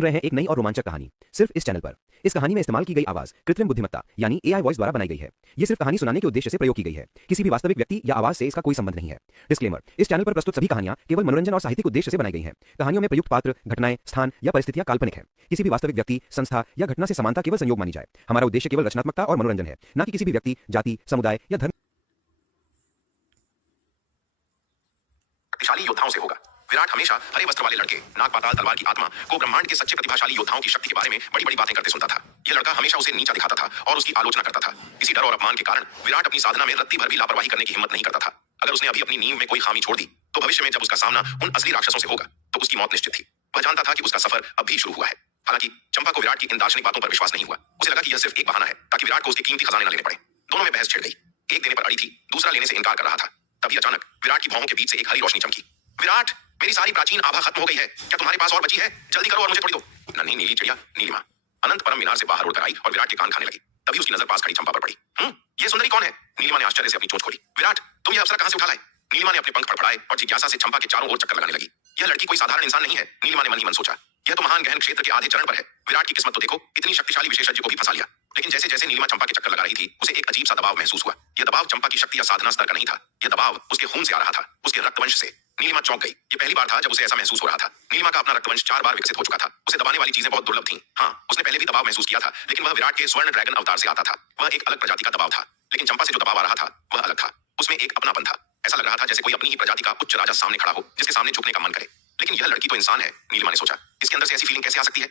रहे हैं एक नई और रोमांचक कहानी सिर्फ इस चैनल पर। इस कहानी में इस्तेमाल की गई आवाज कृत्रिम बुद्धिमत्ता यानी एआई वॉइस द्वारा बनाई गई है। ये सिर्फ कहानी सुनाने के उद्देश्य से प्रयोग की गई है। किसी भी वास्तविक व्यक्ति या आवाज से इसका कोई संबंध नहीं है। डिस्क्लेमर, इस चैनल पर प्रस्तुत सभी कहानियां केवल मनोरंजन और साहित्यिक उद्देश्य से बनाई गई हैं। कहानियों में प्रयुक्त पात्र, घटनाएं, स्थान या परिस्थितियां काल्पनिक हैं। किसी भी वास्तविक व्यक्ति, संस्था या घटना से समानता केवल संयोग मानी जाए। हमारा उद्देश्य केवल रचनात्मकता और मनोरंजन है, न कि किसी भी व्यक्ति, जाति, समुदाय या धर्म। शक्तिशाली योद्धाओं से होगा। विराट हमेशा हरे वस्त्र वाले लड़के, नाग पाताल तलवार की आत्मा को ब्रह्मांड के सच्चे प्रतिभाशाली योद्धाओं की शक्ति के बारे में बड़ी बड़ी बातें करते सुनता था। यह लड़का हमेशा उसे नीचा दिखाता था और उसकी आलोचना करता था। इसी डर और अपमान के कारण विराट अपनी साधना में रत्ती भर भी लापरवाही करने की हिम्मत नहीं करता था। अगर उसने अभी अपनी नींव में कोई खामी छोड़ दी तो भविष्य में जब उसका सामना उन असली राक्षसों से होगा तो उसकी मौत निश्चित थी। वह जानता था कि उसका सफर अब भी शुरू हुआ है। हालांकि चंपा को विराट की इन दार्शनिक बातों पर विश्वास नहीं हुआ। उसे लगा कि यह सिर्फ एक बहाना है ताकि विराट को उसके कीमती खजाने न लेने पड़े। दोनों में बहस छिड़ गई। एक देने पर अड़ी थी, दूसरा लेने से इनकार कर रहा था। तभी अचानक विराट की भौहों के बीच से एक हरी रोशनी चमकी। विराट, मेरी सारी प्राचीन आभा खत्म हो गई है, क्या तुम्हारे पास और बची है? जल्दी करो और मुझे थोड़ी दो। नन्ही नीली चिड़िया नीलिमा अनंत परम मीनार से बाहर उड़कर आई और विराट के कान खाने लगी। तभी उसकी नजर पास खड़ी चंपा पर पड़ी। ये सुंदरी कौन है? नीलिमा ने आश्चर्य से अपनी चोंच खोली। विराट, तुम यह अप्सरा कहां से उठा लाए? नीलिमा ने अपने पंख फड़फड़ाए और जिज्ञासा से चंपा के चारों ओर चक्कर लगाने लगी। यह लड़की कोई साधारण इंसान नहीं है, नीलिमा ने मन ही मन सोचा। यह तो महान गहन क्षेत्र के आधे चरण पर है। विराट की किस्मत तो देखो, इतनी शक्तिशाली विशेषज्ञ को भी फंसा लिया। लेकिन जैसे जैसे नीलिमा चंपा के चक्कर लगा रही थी, उसे एक अजीब सा दबाव महसूस हुआ। यह दबाव चंपा की शक्ति या साधना स्तर का नहीं था। यह दबाव उसके खून से आ रहा था, उसके रक्तवंश से। नीलिमा चौंक गई। ये पहली बार था जब उसे ऐसा महसूस हो रहा था। नीलिमा का अपना रक्तवंश 4 बार विकसित हो चुका था। उसे दबाने वाली चीजें बहुत दुर्लभ थीं। हाँ, उसने पहले भी दबाव महसूस किया था, लेकिन वह विराट के स्वर्ण ड्रैगन अवतार से आता था। वह एक अलग प्रजाति का दबाव था। लेकिन चंपा से जो दबाव आ रहा था वह अलग था। उसमें एक अपनापन था। ऐसा लग रहा था जैसे कोई अपनी ही प्रजाति का उच्च राजा सामने खड़ा हो, जिसके सामने झुकने का मन करे। लेकिन यह लड़की तो इंसान है, नीलिमा ने सोचा। इसके अंदर से ऐसी फीलिंग कैसे आ सकती है?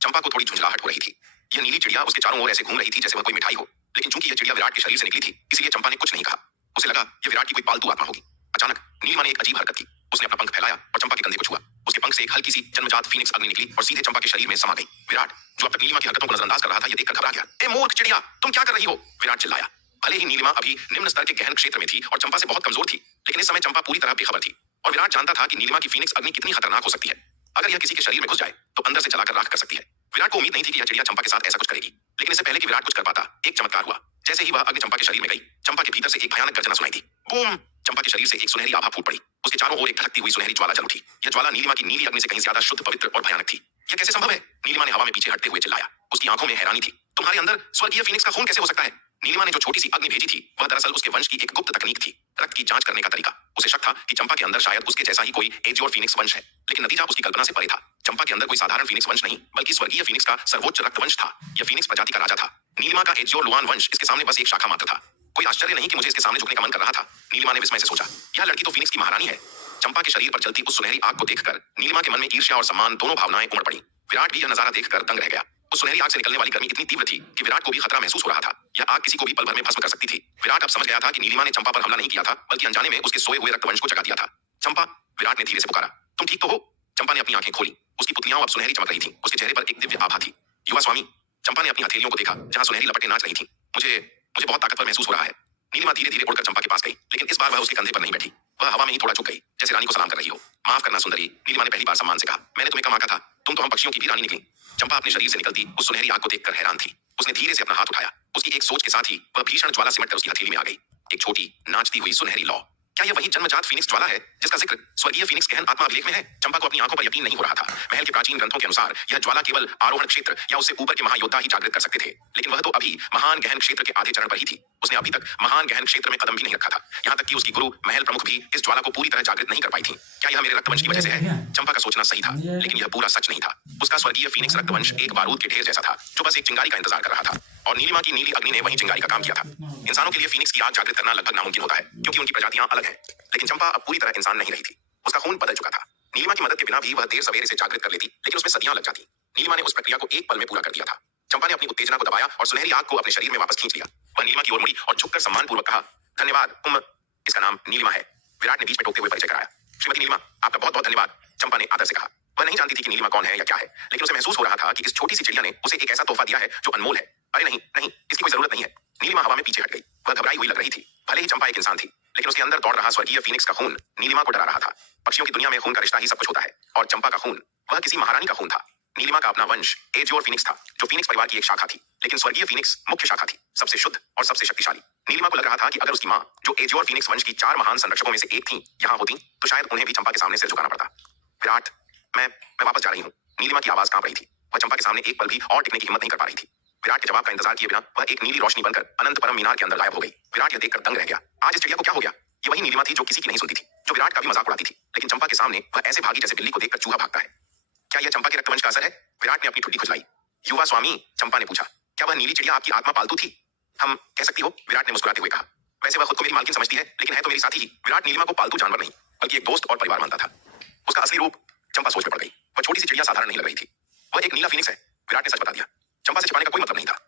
चंपा को थोड़ी झुंझलाहट हो रही थी। यह नीली चिड़िया उसके चारों ओर ऐसे घूम रही थी जैसे वह कोई मिठाई हो। लेकिन चूंकि यह चिड़िया विराट के शरीर से निकली थी, इसलिए चंपा ने कुछ नहीं कहा। उसे लगा यह विराट की कोई पालतू आत्मा होगी। अचानक नीलिमा ने एक अजीब हरकत की। उसने अपना पंख फैलाया और चंपा के कंधे को छुआ। उसके पंख से एक हल्की सी जन्मजात फीनिक्स अग्नि निकली और सीधे चंपा के शरीर में समा गई। विराट, जो अब तक नीलिमा की हरकतों को नजरअंदाज कर रहा था, यह देखकर घबरा गया। ए मूर्ख चिड़िया, तुम क्या कर रही हो? विराट चिल्लाया। भले ही नीलिमा अभी निम्न स्तर के गहन क्षेत्र में थी और चंपा से बहुत कमजोर थी, लेकिन इस समय चंपा पूरी तरह बेखबर थी। और विराट जानता था कि नीलिमा की फीनिक्स अग्नि कितनी खतरनाक हो सकती है। अगर यह किसी के शरीर में घुस जाए तो अंदर से जलाकर राख कर सकती है। विराट को उम्मीद नहीं थी कि यह चिड़िया चंपा के साथ ऐसा कुछ करेगी। लेकिन इससे पहले कि विराट कुछ कर पाता, एक चमत्कार हुआ। जैसे ही वह अग्नि चंपा के शरीर में गई, चंपा के भीतर से एक भयानक गर्जना सुनाई दी। बूम! चंपा के शरीर से एक सुनहरी आभा फूट पड़ी। उसके चारों ओर एक धड़कती हुई सुनहरी ज्वाला जल उठी। यह ज्वाला नीलिमा की नीली अग्नि से कहीं ज्यादा शुद्ध, पवित्र और भयानक थी। यह कैसे संभव है? नीलिमा ने हवा में पीछे हटते हुए चिल्लाया। उसकी आंखों में हैरानी थी। तुम्हारे अंदर स्वर्गीय फीनिक्स का खून कैसे हो सकता है? नीलिमा ने जो छोटी सी अग्नि भेजी थी, वह दरअसल उसके वंश की एक गुप्त तकनीक थी, रक्त की जांच करने का तरीका। उसे शक था कि चंपा के अंदर शायद उसके जैसा ही कोई एजियोर फीनिक्स वंश है, लेकिन नतीजा उसकी कल्पना से परे था। चंपा के अंदर कोई साधारण फीनिक्स वंश नहीं, बल्कि स्वर्गीय फीनिक्स का सर्वोच्च रक्तवंश था। यह फीनिक्स प्रजाति का राजा था। नीलिमा का एजियोर लुआन वंश इसके सामने बस एक शाखा मात्र था। कोई आश्चर्य नहीं कि मुझे इसके सामने झुकने का मन कर रहा था, नीलिमा ने विस्मय से सोचा। यह लड़की तो फीनिक्स की महारानी है। चंपा के शरीर पर जलती उस सुनहरी आग को देखकर नीलिमा के मन में ईर्ष्या और सम्मान दोनों भावनाएं उमड़ पड़ी। विराट भी यह नजारा देखकर दंग रह गया। उस सुनहरी आग से निकलने वाली गर्मी इतनी तीव्र थी कि विराट को भी खतरा महसूस हो रहा था। यह आग किसी को भी पल भर में भस्म कर सकती थी। विराट अब समझ गया था कि नीलिमा ने चंपा पर हमला नहीं किया था, बल्कि अनजाने में उसके सोए हुए रक्तवंश को जगा दिया था। चंपा, विराट ने धीरे से पुकारा। तुम ठीक तो हो? चंपा ने अपनी आंखें खोली। उसकी पुतलियां अब सुनहरी चमक रही थी। उसके चेहरे पर एक दिव्य आभा थी। युवा स्वामी, चंपा ने अपनी हथेलियों को देखा जहां सुनहरी लपटें नाच रही थी। मुझे बहुत ताकतवर महसूस हो रहा है। नीलिमा धीरे धीरे उड़कर चंपा के पास गई, लेकिन इस बार वह उसके कंधे पर नहीं बैठी। वह हवा में ही थोड़ा झुक गई, जैसे रानी को सलाम कर रही हो। माफ करना सुंदरी, नीलिमा ने पहली बार सम्मान से कहा। मैंने तुम्हें कम आंका था। तुम तो हम पक्षियों की भी रानी निकली। चंपा अपने शरीर से निकलती उस सुनहरी आग को देखकर हैरान थी। उसने धीरे से अपना हाथ उठाया। उसकी एक सोच के साथ ही वह भीषण ज्वाला सिमटकर उसकी हथेली में आ गई। एक छोटी नाचती हुई सुनहरी लौ। क्या यह वही जन्मजात फीनिक्स ज्वाला है जिसका जिक्र स्वर्गीय फीनिक्स गहन आत्मा अभिलेख में है? चंपा को अपनी आंखों पर यकीन नहीं हो रहा था। महल के प्राचीन ग्रंथों के अनुसार यह ज्वाला केवल आरोहण क्षेत्र या उससे ऊपर के महायोद्धा ही जागृत कर सकते थे, लेकिन वह तो अभी महान गहन क्षेत्र के आधे चरण पर ही थी। उसने अभी तक महान गहन क्षेत्र में कदम भी नहीं रखा था। यहाँ तक कि उसकी गुरु महल प्रमुख भी इस ज्वाला को पूरी तरह जागृत नहीं कर पाई थी। क्या यह मेरे रक्तवंश की वजह से है? चंपा का सोचना सही था, लेकिन यह पूरा सच नहीं था। उसका स्वर्गीय फीनिक्स रक्तवंश एक बारूद के ढेर जैसा था, जो बस एक चिंगारी का इंतजार कर रहा था। और नीलिमा की नीली अग्नि ने वही चिंगारी का काम किया था। इंसानों के लिए फीनिक्स की आग जागृत करना लगभग नामुमकिन होता है, क्योंकि उनकी प्रजातियां अलग हैं। लेकिन चंपा अब पूरी तरह इंसान नहीं रही थी। उसका खून बदल चुका था। नीलिमा की मदद के बिना भी वह देर सवेरे से जागृत कर लेती, लेकिन उसमें सदियां लग जाती। नीलिमा ने उस प्रक्रिया को एक पल में पूरा कर दिया था। चंपा ने अपनी उत्तेजना को दबाया और सुनहरी आग को अपने शरीर में वापस खींच लिया। वह नीलिमा की ओर मुड़ी और झुककर सम्मानपूर्वक कहा, धन्यवाद इसका नाम नीलिमा है। विराट ने बीच में टोकते हुए परिचय कराया। श्रीमती नीलिमा, आपका बहुत बहुत धन्यवाद, चंपा ने आदर से कहा। वह नहीं जानती थी कि नीलिमा कौन है या क्या है, लेकिन उसे महसूस हो रहा था कि इस छोटी सी चिड़िया ने उसे एक ऐसा तोहफा दिया है जो अनमोल है। अरे नहीं नहीं, इसकी कोई जरूरत नहीं है। नीलिमा हवा में पीछे हट गई। वह घबराई हुई लग रही थी। भले ही चंपा एक इंसान थी, लेकिन उसके अंदर दौड़ रहा स्वर्गीय फीनिक्स का खून नीलिमा को डरा रहा था। पक्षियों की दुनिया में खून का रिश्ता ही सब कुछ होता है, और चंपा का खून वह किसी महारानी का खून था। नीलिमा का अपना वंश एजियोर फीनिक्स था, जो फीनिक्स परिवार की एक शाखा थी, लेकिन स्वर्गीय फीनिक्स मुख्य शाखा थी, सबसे शुद्ध और सबसे शक्तिशाली। नीलिमा को लग रहा था कि अगर उसकी माँ, जो एजियोर फीनिक्स वंश की 4 महान संरक्षकों में से एक थी, यहाँ होती, तो शायद उन्हें भी चंपा के सामने सिर झुकाना पड़ता। विराट, मैं वापस जा रही हूँ, नीलिमा की आवाज कांप रही थी। वह चंपा के सामने एक पल भी और टिकने की हिम्मत नहीं कर पा रही थी। विराट के जवाब का इंतजार किए बिना वह एक नीली रोशनी बनकर अनंत परम मीनार के अंदर गायब हो गई। विराट यह देखकर दंग रह गया। आज इस चिड़िया को क्या हो गया? ये वही नीलिमा थी जो किसी की नहीं सुनती थी, जो विराट का भी मजाक उड़ाती थी, लेकिन चंपा के सामने वह ऐसे भागी जैसे बिल्ली को देखकर चूहा भागता है। क्या यह चंपा के रक्तवंश का असर है? विराट ने अपनी ठुड्डी खुजलाई। युवा स्वामी, चंपा ने पूछा, क्या वह नीली चिड़िया आपकी आत्मा पालतू थी? हम कह सकती हो, विराट ने मुस्कुराते हुए कहा। वैसे वह खुद को मेरी मालकिन समझती है, लेकिन है तो मेरी साथी ही। विराट नीलिमा को पालतू जानवर नहीं बल्कि एक दोस्त और परिवार मानता था। उसका असली रूप, चंपा सोच में पड़ गई। वह छोटी सी चिड़िया साधारण नहीं लग रही थी, वह एक नीला फीनिक्स है। विराट ने सच बता दिया। चंपा से छिपाने का कोई मतलब नहीं था।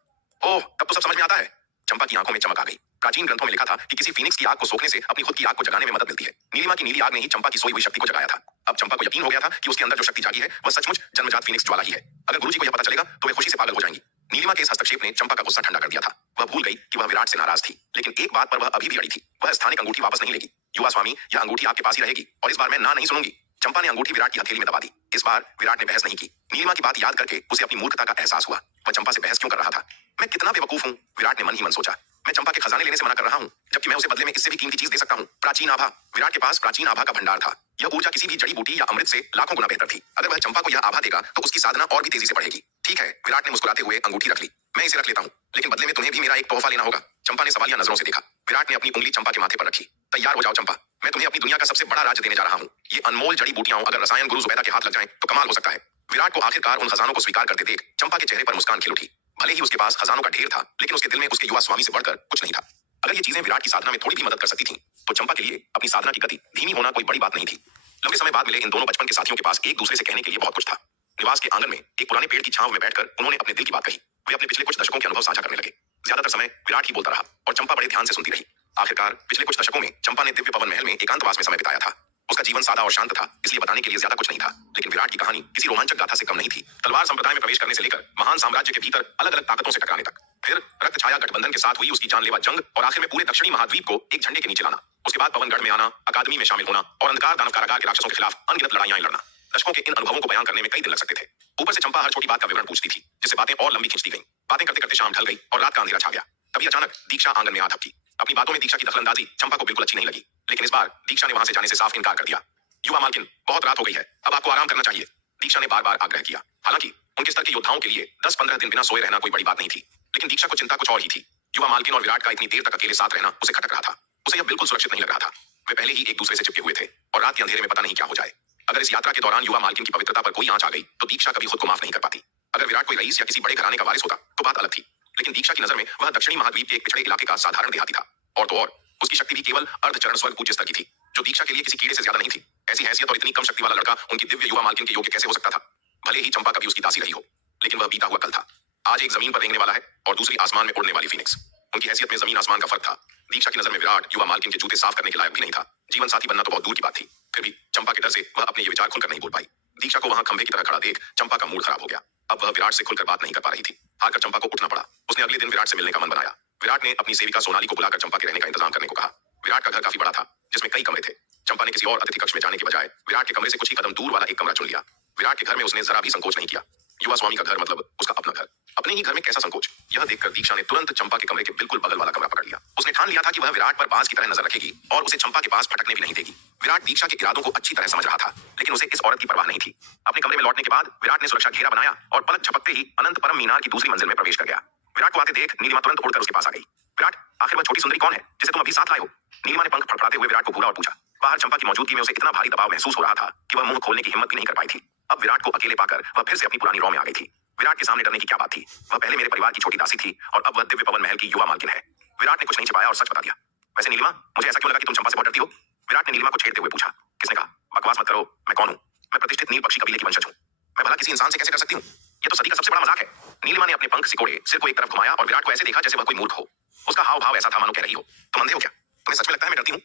ओह, तब तो सब समझ में आता है। चंपा की आंखों में चमक आ गई। प्राचीन ग्रंथों में लिखा था कि किसी फीनिक्स की आग को सोखने से अपनी खुद की आग को जगाने में मदद मिलती है। नीलिमा की नीली आग ने ही चंपा की सोई हुई शक्ति को जगाया था। अब चंपा को यकीन हो गया था कि उसके अंदर जो शक्ति जागी है वह सचमुच जन्मजात फीनिक्स ज्वाला ही है। अगर गुरुजी को यह पता चलेगा तो वे खुशी से पागल हो जाएंगी। नीलिमा के इस हस्तक्षेप ने चंपा का गुस्सा ठंडा कर दिया था। वह भूल गई कि वह विराट से नाराज थी, लेकिन एक बात पर वह अभी भी अड़ी थी। वह स्थानिक अंगूठी वापस नहीं लेगी। युवा स्वामी, यह अंगूठी आपके पास ही रहेगी और इस बार मैं ना नहीं सुनूंगी। चंपा ने अंगूठी विराट की हथेली में दबा दी। इस बार विराट ने बहस नहीं की। नीलिमा की बात याद करके उसे अपनी मूर्खता का एहसास हुआ। वह चंपा से बहस क्यों कर रहा था? मैं कितना बेवकूफ हूँ, विराट ने मन ही मन सोचा। मैं चंपा के खजाने लेने से मना कर रहा हूँ, जबकि मैं उसे बदले में इससे भी कीमती चीज दे सकता हूँ, प्राचीन आभा। विराट के पास प्राचीन आभा का भंडार था। यह ऊर्जा किसी भी जड़ी बूटी या अमृत से लाखों गुना बेहतर थी। अगर वह चंपा को यह आभा देगा तो उसकी साधना और भी तेजी से बढ़ेगी। ठीक है, विराट ने मुस्कुराते हुए अंगूठी रख ली। मैं इसे रख लेता हूँ, लेकिन बदले में तुम्हें भी मेरा एक तोहफा लेना होगा। चंपा ने सवालिया नजरों से देखा। विराट ने अपनी उंगली चंपा के माथे पर रखी। तैयार हो जाओ चंपा, मैं तुम्हें अपनी दुनिया का सबसे बड़ा राज्य देने जा रहा हूँ। ये अनमोल जड़ी बूटियां अगर रसायन गुरु जुबैदा के हाथ लग जाएं तो कमाल हो सकता है। विराट को आखिरकार उन खजानों को स्वीकार करते देख चंपा के चेहरे पर मुस्कान खिल उठी। भले ही उसके पास खजानों का ढेर था, लेकिन उसके दिल में उसके युवा स्वामी से बढ़कर कुछ नहीं था। अगर ये चीजें विराट की साधना में थोड़ी भी मदद कर सकती थीं, तो चंपा के लिए अपनी साधना की गति धीमी होना कोई बड़ी बात नहीं थी। लंबे समय बाद मिले इन दोनों बचपन के साथियों के पास एक दूसरे से कहने के लिए बहुत कुछ था। निवास के आंगन में एक पुराने पेड़ की छांव में बैठकर उन्होंने अपने दिल की बात कही। वे अपने पिछले कुछ दशकों के अनुभव साझा करने लगे। ज्यादातर समय विराट ही बोलता रहा और चंपा बड़े ध्यान से सुनती रही। आखिरकार पिछले कुछ दशकों में चंपा ने दिव्य पवन महल में एकांतवास में समय बिताया था। उसका जीवन सादा और शांत था, इसलिए बताने के लिए ज्यादा कुछ नहीं था, लेकिन विराट की कहानी किसी रोमांचक गाथा से कम नहीं थी। तलवार संप्रदाय में प्रवेश करने से लेकर महान साम्राज्य के भीतर अलग अलग ताकतों से टकराने तक, फिर रक्त छाया गठबंधन के साथ हुई उसकी जानलेवा जंग और आखिर में पूरे दक्षिणी महाद्वीप को एक झंडे के नीचे लाना। उसके बाद पवनगढ़ में आना, अकादमी में शामिल होना और अंधकार दानव कारागार के राक्षसों के खिलाफ अनगिनत लड़ाइयां लड़ना। दशकों के इन अनुभवों को बयान करने में कई दिन लग सकते थे। ऊपर से चंपा हर छोटी बात का विवरण पूछती थी, जिससे बातें और लंबी खींचती गईं। बातें करते करते शाम ढल गई और रात का अंधेरा छा गया। तभी अचानक दीक्षा आंगन में आ धपकी। अपनी बातों में दीक्षा की दखलंदाजी चंपा को बिल्कुल अच्छी नहीं लगी, लेकिन इस बार दीक्षा ने वहां से जाने से साफ इनकार कर दिया। युवा मालकिन, बहुत रात हो गई है, अब आपको आराम करना चाहिए, दीक्षा ने बार बार आग्रह किया। हालांकि उनके स्तर के योद्धाओं के लिए 10-15 दिन बिना सोए रहना कोई बड़ी बात नहीं थी, लेकिन दीक्षा को चिंता कुछ और ही थी। युवा मालकिन और विराट का इतनी देर तक अकेले साथ रहना उसे खटक रहा था। उसे यह बिल्कुल सुरक्षित नहीं लग रहा था। वे पहले ही एक दूसरे से चिपके हुए थे और रात के अंधेरे में पता नहीं क्या हो जाए। अगर इस यात्रा के दौरान युवा मालकिन की पवित्रता पर कोई आंच आ गई तो दीक्षा कभी खुद को माफ नहीं कर पाती। अगर विराट कोई रईस या किसी बड़े घराने का वारिस होता तो बात अलग थी, लेकिन दीक्षा की नजर में वह दक्षिणी महाद्वीप के एक पिछड़े इलाके का साधारण देहाती था। और तो और उसकी शक्ति भी केवल अर्धचरण स्वर्ग पूज्य स्तर की थी, जो दीक्षा के लिए किसी कीड़े से ज्यादा नहीं थी। ऐसी हैसियत और इतनी कम शक्ति वाला लड़का उनकी दिव्य युवा मालकिन के योग्य कैसे हो सकता था? भले ही चंपा कभी उसकी दासी रही हो, लेकिन वह बीता हुआ कल था। आज एक जमीन पर रेंगने वाला है और दूसरी आसमान में उड़ने वाली फीनिक्स। उनकी हैसियत में जमीन आसमान का फर्क था। दीक्षा की नजर में विराट युवा मालकिन के जूते साफ करने के लायक भी नहीं था। जीवन साथी बनना तो बहुत दूर की बात थी। फिर भी चंपा के डर से वह अपने ये विचार खुलकर नहीं बोल पाई। दीक्षा को वहां खंभे की तरह खड़ा देख चंपा का मूड खराब हो गया। अब वह विराट से खुलकर बात नहीं कर पा रही थी। हारकर चंपा को उठना पड़ा। उसने अगले दिन विराट से मिलने का मन बनाया। विराट ने अपनी सेविका सोनाली को बुलाकर चंपा के रहने का इंतजाम करने को कहा। विराट का घर काफी बड़ा था, जिसमें कई कमरे थे। चंपा ने किसी और अतिथि कक्ष में जाने के बजाय विराट के कमरे से कुछ ही कदम दूर वाला एक कमरा चुन लिया। विराट के घर में उसने जरा भी संकोच नहीं किया। युवा स्वामी का घर मतलब उसका अपना घर। अपने ही घर में कैसा संकोच? यह देखकर दीक्षा ने तुरंत चंपा के कमरे के बिल्कुल बगल वाला कमरा पकड़ लिया। उसने ठान लिया था कि वह विराट पर बाज की तरह नजर रखेगी और उसे चंपा के पास फटकने भी नहीं देगी। विराट दीक्षा के इरादों को अच्छी तरह समझ रहा था, लेकिन उसे इस औरत की परवाह नहीं थी। अपने कमरे में लौटने के बाद विराट ने सुरक्षा घेरा बनाया और पलक झपकते ही अनंत परम मीनार की दूसरी मंजिल में प्रवेश कर गया। विराट को आते देख नीलिमा तुरंत उड़कर उसके पास आ गई। विराट, आखिर वह छोटी सुंदरी कौन है जिसे तुम अभी साथ लाए हो? नीलिमा ने पंख फड़फड़ाते हुए विराट को घूरा और पूछा। बाहर चंपा की मौजूदगी में उसे इतना भारी दबाव महसूस हो रहा था कि वह मुंह खोलने की हिम्मत भी नहीं कर पाई थी। अब विराट को अकेले पाकर वह फिर से अपनी पुरानी रौ में आ गई थी। विराट के सामने डरने की क्या बात थी? वह पहले मेरे परिवार की छोटी दासी थी और अब वह दिव्य पवन महल की युवा मालकिन है। विराट ने कुछ नहीं छिपाया और सच बता दिया। वैसे नीलिमा, मुझे ऐसा क्यों लगा कि तुम चंपा से बहुत डरती हो? विराट ने नीलिमा को छेड़ते हुए पूछा। किसने कहा? बकवास मत करो, मैं कौन हूँ? मैं प्रतिष्ठित नील पक्षी कबीले की वंशज हूँ। मैं भला किसी इंसान से कैसे कर सकती हूँ? ये तो सदी का सबसे बड़ा मजाक है। नीलिमा ने अपने पंख सिकोड़े, सिर को एक तरफ घुमाया और विराट को ऐसे देखा जैसे वह कोई मूर्ख हो। उसका हाव भाव ऐसा था मानो कह रही हो, तुम अंधे हो क्या? तुम्हें सच में लगता है मैं डरती हूँ?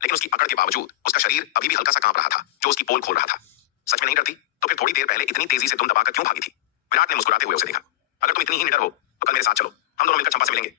लेकिन उसकी अकड़ के बावजूद उसका शरीर अभी भी हल्का सा कांप रहा था, जो उसकी पोल खोल रहा था। सच में नहीं डरती तो फिर थोड़ी देर पहले इतनी तेजी से तुम दबाकर क्यों भागी थी? विराट ने मुस्कुराते हुए उसे देखा। अगर तुम इतनी ही निडर हो तो कल मेरे साथ चलो, हम दोनों मिलकर चंपा से मिलेंगे।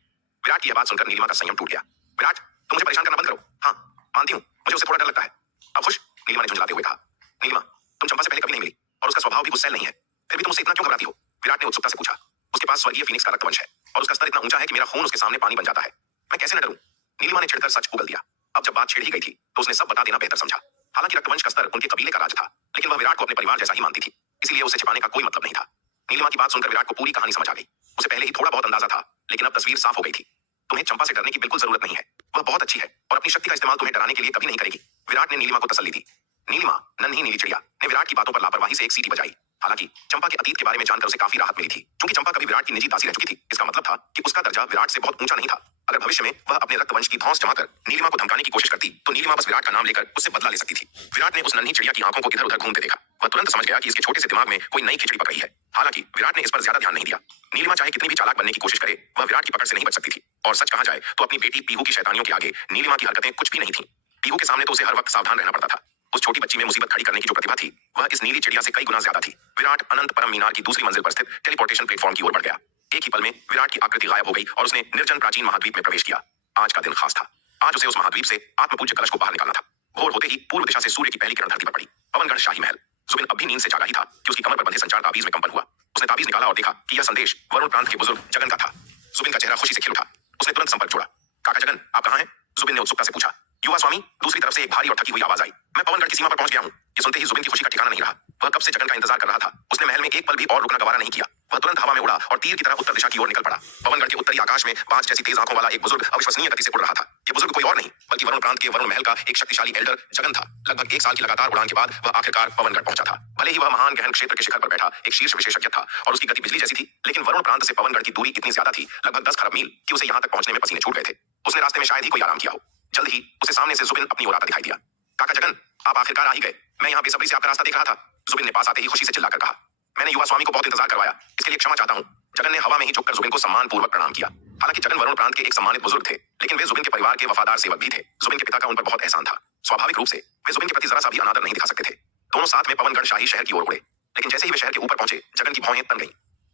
विराट की यह बात सुनकर नीलिमा का संयम टूट गया। विराट, तुम मुझे परेशान करना बंद करो। हाँ, मानती हूँ, मुझे उससे थोड़ा डर लगता है। अब खुश? नीलिमा ने झुंझलाते हुए कहा। नीलिमा, तुम चंपा से पहले कभी नहीं मिली और उसका स्वभाव भी गुस्सैल नहीं है, फिर भी तुम उससे इतना क्यों घबराती हो? विराट ने उत्सुकता से पूछा। उसके पास स्वर्गीय फीनिक्स का रक्तवंश है और उसका स्तर इतना ऊंचा है कि मेरा खून उसके सामने पानी बन जाता है। मैं कैसे न डरूं? नीलिमा ने छिड़कर सच उगल दिया। अब जब बात छेड़ ही गई थी तो उसने सब बता देना बेहतर समझा। हालांकि रक्तवंश का स्तर उनके कबीले का राज था, लेकिन वह विराट को अपने परिवार जैसा ही मानती थी। इसीलिए उसे छिपाने का कोई मतलब नहीं था। नीलिमा की बात सुनकर विराट को पूरी कहानी समझ आ गई। उसे पहले ही थोड़ा बहुत अंदाजा था, लेकिन अब तस्वीर साफ हो गई थी। तुम्हें चंपा से डरने की बिल्कुल जरूरत नहीं है। वह बहुत अच्छी है और अपनी शक्ति का इस्तेमाल तुम्हें डराने के लिए कभी नहीं करेगी। विराट ने नीलिमा को तसल्ली दी। नीलिमा, नन्ही नीली चिड़िया, ने विराट की बातों पर लापरवाही से एक सीटी बजाई। हालांकि चंपा के अतीत के बारे में जानकर उसे काफी राहत मिली थी, क्योंकि चंपा कभी विराट की निजी दासी रह चुकी थी। इसका मतलब था कि उसका दर्जा विराट से बहुत ऊंचा नहीं था। अगर भविष्य में वह अपने रक्तवंश की धौंस जमाकर नीलिमा को धमकाने की कोशिश करती, तो नीलिमा बस विराट का नाम लेकर उससे बदला ले सकती थी। विराट ने उस नन्ही चिड़िया की आंखों को इधर उधर घूमते देखा। वह तुरंत समझ गया कि इसके छोटे से दिमाग में कोई नई खिचड़ी पक रही है। हालांकि विराट ने इस पर ज्यादा ध्यान नहीं दिया। नीलिमा चाहे कितनी भी चालाक बनने की कोशिश करे, वह विराट की पकड़ से नहीं बच सकती थी। और सच कहा जाए तो अपनी बेटी पीहू की शैतानियों के आगे नीलिमा की हरकतें कुछ भी नहीं थी। पीहू के सामने तो उसे हर वक्त सावधान रहना पड़ता था। उस छोटी बच्ची में मुसीबत खड़ी करने की जो प्रतिभा थी, वह इस नीली चिड़िया से कई गुना ज्यादा थी। विराट अनंत परम मीनार की दूसरी मंजिल पर स्थित टेलीपोर्टेशन प्लेटफॉर्म की ओर बढ़ गया। एक ही पल में विराट की आकृति गायब हो गई और उसने निर्जन प्राचीन महाद्वीप में प्रवेश किया। आज का दिन खास था। आज उसे उस महाद्वीप से आत्मपूज्य कलश को बाहर निकालना था। भोर होते ही पूर्व दिशा से सूर्य की पहली किरण धरती पर पड़ी। पवनगढ़ शाही महल। जुबिन अब भी नींद से जागा ही था कि उसकी कमर पर बंधे संचार ताबीज में कंपन हुआ। उसने ताबीज निकाला और देखा कि यह संदेश वरुण प्रांत के बुजुर्ग जगन का था। जुबिन का चेहरा खुशी से खिल उठा। उसने तुरंत संपर्क जोड़ा। काका जगन, आप कहाँ हैं? जुबिन ने उत्सुकता से पूछा। युवा स्वामी, दूसरी तरफ से एक भारी और थकी हुई आवाज आई। मैं पवनगढ़ की सीमा पर पहुंच गया हूँ। ये सुनते ही जुबिन की खुशी का ठिकाना नहीं रहा। वह कब से जगन का इंतजार कर रहा था। उसने महल में एक पल भी और रुकना गवारा नहीं किया। वह तुरंत हवा में उड़ा और तीर की तरह उत्तर दिशा की ओर निकल पड़ा। पवनगढ़ के उत्तरी आकाश में बाज जैसी तेज आंखों वाला एक बुजुर्ग अविश्वसनीय गति से उड़ रहा था। ये बुजुर्ग कोई और नहीं बल्कि वरुण प्रांत के वरुण महल का एक शक्तिशाली एल्डर जगन था। लगभग 1 साल की लगातार उड़ान के बाद वह आखिरकार पवनगढ़ पहुंचा था। भले ही वह महान गहन क्षेत्र के शिखर पर बैठा एक शीर्ष विशेषज्ञ था और उसकी गति बिजली जैसी थी, लेकिन वरुण प्रांत से पवनगढ़ की दूरी इतनी ज्यादा थी, लगभग 10 खरब मील, कि उसे यहाँ तक पहुंचने में पसीने छूट गए थे। उसने रास्ते में शायद ही कोई आराम किया हो। जल्द ही उसे सामने से जुबिन अपनी ओर आता दिखाई दिया। काका जगन, आप आखिरकार आ ही गए। मैं यहाँ बेसब्री से आपका रास्ता देख रहा था। जुबिन ने पास आते ही खुशी से चिल्लाकर कहा। मैंने युवा स्वामी को बहुत इंतजार करवाया, इसके लिए क्षमा चाहता हूँ। जगन ने हवा में ही झुककर जुबिन को सम्मान पूर्वक प्रणाम किया। हालांकि जगन वरुण प्रांत के एक सम्मानित बुजुर्ग थे, लेकिन वे जुबिन के परिवार के वफादार सेवक भी थे। जुबिन के पिता का उन पर बहुत एहसान था। स्वाभाविक रूप से वे जुबिन के प्रति जरा सा भी अनादर नहीं दिखा सकते थे। दोनों साथ में पवनगढ़ शाही शहर की ओर उड़े, लेकिन जैसे ही वे शहर के ऊपर पहुंचे, जगन की भौहें तन गईं।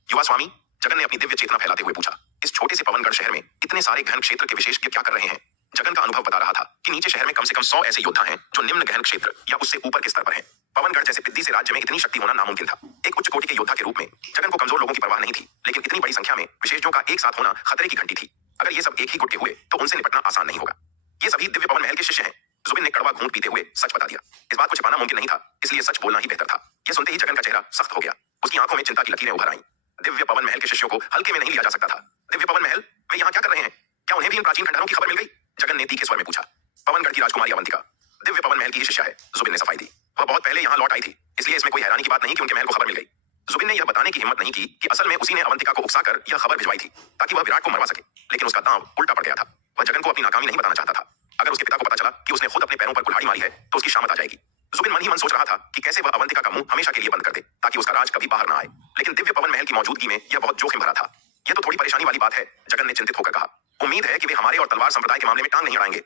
युवा स्वामी, जगन ने अपनी दिव्य चेतना फैलाते हुए पूछा, इस छोटे से पवनगढ़ शहर में इतने सारे गहन क्षेत्र के विशेषज्ञ क्या कर रहे हैं? जगन का अनुभव बता रहा था कि नीचे शहर में कम से कम 100 ऐसे योद्धा हैं जो निम्न गहन क्षेत्र या उससे ऊपर के स्तर पर हैं। पवनगढ़ जैसे पिद्दी से राज्य में इतनी शक्ति होना नामुमकिन था। एक उच्च कोटि के योद्धा के रूप में जगन को कमजोर लोगों की परवाह नहीं थी, लेकिन इतनी बड़ी संख्या में विशेषज्ञों का एक साथ होना खतरे की घंटी थी। अगर ये सब एक ही गुट के हुए तो उनसे निपटना आसान नहीं होगा। ये सभी दिव्य पवन महल के शिष्य हैं। जुबिन ने कड़वा घूंट पीते हुए सच बता दिया। इस बात को छिपाना मुमकिन नहीं था, इसलिए सच बोलना ही बेहतर था। यह सुनते ही जगन का चेहरा सख्त हो गया। उसकी आंखों में चिंता की लकीरें उभर आईं। दिव्य पवन महल के शिष्यों को हल्के में नहीं लिया जा सकता था। दिव्य पवन महल, वे यहाँ क्या कर रहे हैं? क्या उन्हें भी इन प्राचीन खंडहरों की खबर मिल गई? जगन ने तीखे स्वर में पूछा। पवनगढ़ की राजकुमारी अवंतिका दिव्य पवन महल की ही शिष्या है। जुबिन ने सफाई दी। वह बहुत पहले यहाँ लौट आई थी, इसलिए इसमें कोई हैरानी की बात नहीं कि उनके महल को खबर मिल गई। जुबिन ने यह बताने की हिम्मत नहीं की कि असल में उसी ने अवंतिका को उकसाकर यह खबर भिजवाई थी ताकि वह विराट को मरवा सके, लेकिन उसका दांव उल्टा पड़ गया था। वह जगन को अपनी नाकामी नहीं बताना चाहता था। अगर उसके पिता को पता चला कि उसने खुद अपने पैरों पर कुल्हाड़ी मारी है तो उसकी शामत आ जाएगी। जुबिन मन ही मन सोच रहा था कि कैसे वह अवंतिका का मुंह हमेशा के लिए बंद कर दे ताकि उसका राज कभी बाहर ना आए, लेकिन दिव्य पवन महल की मौजूदगी में यह बहुत जोखिम भरा था। यह तो थोड़ी परेशानी वाली बात है, जगन ने चिंतित होकर कहा। उम्मीद है कि वे हमारे और तलवार संप्रदाय के मामले में टांग नहीं अड़ाएंगे।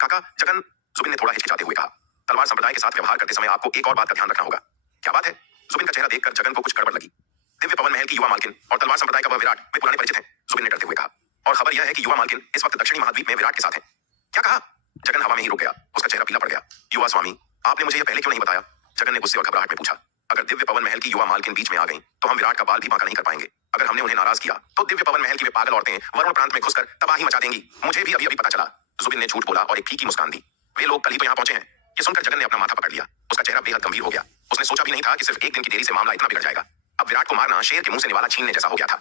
काका जगन, जुबिन ने थोड़ा हिचकिचाते हुए कहा, तलवार संप्रदाय के साथ व्यवहार करते समय आपको एक और बात का ध्यान रखना होगा। क्या बात है? जुबिन का चेहरा देखकर जगन को कुछ गड़बड़ लगी। दिव्य पवन महल की युवा मालकिन और तलवार संप्रदाय का वह विराट, वे पुराने परिचित हैं, जुबिन ने डरते हुए कहा। और खबर यह है कि युवा मालकिन इस वक्त दक्षिणी महाद्वीप में विराट के साथ है। क्या कहा? जगन हवा में ही रुक गया। उसका चेहरा पीला पड़ गया। युवा स्वामी, आपने मुझे यह पहले क्यों नहीं बताया? जगन ने गुस्से और घबराहट में पूछा। अगर दिव्य पवन महल की युवा मालकिन बीच में आ गई तो हम विराट का बाल भी बांका नहीं कर पाएंगे। अगर हमने उन्हें नाराज किया तो दिव्य पवन महल की वे पागल औरतें वरुण प्रांत में घुसकर तबाही मचा देंगी। मुझे भी अभी अभी पता चला। जुबिन ने झूठ बोला और एक फीकी मुस्कान दी। वे लोग कल ही तो यहाँ पहुंचे हैं। ये सुनकर जगन ने अपना माथा पकड़ लिया। उसका चेहरा बेहद गंभीर हो गया। उसने सोचा भी नहीं था कि सिर्फ एक दिन की देरी से मामला इतना बिगड़ जाएगा। अब विराट को मारना शेर के मुंह से निवाला छीनने जैसा हो गया था।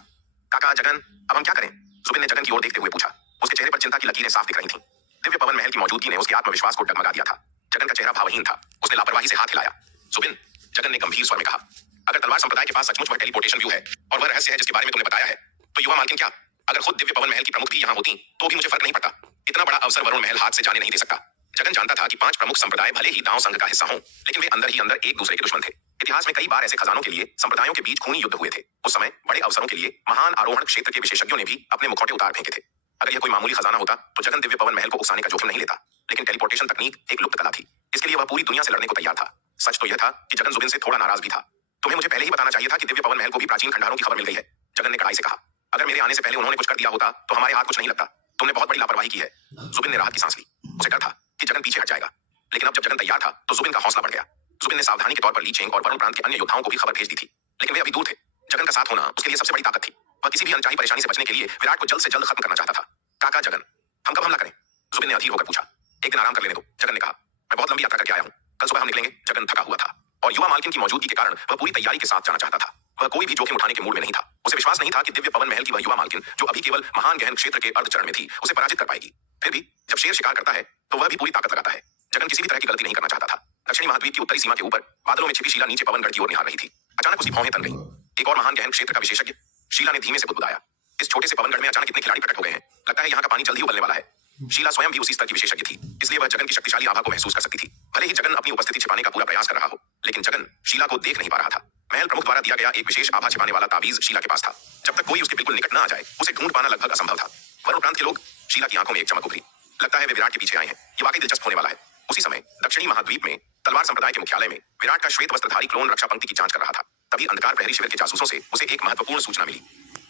काका जगन, अब हम क्या करें? जुबिन ने जगन की ओर देखते हुए पूछा। उसके चेहरे पर चिंता की लकीरें साफ दिख रही थीं। दिव्य पवन महल की मौजूदगी ने उसके आत्मविश्वास को डगमगा दिया था। जगन का चेहरा भावहीन था। उसने लापरवाही से हाथ हिलाया। जुबिन, जगन ने गंभीर स्वर में कहा, अगर तलवार संप्रदाय के पास सचमुच वह टेलीपोर्टेशन व्यू है और वह रहस्य है जिसके बारे में तुमने बताया है, तो युवा मालकिन क्या, अगर खुद दिव्य पवन महल की प्रमुख भी यहाँ होती तो भी मुझे फर्क नहीं पड़ता। इतना बड़ा अवसर वरुण महल हाथ से जाने नहीं दे सकता। जगन जानता था कि 5 प्रमुख संप्रदाय भले ही दांव संघ का हिस्सा हों, लेकिन वे अंदर ही अंदर एक दूसरे के दुश्मन थे। इतिहास में कई बार ऐसे खजानों के लिए संप्रदायों के बीच खूनी युद्ध हुए थे। उस समय बड़े अवसरों के लिए महान आरोहण क्षेत्र के विशेषज्ञों ने भी अपने मुखौटे उतार फेंके थे। अगर यह कोई मामूली खजाना होता तो जगन दिव्य पवन महल को उकसाने का जोखिम नहीं लेता, लेकिन टेलीपोर्टेशन तकनीक एक लुप्त कला थी। इसके लिए वह पूरी दुनिया से लड़ने को तैयार था। सच तो यह था कि जगन जुबिन से थोड़ा नाराज भी था। तुम्हें मुझे पहले ही बताना चाहिए था कि दिव्य पवन महल को भी प्राचीन खंडहरों की खबर मिल गई है, जगन ने कड़ाई से कहा। अगर मेरे आने से पहले उन्होंने कुछ कर दिया होता तो हमारे हाथ कुछ नहीं लगता। तुमने बहुत बड़ी लापरवाही की है। जुबिन ने राहत की सांस ली। उसे डर था कि जगन पीछे हट जाएगा, लेकिन अब जब जगन तैयार था तो जुबिन का हौसला बढ़ गया। जुबिन ने सावधानी के तौर पर ली चेंग और वरुण प्रांत के अन्य योद्धाओं को भी खबर भेज दी थी, लेकिन वे अभी दूर थे। जगन का साथ होना उसके लिए सबसे बड़ी ताकत थी। वह किसी भी अनचाही परेशानी से बचने के लिए विराट को जल्द से जल्द खत्म करना चाहता था। काका जगन, हम कब हमला करें? जुबिन ने अधीर होकर पूछा। एक दिन आराम कर लेने दो, जगन ने कहा। मैं बहुत लंबी यात्रा करके आया हूँ। कल सुबह हम निकलेंगे। जगन थका हुआ था। और युवा मालकिन की मौजूदगी के कारण वह पूरी तैयारी के साथ जाना चाहता था। वह कोई भी जोखिम उठाने के मूड में नहीं था। उसे विश्वास नहीं था कि दिव्य पवन महल की वह युवा मालकिन, जो अभी केवल महान गहन क्षेत्र के अर्ध चरण में थी, उसे पराजित कर पाएगी। फिर भी जब शेर शिकार करता है तो वह भी पूरी ताकत लगाता है। जगन किसी भी तरह की गलती नहीं करना चाहता था। दक्षिणी महाद्वीप की उत्तरी सीमा के ऊपर बादलों में छिपी शीला नीचे पवनगढ़ की ओर निहार रही थी। अचानक उसकी भौहें तन गईं। एक और महान गहन क्षेत्र का विशेषज्ञ, शीला ने धीमे से बुदबुदाया। इस छोटे से पवनगढ़ में अचानक इतने खिलाड़ी प्रकट हो गए हैं। लगता है यहाँ का पानी जल्दी उबलने वाला है। शीला स्वयं भी उसी स्तर की विशेषज्ञ थी, इसलिए वह जगन की शक्तिशाली आभा को महसूस कर सकती थी। भले ही जगन अपनी उपस्थिति छिपाने का पूरा प्रयास कर रहा हो, लेकिन जगन शीला को देख नहीं पा रहा था। महल प्रमुख द्वारा दिया गया एक विशेष आभा छिपाने वाला ताबीज शीला के पास था। जब तक कोई उसके बिल्कुल निकट न आ जाए, उसे ढूंढ पाना लगभग असंभव था। वरुण प्रांत के लोग, शीला की आंखों में एक चमक उभरी। लगता है वे विराट के पीछे आए हैं। ये वाकई दिलचस्प होने वाला है। उसी समय दक्षिणी महाद्वीप में तलवार संप्रदाय के मुख्यालय में विराट का श्वेत वस्त्रधारी क्लोन रक्षा पंक्ति की जांच कर रहा था। तभी अंधकार प्रहरी शिविर के जासूसों से उसे एक महत्वपूर्ण सूचना मिली।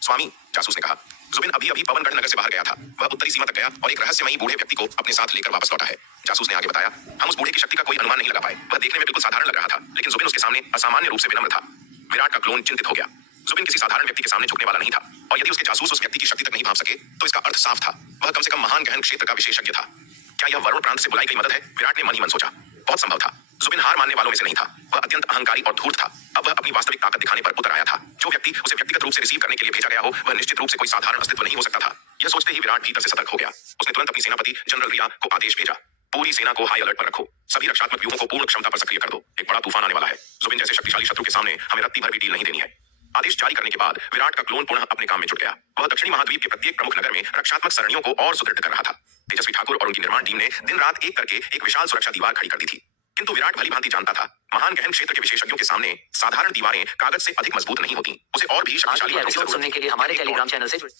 स्वामी, जासूस ने कहा, जुबिन अभी पवनगढ़ नगर से बाहर गया था। वह उत्तरी सीमा तक गया और एक रहस्यमयी बूढ़े व्यक्ति को अपने साथ लेकर वापस लौटा है। जासूस ने आगे बताया, हम उस बूढ़े की शक्ति का कोई अनुमान नहीं लगा पाए। वह देखने में बिल्कुल साधारण लग रहा था, लेकिन जुबिन उसके सामने असामान्य रूप से विनम्र था। विराट का क्लोन चिंतित हो गया। जुबिन किसी साधारण व्यक्ति के सामने झुकने वाला नहीं था, और यदि उसके जासूस उस व्यक्ति की शक्ति तक नहीं भांप सके, तो इसका अर्थ साफ था, वह कम से कम महान गहन क्षेत्र का विशेषज्ञ था। क्या यह वरुण प्रांत से बुलाई गई मदद है? विराट ने मन ही मन सोचा। बहुत संभव था। जुबिन हार मानने वालों में से नहीं था। वह अत्यंत अहंकारी और धूर्त था। अब वह अपनी वास्तविक ताकत दिखाने पर उतर आया था। जो व्यक्ति उसे व्यक्तिगत रूप से रिसीव करने के लिए भेजा गया हो, वह निश्चित रूप से कोई साधारण अस्तित्व नहीं हो सकता था। यह सोचते ही विराट भीतर से सतर्क हो गया। उसने तुरंत अपनी सेनापति जनरल रिया को आदेश भेजा, पूरी सेना को हाई अलर्ट पर रखो। सभी रक्षात्मक व्यूहों को पूर्ण क्षमता पर सक्रिय कर दो। एक बड़ा तूफान आने वाला है। जुबिन जैसे शक्तिशाली शत्रु के सामने हमें रत्ती भर भी डील नहीं देनी है। आदेश जारी करने के बाद विराट का क्लोन पुनः अपने काम में जुट गया। वह दक्षिणी महाद्वीप के प्रत्येक प्रमुख नगर में रक्षात्मक सरणियों को और सुदृढ़ कर रहा था। तेजस्वी ठाकुर और उनकी निर्माण टीम ने दिन रात एक करके एक विशाल सुरक्षा दीवार खड़ी कर दी थी। किंतु विराट भली भांति जानता था, महान गहन क्षेत्र के विशेषज्ञों के सामने साधारण दीवारें कागज से अधिक मजबूत नहीं होती। उसे और भी शक्तिशाली सुनने के लिए हमारे टेलीग्राम चैनल से जुड़े।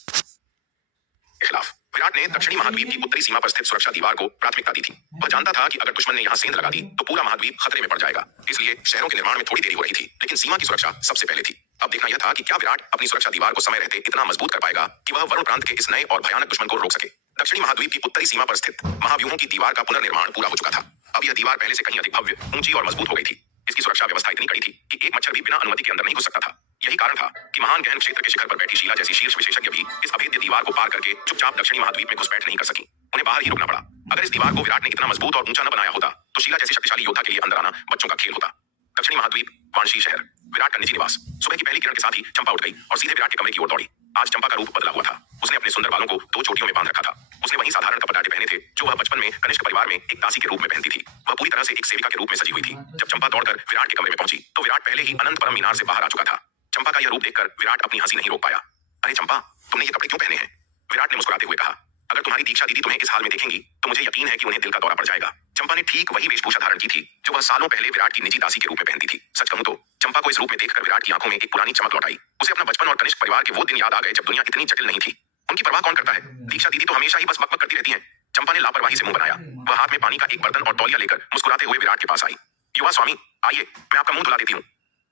खिलाफ विराट ने दक्षिणी महाद्वीप की उत्तरी सीमा पर स्थित सुरक्षा दीवार को प्राथमिकता दी थी। वह जानता था कि अगर दुश्मन ने यहाँ सेंध लगा दी तो पूरा महाद्वीप खतरे में पड़ जाएगा। इसलिए शहरों के निर्माण में थोड़ी देरी हो रही थी, लेकिन सीमा की सुरक्षा सबसे पहले थी। अब देखना यह था कि क्या विराट अपनी सुरक्षा दीवार को समय रहते इतना मजबूत कर पाएगा कि वह वरुण प्रांत के इस नए और भयानक दुश्मन को रोक सके। दक्षिणी महाद्वीप की उत्तरी सीमा पर स्थित महाव्यूहों की दीवार का पुनर्निर्माण पूरा हो चुका था। अब यह दीवार पहले से कहीं अधिक भव्य, ऊंची और मजबूत हो गई थी। इसकी सुरक्षा व्यवस्था इतनी कड़ी थी कि एक मच्छर भी बिना अनुमति के अंदर नहीं घुस सकता था। यही कारण था कि महान गहन क्षेत्र के शिखर पर बैठी शीला जैसी शीर्ष विशेषज्ञ भी इस अभेद्य दीवार को पार करके चुपचाप दक्षिणी महाद्वीप में घुसपैठ नहीं कर सकी। उन्हें बाहर ही रुकना पड़ा। अगर इस दीवार को विराट ने इतना मजबूत और ऊंचा न बनाया होता, तो शीला जैसे शक्तिशाली योद्धा के लिए अंदर आना बच्चों का खेल होता। दक्षिणी महाद्वीप, वानशी शहर, विराट का निजी निवास। सुबह की पहली किरण के साथ ही चंपा उठ गई और सीधे विराट के कमरे की ओर दौड़ी। आज चंपा का रूप बदला हुआ था। उसने अपने सुंदर बालों को 2 चोटियों में बांध रखा था। उसने वही साधारण कपड़े पहने थे जो वह बचपन में कनिष्क परिवार में एक दासी के रूप में पहनती थी। वह पूरी तरह से एक सेविका के रूप में सजी हुई थी। जब चंपा दौड़कर विराट के कमरे में पहुंची, तो विराट पहले ही अनंत परम मीनार से बाहर आ चुका था। चंपा का यह रूप देखकर विराट अपनी हंसी नहीं रोक पाया। अरे चंपा, तुमने ये कपड़े क्यों पहने हैं? विराट ने मुस्कुराते हुए कहा, अगर तुम्हारी दीक्षा दीदी तुम्हें इस हाल में देखेंगी तो मुझे यकीन है कि उन्हें दिल का दौरा पड़ जाएगा। चंपा ने ठीक वही वेशभूषा धारण की थी जो वह सालों पहले विराट की निजी दासी के रूप में पहनती थी। सच कहूं तो चंपा को इस रूप में देखकर विराट की आंखों में एक पुरानी चमक लौट आई। उसे अपना बचपन और कनिष्क परिवार के वो दिन याद आ गए जब दुनिया इतनी जटिल नहीं थी। उनकी परवाह कौन करता है? दीक्षा दीदी तो हमेशा ही बस बकबक करती रहती हैं। चंपा ने लापरवाही से मुंह बनाया। वह हाथ में पानी का एक बर्तन और तौलिया लेकर मुस्कुराते हुए विराट के पास आई। युवा स्वामी, आइए, मैं आपका मुंह धुला देती हूँ।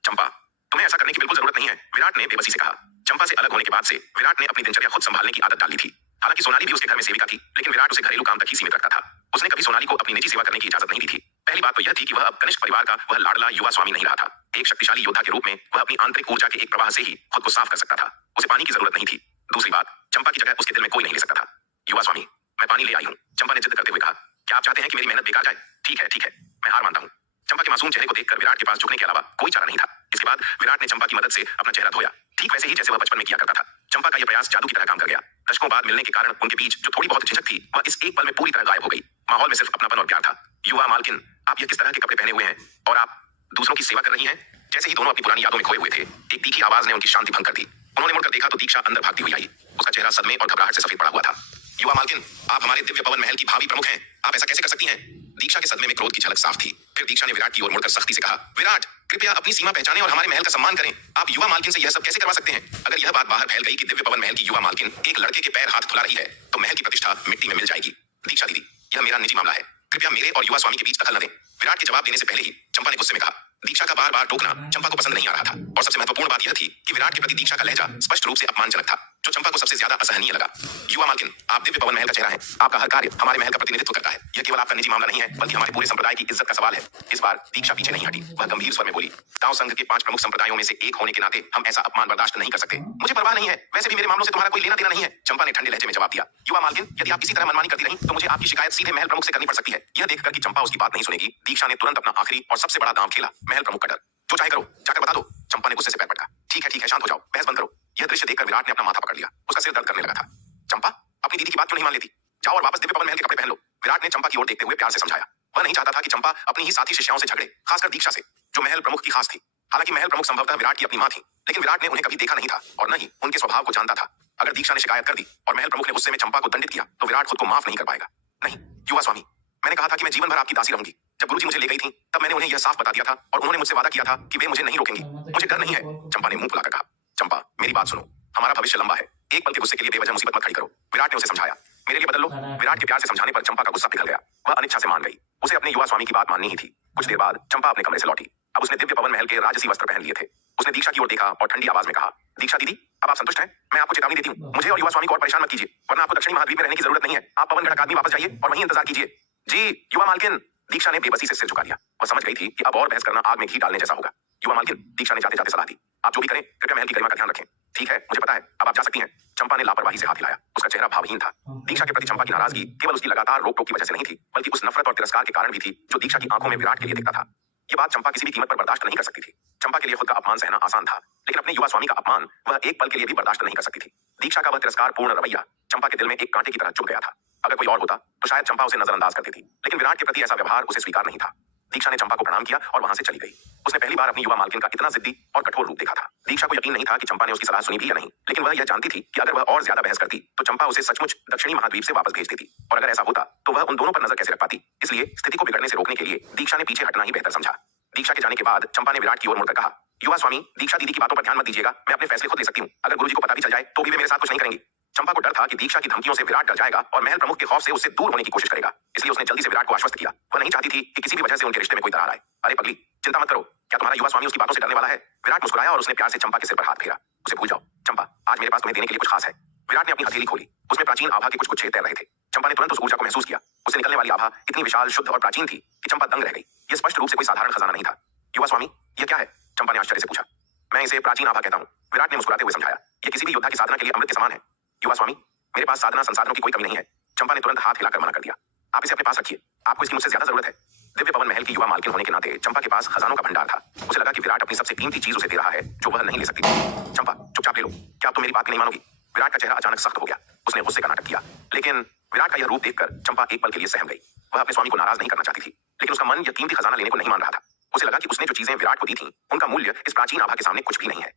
चंपा, तुम्हें ऐसा करने की बिल्कुल जरूरत नहीं है, विराट ने बेबसी से कहा। चंपा से अलग होने के बाद से विराट ने अपनी दिनचर्या खुद संभालने की आदत डाली थी। हालांकि सोनाली भी उसके घर में सेविका थी, लेकिन विराट उसे घरेलू काम तक ही सीमित रखता था। उसने कभी सोनाली को अपनी निजी सेवा करने की इजाजत नहीं दी थी। पहली बात तो यह थी कि वह अब कनिष्क परिवार का वह लाडला युवा स्वामी नहीं रहा था। एक शक्तिशाली योद्धा के रूप में वह अपनी आंतरिक ऊर्जा के एक प्रवाह से ही खुद को साफ कर सकता था। उसे पानी की जरूरत नहीं थी। दूसरी बात, चंपा की जगह उसके दिल में कोई नहीं ले सकता था। युवा स्वामी, मैं पानी ले आई हूँ, चंपा ने जिद करते हुए कहा। क्या आप चाहते हैं कि मेरी मेहनत बेकार जाए? ठीक है, मैं हार मानता हूँ। चंपा के मासूम चेहरे को देखकर विराट के पास झुकने के अलावा कोई चारा नहीं था। इसके बाद विराट ने चंपा की मदद से अपना चेहरा धोया, ठीक वैसे ही जैसे वह बचपन में किया करता था। चंपा का यह प्रयास जादू की तरह काम कर गया। दशकों बाद मिलने के कारण उनके बीच जो थोड़ी बहुत झिझक थी, वह इस एक पल में पूरी तरह गायब हो गई। माहौल में सिर्फ अपनापन और प्यार था। युवा मालकिन, आप ये किस तरह के कपड़े पहने हुए हैं और आप दूसरों की सेवा कर रही हैं? जैसे ही दोनों अपनी पुरानी यादों में खोए हुए थे, एक तीखी आवाज ने उनकी शांति भंग कर दी। उन्होंने मुड़कर देखा तो दीक्षा अंदर भागती हुई आई। उसका चेहरा सदमे और घबराहट से सफेद पड़ा हुआ था। युवा मालकिन, आप हमारे दिव्य पवन महल की भावी प्रमुख हैं, आप ऐसा कैसे कर सकती हैं? दीक्षा के सदमे में क्रोध की झलक साफ थी। फिर दीक्षा ने विराट की ओर मुड़कर सख्ती से कहा, विराट, कृपया अपनी सीमा पहचानें और हमारे महल का सम्मान करें। आप युवा मालकिन से यह सब कैसे करवा सकते हैं? अगर यह बात बाहर फैल गई कि दिव्य पवन महल की युवा मालकिन एक लड़के के पैर हाथ धुला रही है, तो महल की प्रतिष्ठा मिट्टी में मिल जाएगी। दीक्षा दीदी, यह मेरा निजी मामला है, कृपया मेरे और युवा स्वामी के बीच दखल न दें। विराट के जवाब देने से पहले ही चंपा ने गुस्से में कहा। दीक्षा का बार बार टोकना चंपा को पसंद नहीं आ रहा था, और सबसे महत्वपूर्ण बात यह थी कि विराट के प्रति दीक्षा का लहजा स्पष्ट रूप से अपमानजनक था। जो चंपा को सबसे ज्यादा असहनीय लगा। युवा मालकिन, आप दिव्य पवन महल का चेहरा है। आपका हर कार्य हमारे महल का प्रतिनिधित्व करता है। यह केवल आपका निजी मामला नहीं है, बल्कि हमारे पूरे संप्रदाय की इज्जत का सवाल है। इस बार दीक्षा पीछे नहीं हटी। वह गंभीर स्वर में बोली, दाव संघ के 5 प्रमुख संप्रदायों में से एक होने के नाते हम ऐसा अपमान बर्दाश्त नहीं कर सकते। मुझे परवाह नहीं है, वैसे भी मेरे मामलों से तुम्हारा कोई लेना देना नहीं है। चंपा ने ठंडे लहजे में जवाब दिया। युवा मालकिन, यदि आप किसी तरह मनमानी करती रही तो मुझे आपकी शिकायत सीधे महल प्रमुख से करनी पड़ सकती है। यह देखकर कि चंपा उसकी बात नहीं सुनेगी, दीक्षा ने तुरंत अपना आखिरी और सबसे बड़ा दांव खेला, महल प्रमुख का डर। जो चाहे करो, जाकर बता दो। चंपा ने गुस्से से पैर पटका। ठीक है, शांत हो जाओ, बहस बंद करो। यह दृश्य देखकर विराट ने अपना माथा पकड़ लिया। उसका सिर दर्द करने लगा था। चंपा, अपनी दीदी की बात क्यों नहीं मान लेती? जाओ और वापस दिव्य पवन महल के कपड़े पहन लो। विराट ने चंपा की ओर देखते हुए प्यार से समझाया। वह नहीं चाहता था कि चंपा अपनी ही साथी शिष्याओं से झगड़े, खासकर दीक्षा से, जो महल प्रमुख की खास थी। हालांकि महल प्रमुख संभवतः विराट की अपनी मां थी, लेकिन विराट ने उन्हें कभी देखा नहीं था और न ही उनके स्वभाव को जानता था। अगर दीक्षा ने शिकायत कर दी और महल प्रमुख ने गुस्से में चंपा को दंडित किया तो विराट खुद को माफ नहीं कर पाएगा। नहीं युवा स्वामी, मैंने कहा था कि मैं जीवन भर आपकी दासी रहूंगी। जब गुरुजी मुझे ले गई थी तब मैंने उन्हें यह साफ बता दिया था और उन्होंने मुझसे वादा किया था कि वे मुझे नहीं रोकेंगी। मुझे डर नहीं है। चंपा ने मुंह फुलाकर कहा। चंपा, मेरी बात सुनो, हमारा भविष्य लंबा है। एक पल के गुस्से के लिए बेवजह मुसीबत मत खड़ी करो। विराट ने उसे समझाया। मेरे लिए बदल लो। विराट के प्यार से समझाने पर चंपा का गुस्सा पिघल गया। वह अनिच्छा से मान गई। उसे अपने युवा स्वामी की बात माननी ही थी। कुछ देर बाद चंपा अपने कमरे से लौटी। अब उसने दिव्य पवन महल के राजसी वस्त्र पहन लिए थे। उसने दीक्षा की ओर देखा और ठंडी आवाज में कहा, दीक्षा दीदी, अब आप संतुष्ट हैं? मैं आपको चेतावनी देती हूँ, मुझे और युवा स्वामी को और परेशान मत कीजिए, वरना आपको दक्षिणी महाद्वीप में रहने की जरूरत नहीं है। आप पवनगढ़ अकादमी वापस जाइए और वहीं इंतजार कीजिए। जी युवा मालकिन। दीक्षा ने बेबसी से सिर झुका लिया। वह समझ गई थी कि अब और बहस करना आग में घी डालने जैसा होगा। युवा मालकिन, दीक्षा ने जाते जाते सलाह दी, आप जो भी करें कृपया महल की गरिमा का ध्यान रखें। ठीक है, मुझे पता है, अब आप जा सकती हैं। चंपा ने लापरवाही से हाथ हिलाया। उसका चेहरा भावहीन था। दीक्षा के प्रति चंपा की नाराजगी केवल उसकी लगातार रोक टोक की वजह से नहीं थी, बल्कि उस नफरत और तिरस्कार के कारण भी थी जो दीक्षा की आंखों में विराट के लिए दिखता था। ये बात चंपा किसी भी कीमत पर बर्दाश्त नहीं कर सकती थी। चंपा के लिए खुद का अपमान सहना आसान था, लेकिन अपने युवा स्वामी का अपमान वह एक पल के लिए भी बर्दाश्त नहीं कर सकती थी। दीक्षा का वह तिरस्कार पूर्ण रवैया चंपा के दिल में एक कांटे की तरह चुभ गया था। अगर कोई और होता तो शायद चंपा उसे नजरअंदाज करती थी, लेकिन विराट के प्रति ऐसा व्यवहार उसे स्वीकार नहीं था। दीक्षा ने चंपा को प्रणाम किया और वहां से चली गई। उसने पहली बार अपनी युवा मालकिन का इतना जिद्दी और कठोर रूप देखा था। दीक्षा को यकीन नहीं था कि चंपा ने उसकी सलाह सुनी भी या नहीं, लेकिन वह यह जानती थी कि अगर वह और ज्यादा बहस करती तो चंपा उसे सचमुच दक्षिणी महाद्वीप से वापस भेज देती, और अगर ऐसा होता तो वह उन दोनों पर नजर कैसे रख पाती। इसलिए स्थिति को बिगड़ने से रोकने के लिए दीक्षा ने पीछे हटना ही बेहतर समझा। दीक्षा के जाने के बाद चंपा ने विराट की ओर मुड़कर कहा, युवा स्वामी, दीक्षा दीदी की बातों पर ध्यान मत दीजिएगा, मैं अपने फैसले खुद ले सकती हूँ। अगर गुरुजी को पता भी चल जाए तो भी वे मेरे साथ कुछ नहीं करेंगी। चंपा को डर था कि दीक्षा की धमकियों से विराट डर जाएगा और महल प्रमुख के खौफ से उससे दूर होने की कोशिश करेगा, इसलिए उसने जल्दी से विराट को आश्वस्त किया। वह नहीं चाहती थी कि किसी भी वजह से उनके रिश्ते में कोई दरार आए। अरे पगली, चिंता मत करो, क्या तुम्हारा युवा स्वामी उसकी बातों से डरने वाला है? विराट मुस्कुराया और उसने प्यार से चंपा के सिर पर हाथ फेरा। उसे भूल जाओ चंपा, आज मेरे पास तुम्हें देने के लिए कुछ खास है। विराट ने अपनी हथेली खोली। उसमें प्राचीन आभा के कुछ गुच्छे तैर रहे थे। चंपा ने तुरंत उस ऊर्जा को महसूस किया। उससे निकलने वाली आभा इतनी विशाल, शुद्ध और प्राचीन थी कि चंपा दंग रह गई। यह स्पष्ट रूप से कोई साधारण खजाना नहीं था। युवा स्वामी, यह क्या है? चंपा ने आश्चर्य से पूछा। मैं इसे प्राचीन आभा कहता हूँ, विराट ने मुस्कुराते हुए समझाया। यह किसी भी योद्धा की साधना के लिए अमृत के समान है। युवा स्वामी, मेरे पास साधना संसाधनों की कोई कमी नहीं है। चंपा ने तुरंत हाथ हिलाकर मना कर दिया। आप इसे अपने पास रखिए, आपको इसकी मुझसे ज्यादा जरूरत है। दिव्य पवन महल की युवा मालकिन होने के नाते चंपा के पास खजानों का भंडार था। उसे लगा कि विराट अपनी सबसे कीमती चीज उसे दे रहा है जो वह नहीं ले सकती। चंपा, चुपचाप ले लो। क्या तुम मेरी बात नहीं मानोगी? विराट का चेहरा अचानक सख्त हो गया। उसने गुस्से का नाटक किया, लेकिन विराट का यह रूप देखकर चंपा एक पल के लिए सहम गई। वह अपने स्वामी को नाराज नहीं करना चाहती थी, लेकिन उसका मन यह कीमती खजाना लेने को नहीं मान रहा था। उसे लगा कि उसने जो चीजें विराट को दी थीं, उनका मूल्य इस प्राचीन आभा के सामने कुछ भी नहीं है।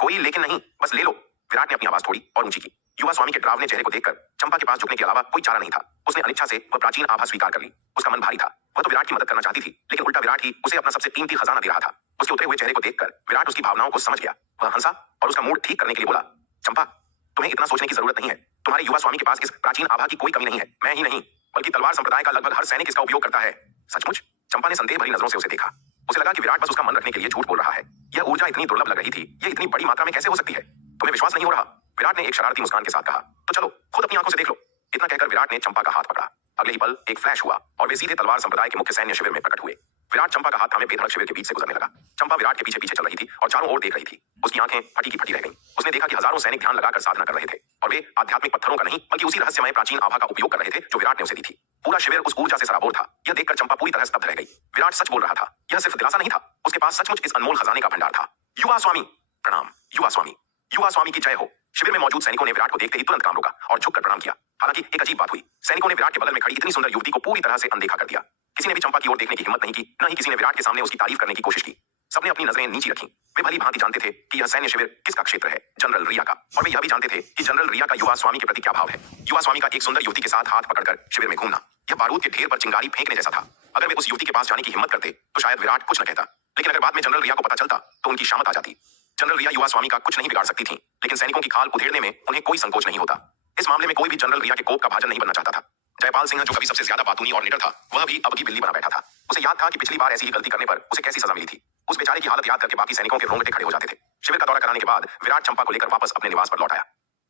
कोई लेकिन नहीं, बस ले लो। विराट ने अपनी आवाज थोड़ी और ऊंची की। युवा स्वामी के डरावने चेहरे को देखकर चंपा के पास झुकने के अलावा कोई चारा नहीं था। उसने अनिच्छा से वह प्राचीन आभा स्वीकार कर ली। उसका मन भारी था। वह तो विराट की मदद करना चाहती थी, लेकिन उल्टा विराट ही उसे अपना सबसे कीमती खजाना दे रहा था। उसके उतरे हुए चेहरे को देखकर विराट उसकी भावनाओं को समझ गया। वह हंसा और उसका मूड ठीक करने के लिए बोला, चंपा, तुम्हें इतना सोचने की जरूरत नहीं है। तुम्हारे युवा स्वामी के पास इस प्राचीन आभा की कोई कमी नहीं है। मैं ही नहीं, बल्कि तलवार संप्रदाय का लगभग हर सैनिक इसका उपयोग करता है। सचमुच? चंपा ने संदेह भरी नजरों से उसे देखा। उसे लगा कि विराट बस उसका मन रखने के लिए झूठ बोल रहा है। यह ऊर्जा इतनी दुर्लभ लग रही थी, यह इतनी बड़ी मात्रा में कैसे हो सकती है? तुम्हें विश्वास नहीं हो रहा? विराट ने एक शरारती मुस्कान के साथ कहा। तो चलो खुद अपनी आंखों से देख लो। इतना कहकर विराट ने चंपा का हाथ पकड़ा। अगले ही पल एक फ्लैश हुआ और वे सीधे तलवार संप्रदाय के मुख्य सैन्य शिविर में प्रकट हुए। विराट चंपा का हाथ थामे बेधड़क शिविर के बीच से गुजरने लगा। चंपा विराट के पीछे पीछे चल रही थी और चारों ओर देख रही थी। उसकी आंखें फटी की फटी रह गईं। उसने देखा कि हजारों सैनिक ध्यान लगाकर साधना कर रहे थे और वे आध्यात्मिक पत्थरों का नहीं, बल्कि उसी रहस्यमय प्राचीन आभा का उपयोग कर रहे थे जो विराट ने उसे दी थी। पूरा शिविर उस ऊर्जा से सराबोर था। यह देखकर चंपा पूरी तरह स्तब्ध रह गई। विराट सच बोल रहा था। यह सिर्फ दिलासा नहीं था, उसके पास सचमुच इस अनमोल खजाने का भंडार था। युवा स्वामी प्रणाम। युवा स्वामी, युवा स्वामी की जय हो। शिविर में मौजूद सैनिकों ने विराट को देखते ही तुरंत काम रोका और झुककर प्रणाम किया। हालांकि एक अजीब बात हुई, सैनिकों ने विराट के बगल में खड़ी इतनी सुंदर युवती को पूरी तरह से अनदेखा कर दिया। किसी ने भी चंपा की ओर देखने की हिम्मत नहीं की, न ही किसी ने विराट के सामने उसकी तारीफ करने की कोशिश की। सबने अपनी नजरें नीची रखी। वे भली भांति जानते थे कि यह सैन्य शिविर किसका क्षेत्र है, जनरल रिया का, और वे यह भी जानते थे कि जनरल रिया का युवा स्वामी के प्रति क्या भाव है। युवा स्वामी का एक सुंदर युवती के साथ हाथ पकड़कर शिविर में घूमना, यह बारूद के ढेर पर चिंगारी फेंकने जैसा था। अगर वे उस युवती के पास जाने की हिम्मत करते तो शायद विराट कुछ न कहता, लेकिन अगर बाद में जनरल रिया को पता चलता तो उनकी शामत आ जाती। जनरल रिया युवा स्वामी का कुछ नहीं बिगाड़ सकती थी, लेकिन सैनिकों की खाल उधेड़ने में उन्हें कोई संकोच नहीं होता। इस मामले में कोई भी जनरल रिया के कोप का भाजन नहीं बनना चाहता था। जयपाल सिंह, जो कभी सबसे ज्यादा बातूनी और निडर था, वह भी अब की बिल्ली बना बैठा था। उसे याद था कि पिछली बार ऐसी ही गलती करने पर उसे कैसी सजा मिली थी। उस बेचारे की हालत याद करके बाकी सैनिकों के रोंगटे खड़े हो जाते थे। शिविर का दौरा कराने के बाद विराट चंपा को लेकर वापस अपने निवास पर लौट आया।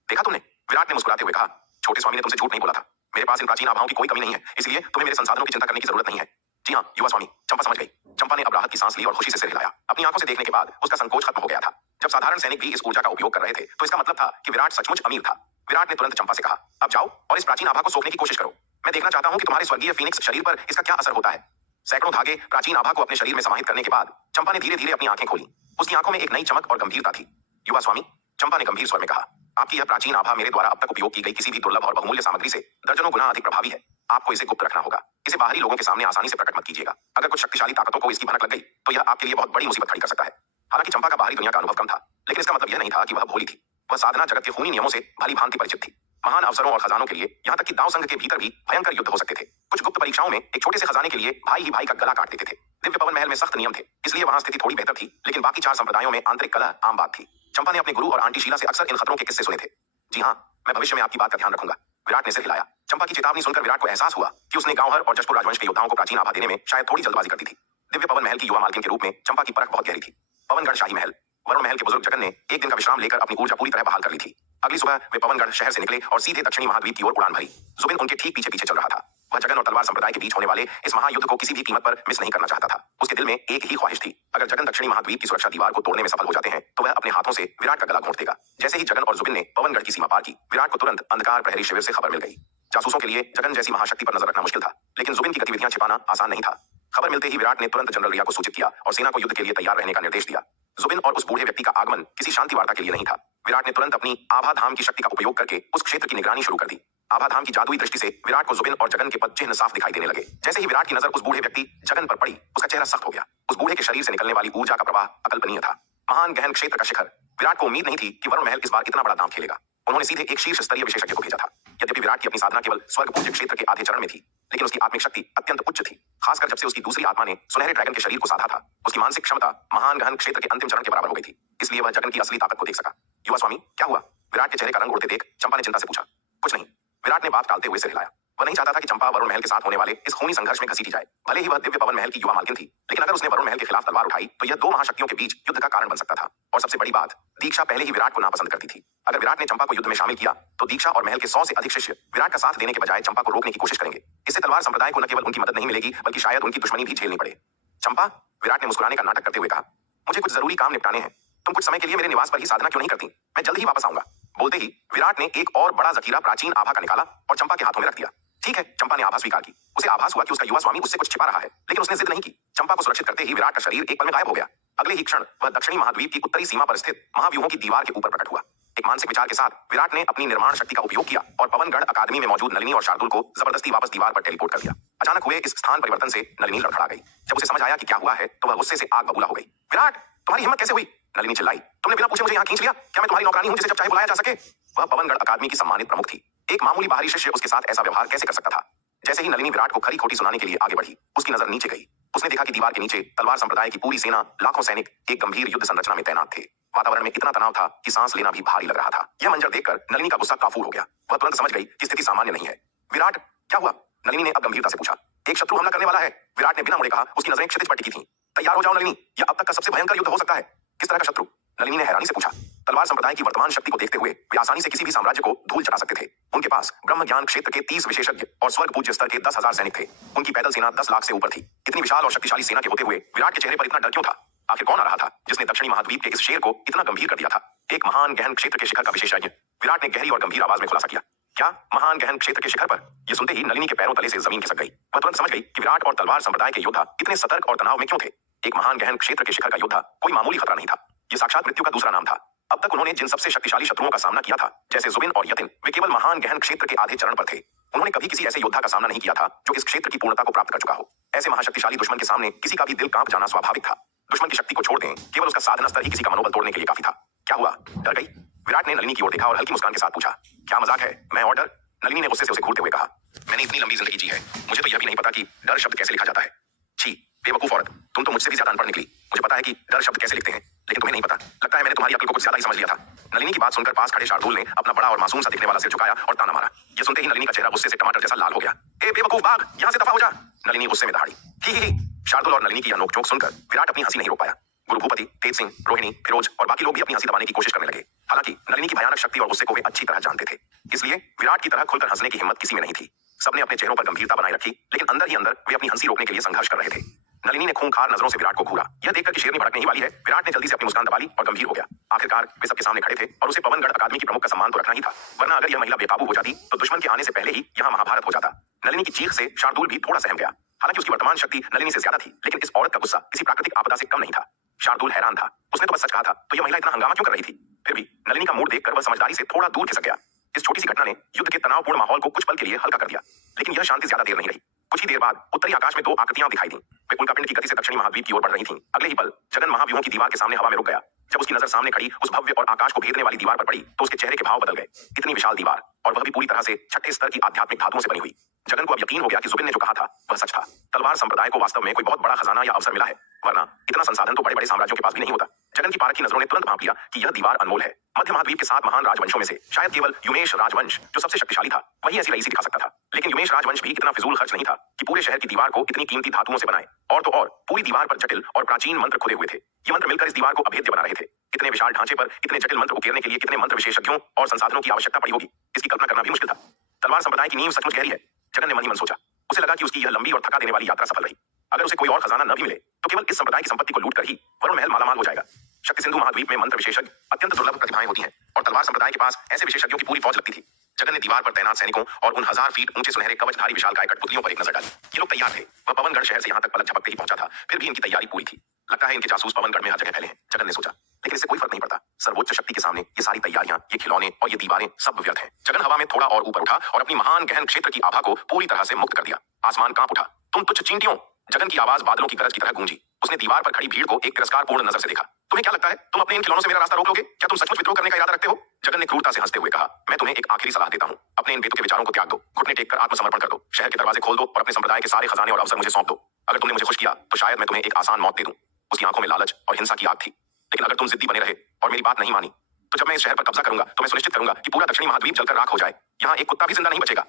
देखा तुमने? विराट ने मुस्कुराते हुए कहा। छोटे स्वामी ने तुमसे झूठ नहीं बोला था। मेरे पास इन प्राचीन आभाओं की कोई कमी नहीं है, इसलिए तुम्हें मेरे संसाधनों की चिंता करने की जरूरत नहीं है। जी हाँ युवा स्वामी, चंपा समझ गई। चंपा ने अब राहत की सांस ली और खुशी से सिर हिलाया। अपनी आंखों से देखने के बाद उसका संकोच खत्म हो गया था। जब साधारण सैनिक भी इस ऊर्जा का उपयोग कर रहे थे तो इसका मतलब था कि विराट सचमुच अमीर था। विराट ने तुरंत चंपा से कहा, अब जाओ और इस प्राचीन आभा को सोखने की कोशिश करो। मैं देखना चाहता हूं कि तुम्हारे स्वर्गीय फीनिक्स शरीर पर इसका क्या असर होता है। सैकड़ों धागे प्राचीन आभा को अपने शरीर में समाहित करने के बाद चंपा ने धीरे धीरे अपनी आंखें खोली। उसकी आंखों में एक नई चमक और गंभीरता थी। युवा स्वामी, चंपा ने गंभीर स्वर में कहा, आपकी यह प्राचीन आभा मेरे द्वारा अब तक उपयोग की गई किसी भी दुर्लभ और बहुमूल्य सामग्री से दर्जनों गुना अधिक प्रभावी है। आपको इसे गुप्त रखना होगा। इसे बाहरी लोगों के सामने आसानी से प्रकट मत कीजिएगा। अगर कुछ शक्तिशाली ताकतों को इसकी भनक लग गई तो यह आपके लिए बहुत बड़ी मुसीबत खड़ी कर सकता है। हालांकि चंपा का बाहरी दुनिया का अनुभव कम था, लेकिन इसका मतलब यह नहीं था कि वह भोली थी। वह साधना जगत के खूनी नियमों से भली भांति परिचित थी। महान अवसरों और खजानों के लिए, यहाँ तक कि दाव संघ के भीतर भी भयंकर युद्ध हो सकते थे। कुछ गुप्त परीक्षाओं में एक छोटे से खजाने के लिए भाई ही भाई का गला काट देते थे। दिव्य पवन महल में सख्त नियम थे, इसलिए वहां स्थिति थोड़ी बेहतर थी, लेकिन बाकी 4 संप्रदायों में आंतरिक कलह आम बात थी। चंपा ने अपने गुरु और आंटी शीला से अक्सर इन खतरों के किस्से सुने थे। जी हाँ, मैं भविष्य में आपकी बात का ध्यान रखूंगा। विराट ने सिर हिलाया। चंपा की चेतावनी सुनकर विराट को एहसास हुआ कि उसने गांवहर और जशपुर राजवंश के योद्धाओं को प्राचीन आभा देने में शायद थोड़ी जल्दबाजी कर दी थी। दिव्य पवन महल की युवा मालकिन के रूप में चंपा की परख बहुत गहरी थी। पवनगढ़ शाही महल, वरुण महल के बुजुर्ग जगन ने एक दिन का विश्राम लेकर अपनी ऊर्जा पूरी तरह बहाल कर ली थी। अगली सुबह वे पवनगढ़ शहर से निकले और सीधे दक्षिणी महाद्वीप की ओर उड़ान भरी। जुबिन उनके ठीक पीछे पीछे चल रहा था। वह जगन और तलवार संप्रदाय के बीच होने वाले इस महायुद्ध को किसी भी कीमत पर मिस नहीं करना चाहता था। उसके दिल में एक ही ख्वाहिश थी, अगर जगन दक्षिणी महाद्वीप की सुरक्षा दीवार को तोड़ने में सफल हो जाते हैं तो वह अपने हाथों से विराट का गला घोंट देगा। जैसे ही जगन और जुबिन ने पवनगढ़ की सीमा पार की, विराट को तुरंत अंधकार प्रहरी शिविर से खबर मिल गई। जासूसों के लिए जगन जैसी महाशक्ति पर नजर रखना मुश्किल था, लेकिन जुबिन की गतिविधियां छिपाना आसान नहीं था। खबर मिलते ही विराट ने तुरंत जनरल रिया को सूचित किया और सेना को युद्ध के लिए तैयार रहने का निर्देश दिया। जुबिन और उस बूढ़े व्यक्ति का आगमन किसी शांति वार्ता के लिए नहीं था। विराट ने तुरंत अपनी आभा धाम की शक्ति का उपयोग करके उस क्षेत्र की निगरानी शुरू कर दी। आभा धाम की जादुई दृष्टि से विराट को जुबिन और जगन के पद चिन्ह साफ दिखाई देने लगे। जैसे ही विराट की नजर उस बूढ़े व्यक्ति जगन पर पड़ी, उसका चेहरा सख्त हो गया। उस बूढ़े के शरीर से निकलने वाली ऊर्जा का प्रवाह अकल्पनीय था। महान गहन क्षेत्र का शिखर। विराट को उम्मीद नहीं थी कि वरुण महल इस बार इतना बड़ा दांव खेलेगा। उन्होंने सीधे एक शीर्ष स्तरीय विशेषज्ञ को भेजा था। यद्यपि विराट की अपनी साधना केवल स्वर्ग पूज्य क्षेत्र के आधे चरण में थी, लेकिन उसकी आत्मिक शक्ति अत्यंत उच्च थी। खासकर जब से उसकी दूसरी आत्मा ने सुनहरे ड्रैगन के शरीर को साधा था, उसकी मानसिक क्षमता महान गहन क्षेत्र के अंतिम चरण के बराबर हो गई थी। इसलिए वह जगन की असली ताकत को देख सका। युवा स्वामी, क्या हुआ? विराट के चेहरे का रंग उड़ते देख चंपा ने चिंता से पूछा। कुछ नहीं, विराट ने बात टालते हुए सिर हिलाया। वह नहीं चाहता था कि चंपा वरुण महल के साथ होने वाले इस खूनी संघर्ष में घसीटी जाए। भले ही वह दिव्य पवन महल की युवा मालकिन थी, लेकिन अगर उसने वरुण महल के खिलाफ तलवार उठाई तो यह 2 महाशक्तियों के बीच युद्ध का कारण बन सकता था। और सबसे बड़ी बात, दीक्षा पहले ही विराट को नापसंद करती थी। अगर विराट ने चंपा को युद्ध में शामिल किया तो दीक्षा और महल के 100 से अधिक शिष्य विराट का साथ देने के बजाय चंपा को रोकने की कोशिश करेंगे। इससे तलवार संप्रदाय को न केवल उनकी मदद नहीं मिलेगी, बल्कि शायद उनकी दुश्मनी भी झेलनी पड़े। चंपा, विराट ने मुस्कुराने का नाटक करते हुए कहा, मुझे कुछ जरूरी काम निपटाने हैं। तुम कुछ समय के लिए मेरे निवास पर ही साधना क्यों नहीं करती? मैं जल्द ही वापस आऊंगा। बोलते ही विराट ने एक और बड़ा जखीरा प्राचीन आभा का निकाला और चंपा के हाथों में रख दिया। ठीक है, चंपा ने आभा स्वीकार की। उसे आभास हुआ कि उसका युवा स्वामी उससे कुछ छिपा रहा है, लेकिन उसने जिद नहीं की। चंपा को सुरक्षित करते ही विराट का शरीर एक पल में गायब हो गया। अगले ही क्षण वह दक्षिणी महाद्वीप की उत्तरी सीमा पर स्थित महाव्यूहों की दीवार के ऊपर प्रकट हुआ। एक मानसिक विचार के साथ विराट ने अपनी निर्माण शक्ति का उपयोग किया और पवनगढ़ अकादमी में मौजूद नलिनी और शार्दुल को जबरदस्ती वापस दीवार पर टेलीपोर्ट कर दिया। अचानक हुए इस स्थान परिवर्तन से नलिनी लड़खड़ा गई। जब उसे समझ आया कि क्या हुआ है तो वह गुस्से से आग बबूला हो गई। विराट, तुम्हारी हिम्मत कैसे हुई? नलिनी चिल्लाई। तुमने बिना पूछे मुझे यहाँ खींच लिया? क्या मैं तुम्हारी नौकरानी हूँ जिसे जब चाहे बुलाया जा सके? वह पवनगढ़ अकादमी की सम्मानित प्रमुख थी। एक मामूली बाहरी शिष्य उसके साथ ऐसा व्यवहार कैसे कर सकता था? जैसे ही नलिनी विराट को खरी खोटी सुनाने के लिए आगे बढ़ी, उसकी नजर नीचे गई। उसने देखा कि दीवार के नीचे तलवार संप्रदाय की पूरी सेना, लाखों सैनिक एक गंभीर युद्ध संरचना में तैनात थे। वातावरण में इतना तनाव था कि सांस लेना भी भारी लग रहा था। यह मंजर देखकर नलिनी का गुस्सा काफूर हो गया। वह तुरंत समझ गई कि स्थिति सामान्य नहीं है। विराट, क्या हुआ? नलिनी ने अब गंभीरता से पूछा। एक शत्रु हमला करने वाला है, विराट ने बिना मुड़े कहा। उसकी नजरें क्षितिज पर टिकी थीं। तैयार हो जाओ नलिनी, यह अब तक का सबसे भयंकर युद्ध हो सकता है। किस तरह का शत्रु? नलिनी ने हैरानी से पूछा। तलवार संप्रदाय की वर्तमान शक्ति को देखते हुए वे आसानी से किसी भी साम्राज्य को धूल चटा सकते थे। उनके पास ब्रह्म ज्ञान क्षेत्र के 30 विशेषज्ञ और स्वर्ग पूज्य स्तर के 10,000 सैनिक थे। उनकी पैदल सेना 10 लाख से ऊपर थी। इतनी विशाल और शक्तिशाली सेना के होते हुए विराट के चेहरे पर इतना डर क्यों था? आखिर कौन आ रहा था जिसने दक्षिणी महाद्वीप के इस शेर को इतना गंभीर कर दिया था? एक महान गहन क्षेत्र के शिखर का विशेषज्ञ, विराट ने गहरी और गंभीर आवाज में खुलासा किया। क्या महान गहन क्षेत्र के शिखर पर? यह सुनते ही नलिनी के पैरों तले से जमीन खिसक गई। वह तुरंत समझ गई कि विराट और तलवार संप्रदाय के योद्धा इतने सतर्क और तनाव में क्यों थे। एक महान गहन क्षेत्र के शिखर का योद्धा कोई मामूली खतरा नहीं था। यह साक्षात मृत्यु का दूसरा नाम था। अब तक उन्होंने जिन सबसे शक्तिशाली शत्रुओं का सामना किया था, जैसे जुबिन और यतिन, वे केवल महान गहन क्षेत्र के आधे चरण पर थे। उन्होंने कभी किसी ऐसे योद्धा का सामना नहीं किया था जो इस क्षेत्र की पूर्णता को प्राप्त कर चुका हो। ऐसे महाशक्तिशाली दुश्मन के सामने किसी का भी दिल कांप जाना स्वाभाविक था। दुश्मन की शक्ति को छोड़ दें, केवल उसका साधना स्तर ही किसी का मनोबल तोड़ने के लिए काफी था। क्या हुआ? डर गई? विराट ने नलिनी की ओर देखा और हल्की मुस्कान के साथ पूछा। क्या मजाक है? मैं और डर? नलिनी ने गुस्से से उसे घूरते हुए कहा। मैंने इतनी लंबी जिंदगी जी है, मुझे तो यह भी नहीं पता कि डर शब्द कैसे लिखा जाता है। छी, बेवकूफ औरत, तुम तो मुझसे भी ज्यादा अनपढ़ निकली। मुझे पता है कि डर शब्द कैसे लिखते हैं, लेकिन तुम्हें नहीं पता। लगता है मैंने तुम्हारी अक्ल को कुछ ज्यादा ही समझ लिया था। नलिनी की बात सुनकर पास खड़े शार्दुल ने अपना बड़ा और मासूम सा दिखने वाला सिर झुकाया और ताना मारा। यह सुनते ही नलिनी का चेहरा गुस्से से टमाटर जैसा लाल हो गया। ए बेवकूफ बाघ, यहाँ से दफा हो जा! नलिनी गुस्से में दहाड़ी। ही। शार्दुल और नलिनी की यह नोकझोंक सुनकर विराट अपनी हंसी नहीं रोक पाया। गुरु भूपति, तेज सिंह, रोहिणी, फिरोज और बाकी लोग भी अपनी हंसी दबाने की कोशिश करने लगे। हालांकि नलिनी की भयानक शक्ति और गुस्से को वे अच्छी तरह जानते थे, इसलिए विराट की तरह खुलकर हंसने की हिम्मत किसी में नहीं थी। सबने अपने चेहरों पर गंभीरता बनाए रखी, लेकिन अंदर ही अंदर वे अपनी हंसी रोकने के लिए संघर्ष कर रहे थे। नलिनी ने खूंखार नजरों से विराट को घूरा। यह देखकर कि शेरनी भड़कने ही वाली है, विराट ने जल्दी से अपनी मुस्कान दबा ली और गंभीर हो गया। आखिरकार वे सबके सामने खड़े थे और उसे पवनगढ़ अकादमी की प्रमुख का सम्मान तो रखना ही था, वरना अगर यह महिला बेकाबू हो जाती तो दुश्मन के आने से पहले ही यहाँ महाभारत हो जाता। नलिनी की चीख से शार्दुल भी थोड़ा सहम गया। हालांकि उसकी वर्तमान शक्ति नलिनी से ज्यादा थी, लेकिन इस औरत का गुस्सा किसी प्राकृतिक आपदा से कम नहीं था। शार्दुल हैरान था। उसने तो बस सच कहा था, तो यह महिला इतना हंगामा क्यों कर रही थी? फिर भी नलिनी का मूड देखकर वह समझदारी से थोड़ा दूर खिसक गया। इस छोटी सी घटना ने युद्ध के तनावपूर्ण माहौल को कुछ पल के लिए हल्का कर दिया, लेकिन यह शांति ज्यादा देर नहीं रही। कुछ ही देर बाद उत्तरी आकाश में दो आकृतियां दिखाई दी। वे उल्कापिंड की गति से दक्षिणी महाद्वीप की ओर बढ़ रही थीं। अगले ही पल जगन महाव्यूहों की दीवार के सामने हवा में रुक गया। जब उसकी नजर सामने खड़ी उस भव्य और आकाश को भेदने वाली दीवार पर पड़ी तो उसके चेहरे के भाव बदल गए। इतनी विशाल दीवार, और वह भी पूरी तरह से छठे स्तर की आध्यात्मिक धातुओं से बनी हुई। जगन को अब यकीन हो गया कि जुबिन ने जो कहा था वह सच था। तलवार संप्रदाय को वास्तव में कोई बहुत बड़ा खजाना या अवसर मिला है, वरना इतना संसाधन तो बड़े बड़े साम्राज्यों के पास भी नहीं होता। जगन की पारखी नजरों ने तुरंत भांप लिया कि यह दीवार अनमोल है। मध्य महाद्वीप के 7 महान राजवंशों में से शायद केवल युमेश राजवंश, जो सबसे शक्तिशाली था, वही ऐसी रईसी दिखा सकता था। लेकिन युमेश राजवंश भी इतना फिजूल खर्च नहीं था कि पूरे शहर की दीवार को इतनी कीमती धातुओं से बनाए। और तो और पूरी दीवार पर जटिल और प्राचीन मंत्र खुदे हुए थे। ये मंत्र मिलकर इस दीवार को अभेद्य बना रहे थे। इतने विशाल ढांचे पर इतने जटिल मंत्र उकेरने के लिए कितने मंत्र विशेषज्ञों और संसाधनों की आवश्यकता पड़ी होगी, इसकी कल्पना करना भी मुश्किल था। तलवार संप्रदाय की नींव सचमुच गहरी है, जगन ने मन ही मन सोचा। उसे लगा कि उसकी यह लंबी और थका देने वाली यात्रा सफल रही। अगर उसे कोई और खजाना न भी मिले तो केवल इस संप्रदाय की संपत्ति को लूट कर ही वरुण महल मालामाल हो जाएगा। शक्ति सिंधु महाद्वीप में मंत्र विशेषज्ञ अत्यंत दुर्लभ प्रतिभाएं होती हैं, और तलवार संप्रदाय के पास ऐसे विशेषज्ञों की पूरी फौज लगती थी। जगन ने दीवार पर तैनात सैनिकों और उन 1000 फीट ऊंचे सुनहरे कवचधारी विशालकाय कठपुतलियों पर एक नजर डाली। ये लोग तैयार थे। वह पवनगढ़ शहर से यहाँ तक पलक झपकते ही पहुंचा था, फिर भी इनकी तैयारी पूरी थी। लगता है इनके जासूस पवनगढ़ में हर जगह फैले हैं, जगन ने सोचा। लेकिन इससे कोई फर्क नहीं पड़ता। सर्वोच्च शक्ति के सामने ये सारी तैयारियां, ये खिलौने और ये दीवारें सब व्यर्थ हैं। जगन हवा में थोड़ा और ऊपर उठा और अपनी महान गहन क्षेत्र की आभा को पूरी तरह से मुक्त कर दिया। आसमान कांप उठा। तुम तुच्छ चींटियों! जगन की आवाज बादलों की गरज की तरह गूंजी। उसने दीवार पर खड़ी भीड़ को एक तिरस्कारपूर्ण नजर से देखा। तुम्हें क्या लगता है तुम अपने इन खिलौनों से मेरा रास्ता रोक लोगे? क्या तुम सचमुच विद्रोह करने का इरादा रखते हो? जगन ने क्रूरता से हंसते हुए कहा, मैं तुम्हें एक आखिरी सलाह देता हूं। अपने इन बेतुके विचारों को त्याग दो, घुटने टेक कर आत्मसमर्पण कर दो, शहर के दरवाजे खोल दो और अपने संप्रदाय के सारे खजाने और अवसर मुझे सौंप दो। अगर तुमने मुझे खुश किया तो शायद मैं तुम्हें एक आसान मौत दे दूं। उसकी आंखों में लालच और हिंसा की आग थी। लेकिन अगर तुम जिद्दी बने रहे और मेरी बात नहीं मानी तो जब मैं इस शहर पर कब्जा करूंगा तो मैं सुनिश्चित करूंगा कि पूरा दक्षिणी महाद्वीप जलकर राख हो जाए। यहाँ एक कुत्ता भी जिंदा नहीं बचेगा।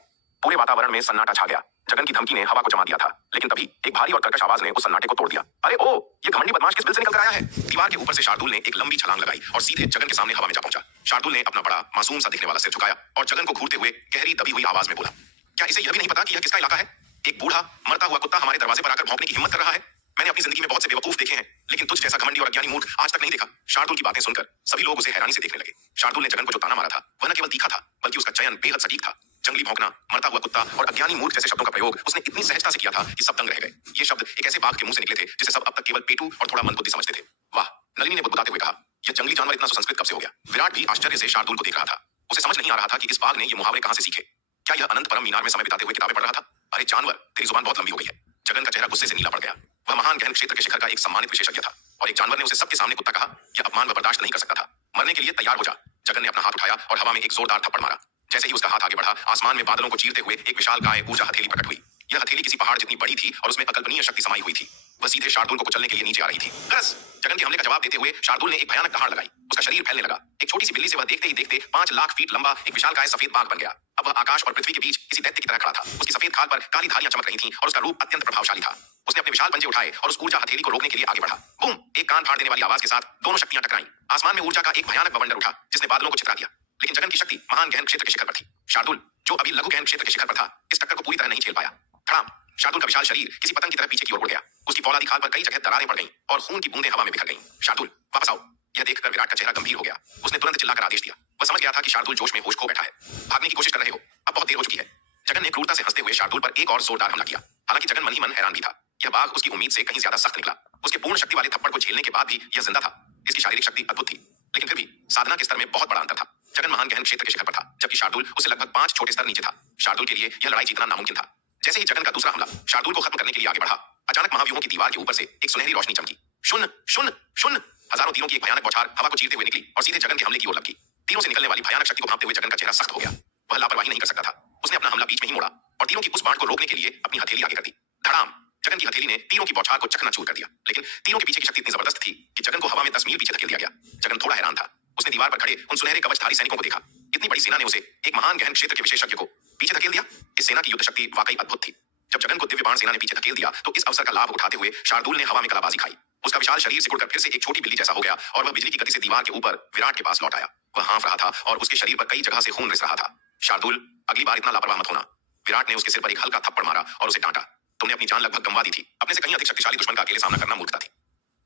पूरे वातावरण में सन्नाटा छा गया। जगन की धमकी ने हवा को जमा दिया था, लेकिन तभी एक भारी और कर्कश आवाज ने उस सन्नाटे को तोड़ दिया। अरे ओ, ये घमंडी बदमाश किस बिल से निकल कर आया है? दीवार के ऊपर से शार्दुल ने एक लंबी छलांग लगाई और सीधे जगन के सामने हवा में जा पहुंचा। शार्दुल ने अपना बड़ा मासूम सा दिखने वाला सिर झुकाया और जगन को घूरते हुए गहरी दबी हुई आवाज में बोला, क्या इसे यह भी नहीं पता कि यह किसका इलाका है? एक बूढ़ा मरता हुआ कुत्ता हमारे दरवाजे पर आकर भौंकने की हिम्मत कर रहा है। मैंने अपनी जिंदगी में बहुत से बेवकूफ देखे हैं, लेकिन तुझ जैसा घमंडी और अज्ञानी मूर्ख आज तक नहीं देखा। शार्दुल की बातें सुनकर सभी लोग उसे हैरानी से देखने लगे। शार्दुल ने जगन को जो ताना मारा था वह न केवल तीखा था, बल्कि उसका चयन बेहद सटीक था। जंगली भौंकना, मरता हुआ कुत्ता और अज्ञानी मूर्ख जैसे शब्दों का प्रयोग उसने इतनी सहजता से किया था कि सब दंग रह गए। ये शब्द एक ऐसे बाघ के मुंह से निकले थे जिसे सब अब तक केवल पेटू और थोड़ा मंदबुद्धि समझते थे। वाह, नलिनी ने बुदबुदाते हुए कहा, यह जंगली जानवर इतना सुसंस्कृत कब से हो गया? विराट भी आश्चर्य से शार्दुल को देख रहा था। उसे समझ नहीं आ रहा था कि इस बाघ ने ये मुहावरे कहां से सीखे। क्या यह अनंत परम मीनार में समय बिताते हुए किताबें पढ़ रहा था? अरे जानवर, तेरी जुबान बहुत लंबी हो गई है। जगन का चेहरा गुस्से से नीला पड़ गया। वह महान गहन क्षेत्र के शिखर का एक सम्मानित विशेषज्ञ था, और एक जानवर ने उसे सबके सामने कुत्ता कहा। यह अपमान वह बर्दाश्त नहीं कर सकता था। मरने के लिए तैयार हो जा। जगन ने अपना हाथ उठाया और हवा में एक जोरदार थप्पड़ मारा। जैसे ही उसका हाथ आगे बढ़ा, आसमान में बादलों को चीरते हुए एक विशालकाय ऊर्जा हथेली प्रकट हुई। यह हथेली किसी पहाड़ जितनी बड़ी थी और उसमें अकल्पनीय शक्ति समाई हुई थी। वह सीधे शार्दुल को कुचलने के लिए नीचे आ रही थी। गरज! जगन के हमले का जवाब देते हुए शार्दुल ने एक भयानक दहाड़ लगाई। उसका शरीर फैलने लगा। एक छोटी सी बिल्ली से वह देखते ही देखते 5 लाख फीट लंबा एक विशालकाय सफेद बाघ बन गया। अब वह आकाश और पृथ्वी के बीच किसी दैत्य की तरह खड़ा था। उसकी सफेद खाल पर काली धारियां चमक रही थीं और उसका रूप अत्यंत प्रभावशाली था। उसने अपने विशाल पंजे उठाए और उस ऊर्जा हथेली को रोकने के लिए आगे बढ़ा। बूम! एक कान फाड़ देने वाली आवाज के साथ दोनों शक्तियां टकराईं। आसमान में ऊर्जा का एक भयानक बवंडर उठा जिसने बादलों को छितरा दिया। लेकिन जगन की शक्ति महान गहन क्षेत्र के शिखर पर थी। शार्दुल, जो अभी लघु गहन क्षेत्र के शिखर पर था, इस टक्कर को पूरी तरह नहीं झेल पाया। धड़ाम! शार्दुल का विशाल शरीर किसी पतंग की तरह पीछे की ओर उड़ गया। उसकी फौलादी खाल पर कई जगह दरारें पड़ गईं और खून की बूंदें हवा में बिखर गईं। शार्दुल, वापस आओ! यह देखकर विराट का चेहरा गंभीर हो गया। उसने तुरंत चिल्लाकर आदेश दिया। वह समझ गया था कि शार्दुल जोश में होश खो बैठा है। भागने की कोशिश कर रहे हो, अब बहुत देर हो चुकी है। जगन ने क्रूरता से हंसते हुए शार्दुल पर एक और जोरदार हमला किया। हालांकि जगन मन ही मन हैरान भी था। यह बाघ उसकी उम्मीद से कहीं ज्यादा सख्त निकला। उसके पूर्ण शक्ति वाले थप्पड़ को झेलने के बाद भी यह जिंदा था। इसकी शारीरिक शक्ति अद्भुत थी, लेकिन फिर भी साधना के स्तर में बहुत बड़ा अंतर था। जगन महान गहन क्षेत्र के शिखर पर था, जबकि शार्दुल उससे लगभग 5 छोटे स्तर नीचे था। शार्दुल के लिए यह लड़ाई जीतना नामुमकिन था। जैसे ही जगन का दूसरा हमला शार्दुल को खत्म करने के लिए आगे बढ़ा, अचानक महाव्यूहों की दीवार के ऊपर से एक सुनहरी रोशनी चमकी। शून्य शून्य शून्य! हजारों तीरों की एक भयानक बौछार हवा को चीरते हुए निकली और सीधे जगन के हमले की ओर लगी। तीरों से निकलने वाली भयानक शक्ति को भांपते हुए जगन का चेहरा सख्त हो गया। वह लापरवाही नहीं कर सकता था। उसने अपना हमला बीच में ही मोड़ा और तीरों की उस बाढ़ को रोकने के लिए अपनी हथेली आगे कर दी। धड़ाम! जगन की हथेली ने तीरों की बौछार को चकनाचूर कर दिया। लेकिन तीरों के पीछे की शक्ति इतनी जबरदस्त थी कि जगन को हवा में 10 मील पीछे धकेल दिया गया। जगन थोड़ा हैरान था। उसने दीवार पर खड़े उन सुनहरे कवचधारी सैनिकों को देखा। इतनी बड़ी सेना ने उसे, एक महान गहन क्षेत्र के विशेषज्ञ को, पीछे धकेल दिया। इस सेना की युद्ध शक्ति वाकई अद्भुत थी। जब जगन को दिव्य बाण सेना ने पीछे धकेल दिया तो इस अवसर का लाभ उठाते हुए शार्दुल ने हवा में कलाबाजी खाई। उसका विशाल शरीर सिकुड़कर फिर से एक छोटी बिल्ली जैसा हो गया और वह बिजली की गति से दीवार के ऊपर विराट के पास लौट आया। वह हाँफ रहा था और उसके शरीर पर कई जगह से खून रिस रहा था। शार्दुल, अगली बार इतना लापरवाह मत होना। विराट ने उसके सिर पर एक हल्का थप्पड़ मारा और उसे डांटा। तुमने अपनी जान लगभग गंवा दी थी। अपने से कहीं अधिक शक्तिशाली दुश्मन का अकेले सामना करना मूर्खता थी।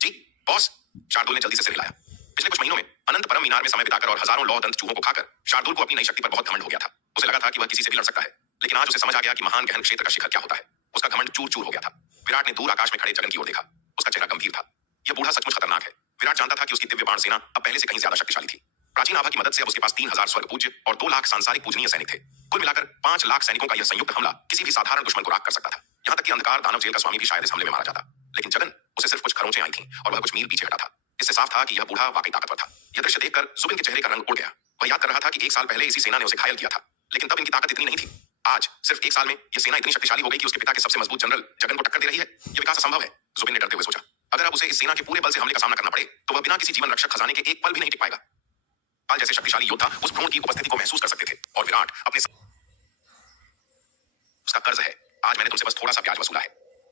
जी बॉस, शार्दुल ने जल्दी से सिर हिलाया। पिछले कुछ महीनों में अनंत परम मीनार में समय बिताकर और हजारों लौ दंत चूहों को खाकर शार्दुल को अपनी नई शक्ति पर बहुत घमंड हो गया था। उसे लगा था कि वह किसी से भी लड़ सकता है, लेकिन आज उसे समझ आ गया कि महान गहन क्षेत्र का शिखर क्या होता है। उसका घमंड चूर चूर हो गया था। विराट ने दूर आकाश में खड़े जगन की ओर देखा। उसका चेहरा गंभीर था। यह बूढ़ा सचमुच खतरनाक है। विराट जानता था कि उसकी दिव्य बाण सेना अब पहले से कहीं ज्यादा शक्तिशाली थी। प्राचीन आभा की मदद से अब उसके पास 3000 स्वर्ग पूज्य और 2 लाख सांसारिक पूजनीय सैनिक थे। कुल मिलाकर 5 लाख सैनिकों का यह संयुक्त हमला किसी भी साधारण दुश्मन को राख कर सकता था। यहाँ तक कि अंधकार दानव जेल का स्वामी भी शायद इस हमले में मारा जाता। लेकिन जगन, उसे सिर्फ कुछ खरोंचें आई थीं और वह कुछ मील पीछे हटा था। इससे साफ था कि यह बूढ़ा वाकई ताकतवर था। यह दृश्य देखकर जुबिन के चेहरे का रंग उड़ गया। वह याद कर रहा था कि 1 साल पहले इसी सेना ने उसे घायल किया था, लेकिन तब इनकी ताकत इतनी नहीं थी। आज सिर्फ 1 साल में यह सेना इतनी शक्तिशाली हो गई कि उसके पिता के सबसे मजबूत जनरल जगन को टक्कर दे रही है। यह विकास असंभव है, जुबिन ने डरते हुए सोचा। अगर अब उसे इस सेना के पूरे बल से हमले का सामना करना पड़े तो वह बिना किसी जीवन रक्षक खजाने के एक पल भी नहीं टिक पाएगा। पाल जैसे शक्तिशाली योद्धा उस भ्रूण की उपस्थिति को महसूस कर सकते थे और विराट अपने उसका कर्ज है। आज मैंने तुमसे बस थोड़ा सा ब्याज वसूला है।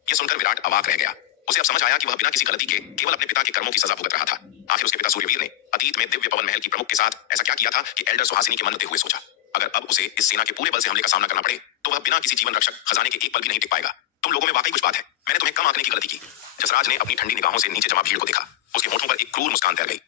यह सुनकर विराट अवाक रह गया। उसे अब समझ आया कि वह बिना किसी गलती के केवल अपने पिता के कर्मों की सजा भुगत रहा था। आखिर उसके पिता सूर्यवीर ने अतीत में दिव्य पवन महल की प्रमुख के साथ ऐसा क्या किया था कि एल्डर सुहासिनी के मन होते हुए सोचा, अगर अब उसे इस सेना के पूरे बल से हमले का सामना करना पड़े तो वह बिना किसी जीवन रक्षक खजाने के एक पल भी नहीं टिक पाएगा। तुम लोगों में वाकई कुछ बात है। मैंने तुम्हें कम आंकने की गलती की। जसराज ने अपनी ठंडी निगाहों से नीचे जमा भीड़ को देखा। उसके होठों पर एक क्रूर मुस्कान तैर गई।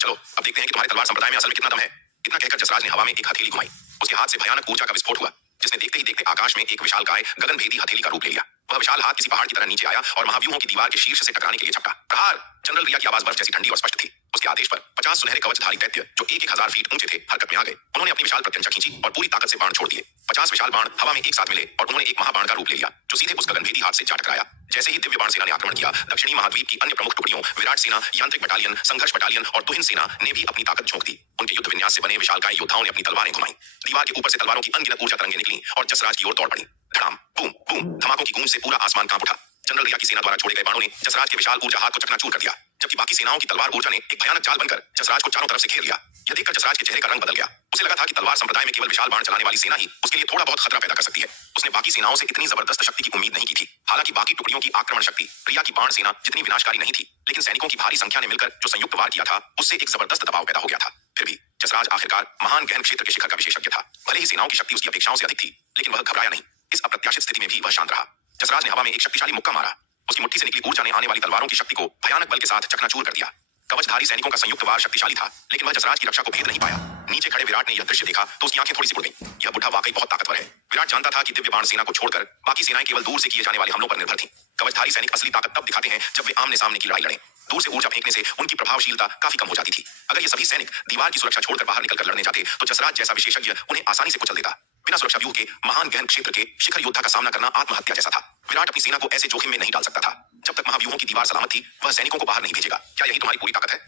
चलो अब देखते हैं कि तुम्हारे तलवार संप्रदाय में असल में कितना दम है। इतना कहकर जसराज ने हवा में एक हथेली घुमाई। उसके हाथ से भयानक ऊर्जा का विस्फोट हुआ, जिसने देखते ही देखते आकाश में एक विशालकाय गगनभेदी हथेली का रूप ले लिया। वह विशाल हाथ किसी पहाड़ की तरह नीचे आया और महाव्यूहों की दीवार के शीर्ष से टकराने के लिए झपटा। प्रहार! जनरल रिया की आवाज बर्फ जैसी ठंडी और स्पष्ट थी। उसके आदेश पर 50 सुनहरे कवचधारी दैत्य जो 1,000 फीट ऊंचे थे हरकत में आ गए। उन्होंने अपनी विशाल प्रत्यंचा खींची और पूरी ताकत से बाण छोड़ दिए। 50 विशाल बाण हवा में एक साथ मिले और उन्होंने एक महाबाण का रूप ले लिया जो सीधे उस गगनभेदी हाथ से जा टकराया। जैसे ही दिव्य बाण सेना ने आक्रमण किया, दक्षिणी महाद्वीप की अन्य प्रमुख टुकड़ियों विराट सेना, यांत्रिक बटालियन, संघर्ष बटालियन और तुहिन सेना ने भी अपनी ताकत झोंक दी। उनके युद्ध विन्यास से बने विशालकाय योद्धाओं ने अपनी तलवारें घुमाई। दीवार के ऊपर से तलवारों की अनगिनत ऊर्जा तरंगें निकली और जसराज की ओर दौड़ पड़ी। धड़ाम, बूम बूम, धमाकों की गूंज से पूरा आसमान कांप उठा। जनरल रिया की सेना द्वारा छोड़े गए बाणों ने जसराज के विशाल ऊर्जा हाथ को चकनाचूर कर दिया, जबकि बाकी सेनाओं की तलवार ऊर्जा ने एक भयानक जाल बनकर जसराज को चारों तरफ से घेर लिया। यह देखकर जसराज के चेहरे का रंग बदल गया। उसे लगा था कि तलवार संप्रदाय में केवल विशाल बाण चलाने वाली सेना ही उसके लिए थोड़ा बहुत खतरा पैदा कर सकती है। उसने बाकी सेनाओं से इतनी जबरदस्त शक्ति की उम्मीद नहीं की थी। हालांकि बाकी टुकड़ियों की आक्रमण शक्ति रिया की बाण सेना जितनी विनाशकारी नहीं थी, लेकिन सैनिकों की भारी संख्या ने मिलकर जो संयुक्त वार किया था उससे एक जबरदस्त दबाव पैदा हो गया था। फिर भी जसराज आखिरकार महान गहन क्षेत्र के शिखर का विशेषज्ञ था। भले ही सेनाओं की शक्ति उसकी अपेक्षाओं से अधिक थी, लेकिन वह घबराया नहीं। इस अप्रत्याशित स्थिति में भी वह शांत रहा। जसराज ने हवा में एक शक्तिशाली मुक्का मारा। उसकी मुट्ठी से निकली ऊर्जा ने आने वाली तलवारों की शक्ति को भयानक बल के साथ चकनाचूर कर दिया। कवचधारी सैनिकों का संयुक्त वार शक्तिशाली था, लेकिन वह जसराज की रक्षा को भेद नहीं पाया। नीचे खड़े विराट ने यह दृश्य देखा तो उसकी आंखें थोड़ी सी मुड़ गईं। यह बुढ़ा वाकई बहुत ताकतवर है। विराट जानता था कि दिव्य बाण सेना को छोड़कर बाकी सेनाएं केवल दूर से किए जाने वाले हमलों पर निर्भर थीं। कवचधारी सैनिक असली ताकत तब दिखाते हैं जब वे आमने सामने की लड़ाई लड़ें। दूर से ऊर्जा फेंकने से उनकी प्रभावशीलता काफी कम हो जाती थी। अगर ये सभी सैनिक दीवार की सुरक्षा छोड़कर बाहर निकलकर लड़ने जाते तो जसराज जैसा विशेषज्ञ उन्हें आसानी से कुचल देता। बिना सुरक्षा व्यूह के महान गहन क्षेत्र के शिखर योद्धा का सामना करना आत्महत्या जैसा था। विराट अपनी सेना को ऐसे जोखिम में नहीं डाल सकता था। जब तक महाव्यूहों की दीवार सलामत थी, वह सैनिकों को बाहर नहीं भेजेगा। क्या यही तुम्हारी पूरी ताकत है?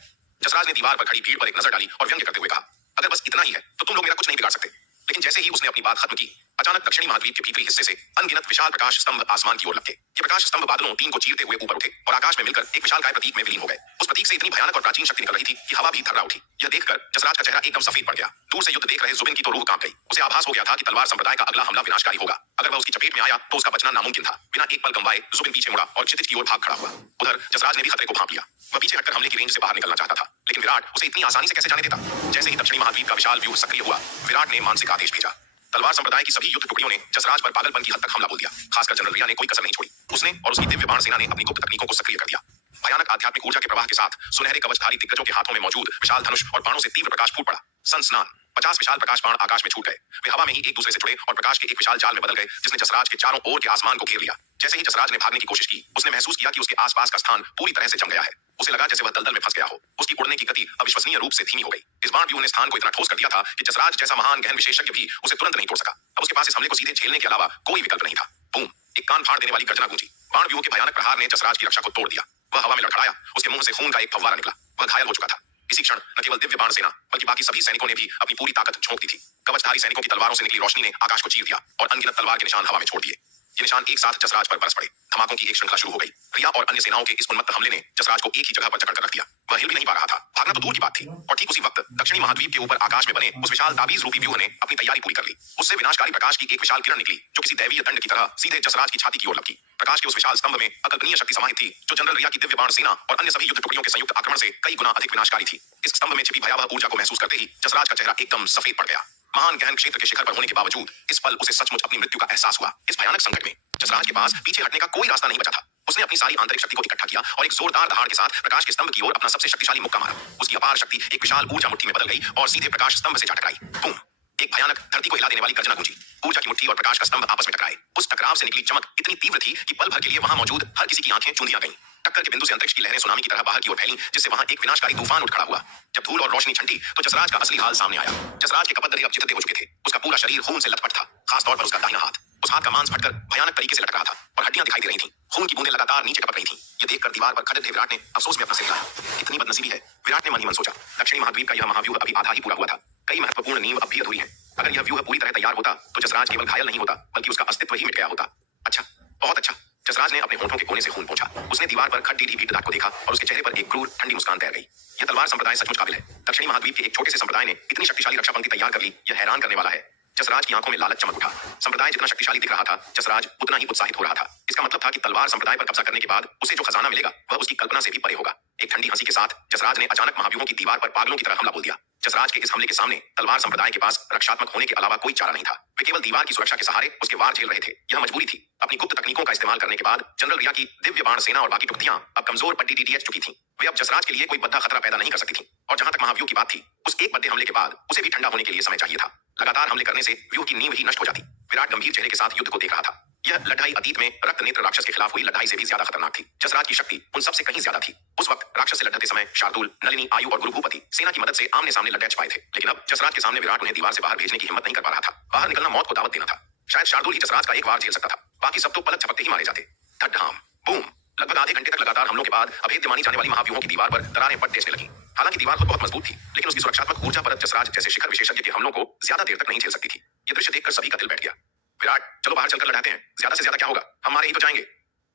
जसराज ने दीवार पर खड़ी भीड़ पर एक नजर डाली और व्यंग्य करते हुए कहा, अगर बस इतना ही है तो तुम लोग मेरा कुछ नहीं बिगाड़ सकते। लेकिन जैसे ही उसने अपनी बात खत्म की, अचानक दक्षिणी महाद्वीप के भीतरी हिस्से से अनगिनत विशाल प्रकाश स्तंभ आसमान की ओर लपके। ये प्रकाश स्तंभ बादलों 3 को चीरते हुए ऊपर उठे और आकाश में मिलकर एक विशालकाय प्रतीक में विलीन हो गए। उस प्रतीक से इतनी भयानक और प्राचीन शक्ति निकल रही थी कि हवा भी थर्रा उठी। यह देखकर जसराज का चेहरा एकदम सफेद पड़ गया। दूर से युद्ध देख रहे जुबिन की तो रूह कांप गई। उसे आभास हो गया था कि तलवार संप्रदाय का अगला हमला विनाशकारी होगा। अगर वह उसकी चपेट में आया तो उसका बचना नामुमकिन था। बिना एक पल गंवाए जुबिन पीछे मुड़ा और क्षितिज की ओर भाग खड़ा हुआ। उधर जसराज ने भी खतरे को भांप लिया। वह पीछे हटकर हमले की रेंज से बाहर निकलना चाहता था, लेकिन विराट उसे इतनी आसानी से कैसे जाने देता। जैसे ही दक्षिणी महाद्वीप का विशाल व्यूह सक्रिय हुआ, विराट ने मानसिक आदेश भेजा। तलवार संप्रदाय की सभी युद्ध टुकड़ियों ने जसराज पर पागलपन की हद तक हमला बोल दिया। खासकर जनरल रिया ने कोई कसर नहीं छोड़ी। उसने और उसकी दिव्य बाण सेना ने अपनी गुप्त तकनीकों को सक्रिय कर दिया। भयानक आध्यात्मिक ऊर्जा के प्रवाह के साथ सुनहरे कवचधारी दिग्गजों के हाथों में मौजूद विशाल धनुष और बाणों से तीव्र प्रकाश फूट पड़ा। संस्नान 50 विशाल प्रकाश बाण आकाश में छूट गए। वे हवा में ही एक दूसरे से जुड़े और प्रकाश के एक विशाल जाल में बदल गए, जिसने जसराज के चारों ओर के आसमान को घेर लिया। जैसे ही जसराज ने भागने की कोशिश की, उसने महसूस किया कि उसके आसपास का स्थान पूरी तरह से जम गया है। उसे लगा जैसे वह दलदल में फंस गया हो। उसकी उड़ने की गति अविश्वसनीय रूप से धीमी हो गई। इस बाण व्यूह ने स्थान को इतना ठोस कर दिया था कि जसराज जैसा महान गहन विशेषज्ञ भी उसे तुरंत नहीं तोड़ सका। अब उसके पास इस हमले को सीधे झेलने के अलावा कोई विकल्प नहीं था। बूम! एक कान फाड़ देने वाली गर्जना गूंजी। बाण व्यूह के भयानक प्रहार ने जसराज की रक्षा को तोड़ दिया। वह हवा में लड़खड़ाया। उसके मुंह से खून का एक फव्वारा निकला। वह घायल हो चुका था। इसी क्षण न केवल दिव्य बाण सेना बल्कि बाकी सभी सैनिकों ने भी अपनी पूरी ताकत झोंक दी थी। कवचधारी सैनिकों की तलवारों से निकली रोशनी ने आकाश को चीर दिया और अनगिनत तलवार के निशान हवा में छोड़ दिए। ये निशान एक साथ जसराज पर बरस पड़े। धमाकों की एक श्रृंखला शुरू हो गई। रिया और अन्य सेनाओं के इस उन्मत्त हमले ने जसराज को एक ही जगह पर जकड़ कर रख दिया। वह हिल भी नहीं पा रहा था। भागना तो दूर की बात थी। और ठीक उसी वक्त दक्षिणी महाद्वीप के ऊपर आकाश में बने उस विशाल ताबीज रूपी व्यूह ने अपनी तैयारी पूरी कर ली। उससे विनाशकारी प्रकाश की एक विशाल किरण निकली जो किसी दैवीय दंड की तरह सीधे जसराज की छाती की ओर लपकी। प्रकाश के उस विशाल स्तंभ में अकल्पनीय शक्ति समाहित थी जो जनरल रिया की दिव्य बाण सेना और अन्य सभी युद्ध टुकड़ियों के संयुक्त आक्रमण से कई गुना अधिक विनाशकारी थी। इस स्तंभ में छिपी भयावह ऊर्जा को महसूस करते ही जसराज का चेहरा एकदम सफेद पड़ गया। महान गहन क्षेत्र के शिखर पर होने के बावजूद इस पल उसे सचमुच अपनी मृत्यु का एहसास हुआ। इस भयानक संकट में जसराज के पास पीछे हटने का कोई रास्ता नहीं बचा था। उसने अपनी सारी आंतरिक शक्ति को इकट्ठा किया और एक जोरदार दहाड़ के साथ प्रकाश के स्तंभ की ओर अपना सबसे शक्तिशाली मुक्का मारा। उसकी अपार शक्ति एक विशाल ऊर्जा मुट्ठी में बदल गई और सीधे प्रकाश स्तंभ से जा टकराई। बूम! एक भयानक धरती को हिला देने वाली गर्जना गूंजी। ऊर्जा की मुट्ठी और प्रकाश का स्तंभ आपस में टकराए। उस टकराव से निकली चमक इतनी तीव्र थी कि पल भर के लिए वहां मौजूद हर किसी की आंखें चूंधियां गईं। टक्कर के बिंदु से अंतरिक्ष की लहरें सुनामी की तरह बाहर की ओर फैलीं, जिससे वहां एक विनाशकारी तूफान उठ खड़ा हुआ। जब धूल और रोशनी छंटी तो जसराज का असली हाल सामने आया। जसराज के कपत दरे अब चितते हो चुके थे। उसका पूरा शरीर खून से लथपथ था, खासतौर पर उसका दाहिना हाथ। उस हाथ का मांस फटकर भयानक तरीके से लटक रहा था और हड्डियां दिखाई दे रही थीं। खून की बूंदें लगातार नीचे टपक रही थीं। ये देखकर दीवार पर खड़े थे विराट ने अफसोस में अपना सिर हिलाया। इतनी बदनसीबी है, विराट ने मन ही मन सोचा। दक्षिणी महाद्वीप का यह महाव्यूह अभी आधा ही पूरा हुआ था। कई महत्वपूर्ण नींव अब भी अधूरी हैं। अगर यह व्यूह पूरी तरह तैयार होता तो जसराज केवल घायल नहीं होता बल्कि उसका अस्तित्व ही मिट गया होता। अच्छा, बहुत अच्छा। जसराज ने अपने होंठों के कोने से खून पोंछा। उसने दीवार पर खड़ी भीट दाग को देखा और उसके चेहरे पर एक क्रूर ठंडी मुस्कान तैर गई। यह तलवार संप्रदाय सचमुच काबिल है। दक्षिणी महाद्वीप के एक छोटे से संप्रदाय ने इतनी शक्तिशाली रक्षा पंक्ति तैयार कर ली, यह हैरान करने वाला है। जसराज की आंखों में लालच चमक उठा। संप्रदाय जितना शक्तिशाली दिख रहा था, जसराज उतना ही उत्साहित हो रहा था। इसका मतलब था कि तलवार संप्रदाय पर कब्जा करने के बाद उसे जो खजाना मिलेगा वह उसकी कल्पना से भी परे होगा। एक ठंडी हंसी के साथ जसराज ने अचानक महाव्यूहों की दीवार पर पागलों की तरह हमला बोल दिया। जसराज के इस हमले के सामने तलवार संप्रदाय के पास रक्षात्मक होने के अलावा कोई चारा नहीं था। वे केवल दीवार की सुरक्षा के सहारे उसके वार झेल रहे थे। यह मजबूरी थी। अपनी गुप्त तकनीकों का इस्तेमाल करने के बाद जनरल रिया की दिव्य बाण सेना और बाकी टुकड़ियां अब कमजोर पट्टी डीडीएच चुकी थीं। वे अब जसराज के लिए कोई बद्दा खतरा पैदा नहीं कर सकती थीं। और जहां तक महाव्यूह की बात थी, उस एक बद्दे हमले के बाद उसे भी ठंडा होने के लिए समय चाहिए था। लगातार हमले करने से व्यूह की नींव ही नष्ट हो जाती। विराट गंभीर चेहरे के साथ युद्ध को देख रहा था। यह लड़ाई अतीत में रक्त नेत्र राक्षस के खिलाफ हुई लड़ाई से भी ज्यादा खतरनाक थी। जसराज की शक्ति उन सबसे कहीं ज्यादा थी। उस वक्त राक्षस से लड़ते समय शार्दुल, नलिनी, आयु और गुरु भूपति सेना की मदद से आमने सामने लड़ पाए थे। लेकिन अब जसराज के सामने विराट उन्हें दीवार से बाहर भेजने की हिम्मत नहीं कर पा रहा था। बाहर निकलना मौत को दावत देना था। शायद शार्दुल ही जसराज का एक वार झेल सकता था, बाकी सब तो पलक झपकते ही मारे जाते। धड़ाम, बूम! लगभग आधे घंटे तक लगातार हमलों के बाद अभेद्य मानी जाने वाली महाव्यूहों की दीवार पर दरारें पट देने लगी। हालांकि दीवार खुद बहुत मजबूत थी, लेकिन उसकी सुरक्षात्मक ऊर्जा परत जसराज जैसे शिखर विशेषज्ञ के हमलों को ज्यादा देर तक नहीं झेल सकती थी। यह दृश्य देखकर सभी का दिल बैठ गया। विराट, चलो बाहर चलकर लड़ाते हैं। ज्यादा से ज्यादा क्या होगा, हम मारे ही तो जाएंगे।